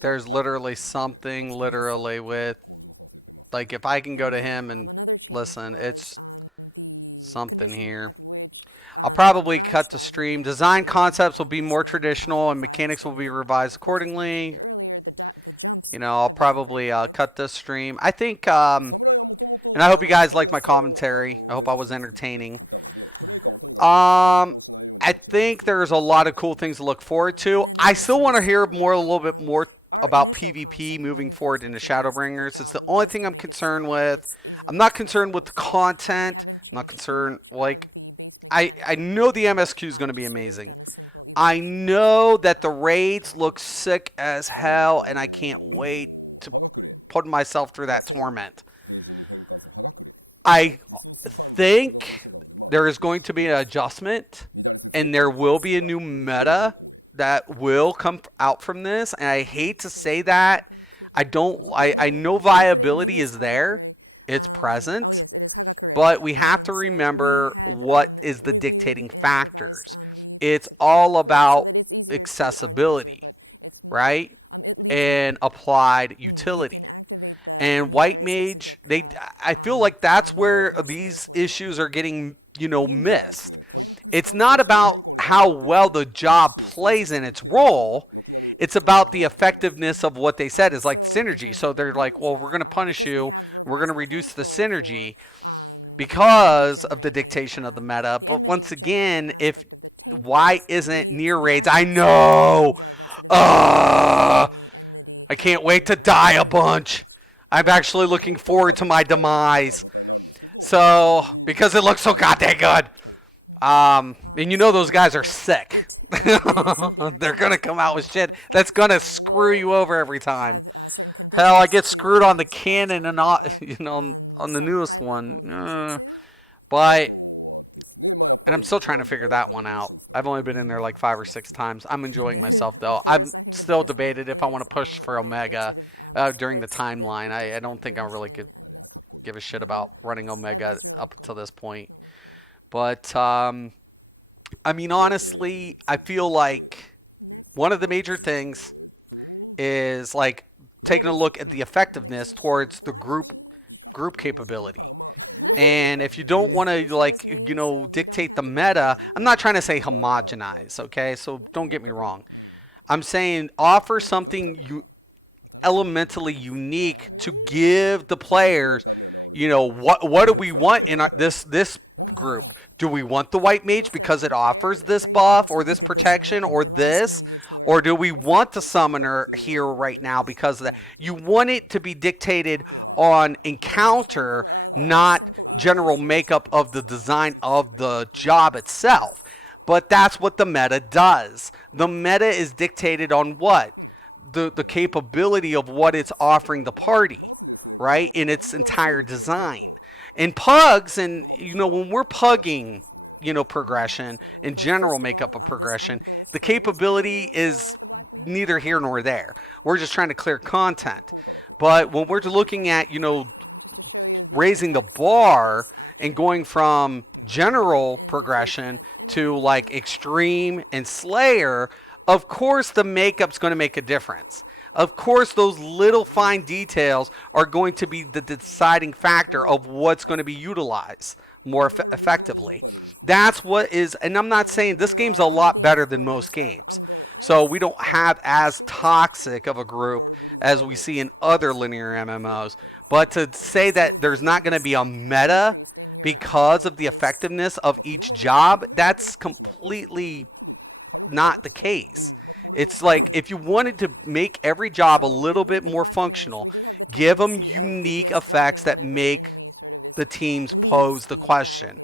There's literally something, literally, with. Like, if I can go to him and listen, it's something here. I'll probably cut the stream. Design concepts will be more traditional and mechanics will be revised accordingly. I'll probably cut this stream. I think, and I hope you guys like my commentary. I hope I was entertaining. I think there's a lot of cool things to look forward to. I still want to hear a little bit more about PvP moving forward into Shadowbringers. It's the only thing I'm concerned with. I'm not concerned with the content. I'm not concerned, like, I know the MSQ is going to be amazing. I know that the raids look sick as hell, and I can't wait to put myself through that torment. I think there is going to be an adjustment, and there will be a new meta that will come out from this. And I hate to say that. I know viability is there. It's present. But we have to remember what is the dictating factors. It's all about accessibility, right? And applied utility. And White Mage, I feel like that's where these issues are getting, missed. It's not about how well the job plays in its role. It's about the effectiveness of what they said is like synergy. So they're like, well, we're going to punish you. We're going to reduce the synergy because of the dictation of the meta. But once again, why isn't near raids? I know. I can't wait to die a bunch. I'm actually looking forward to my demise. So, because it looks so goddamn good. And those guys are sick. They're going to come out with shit that's going to screw you over every time. Hell, I get screwed on the cannon and not, on the newest one. But, and I'm still trying to figure that one out. I've only been in there like 5 or 6 times. I'm enjoying myself though. I'm still debated if I want to push for Omega during the timeline. I don't think I really could give a shit about running Omega up until this point. But, honestly, I feel like one of the major things is like taking a look at the effectiveness towards the group capability. And if you don't want to dictate the meta, I'm not trying to say homogenize, okay? So don't get me wrong. I'm saying offer something elementally unique to give the players, what do we want in this group? Do we want the White Mage because it offers this buff or this protection or this? Or do we want the summoner here right now because of that? You want it to be dictated on encounter, not general makeup of the design of the job itself. But that's what the meta does. The meta is dictated on what? The capability of what it's offering the party, right? In its entire design. And pugs, and when we're pugging progression and general makeup of progression, the capability is neither here nor there. We're just trying to clear content. But when we're looking at, raising the bar and going from general progression to like extreme and slayer, of course the makeup's going to make a difference. Of course, those little fine details are going to be the deciding factor of what's going to be utilized more effectively. That's what is, and I'm not saying this game's a lot better than most games. So we don't have as toxic of a group as we see in other linear MMOs. But to say that there's not going to be a meta because of the effectiveness of each job, that's completely not the case. It's like if you wanted to make every job a little bit more functional, give them unique effects that make the teams pose the question: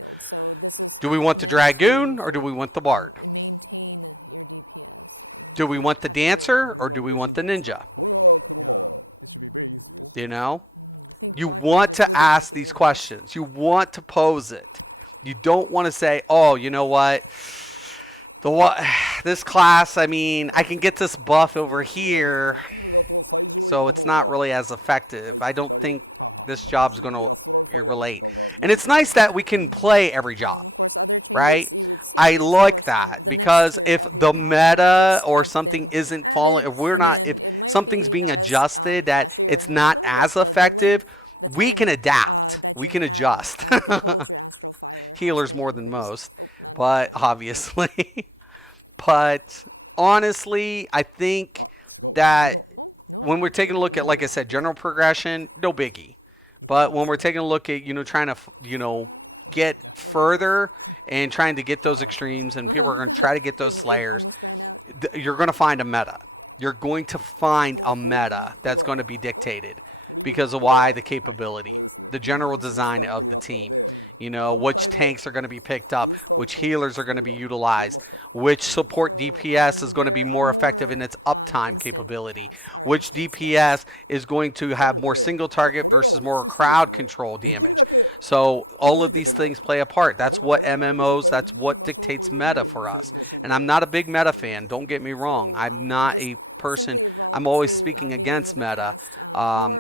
do we want the dragoon or do we want the bard? Do we want the dancer or do we want the ninja? You know, you want to ask these questions. You want to pose it. You don't want to say, "Oh, you know what? The what this class, I mean, I can get this buff over here, so it's not really as effective. I don't think this job's going to relate." And it's nice that we can play every job, right? I like that because if the meta or something isn't following, if something's being adjusted that it's not as effective, we can adapt. We can adjust. Healers more than most, but obviously. But honestly, I think that when we're taking a look at, like I said, general progression, no biggie. But when we're taking a look at, trying to, get further and trying to get those extremes, and people are going to try to get those slayers, you're going to find a meta. You're going to find a meta that's going to be dictated because of why the capability, the general design of the team. Which tanks are going to be picked up, which healers are going to be utilized, which support DPS is going to be more effective in its uptime capability, which DPS is going to have more single target versus more crowd control damage. So all of these things play a part. That's what MMOs, that's what dictates meta for us. And I'm not a big meta fan, don't get me wrong. I'm not a person, I'm always speaking against meta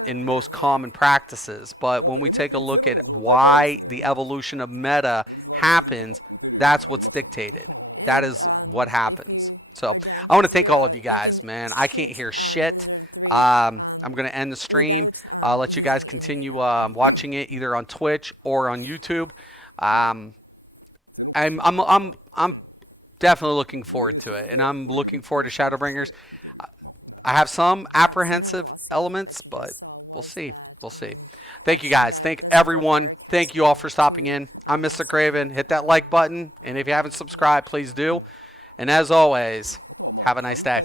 in most common practices. But when we take a look at why the evolution of meta happens, that's what's dictated. That is what happens. So I want to thank all of you guys, man. I can't hear shit. I'm going to end the stream. I'll let you guys continue watching it either on Twitch or on YouTube. I'm definitely looking forward to it, and I'm looking forward to Shadowbringers. I have some apprehensive elements, but we'll see. We'll see. Thank you guys. Thank everyone. Thank you all for stopping in. I'm Mr. Craven. Hit that like button, and if you haven't subscribed, please do. And as always, have a nice day.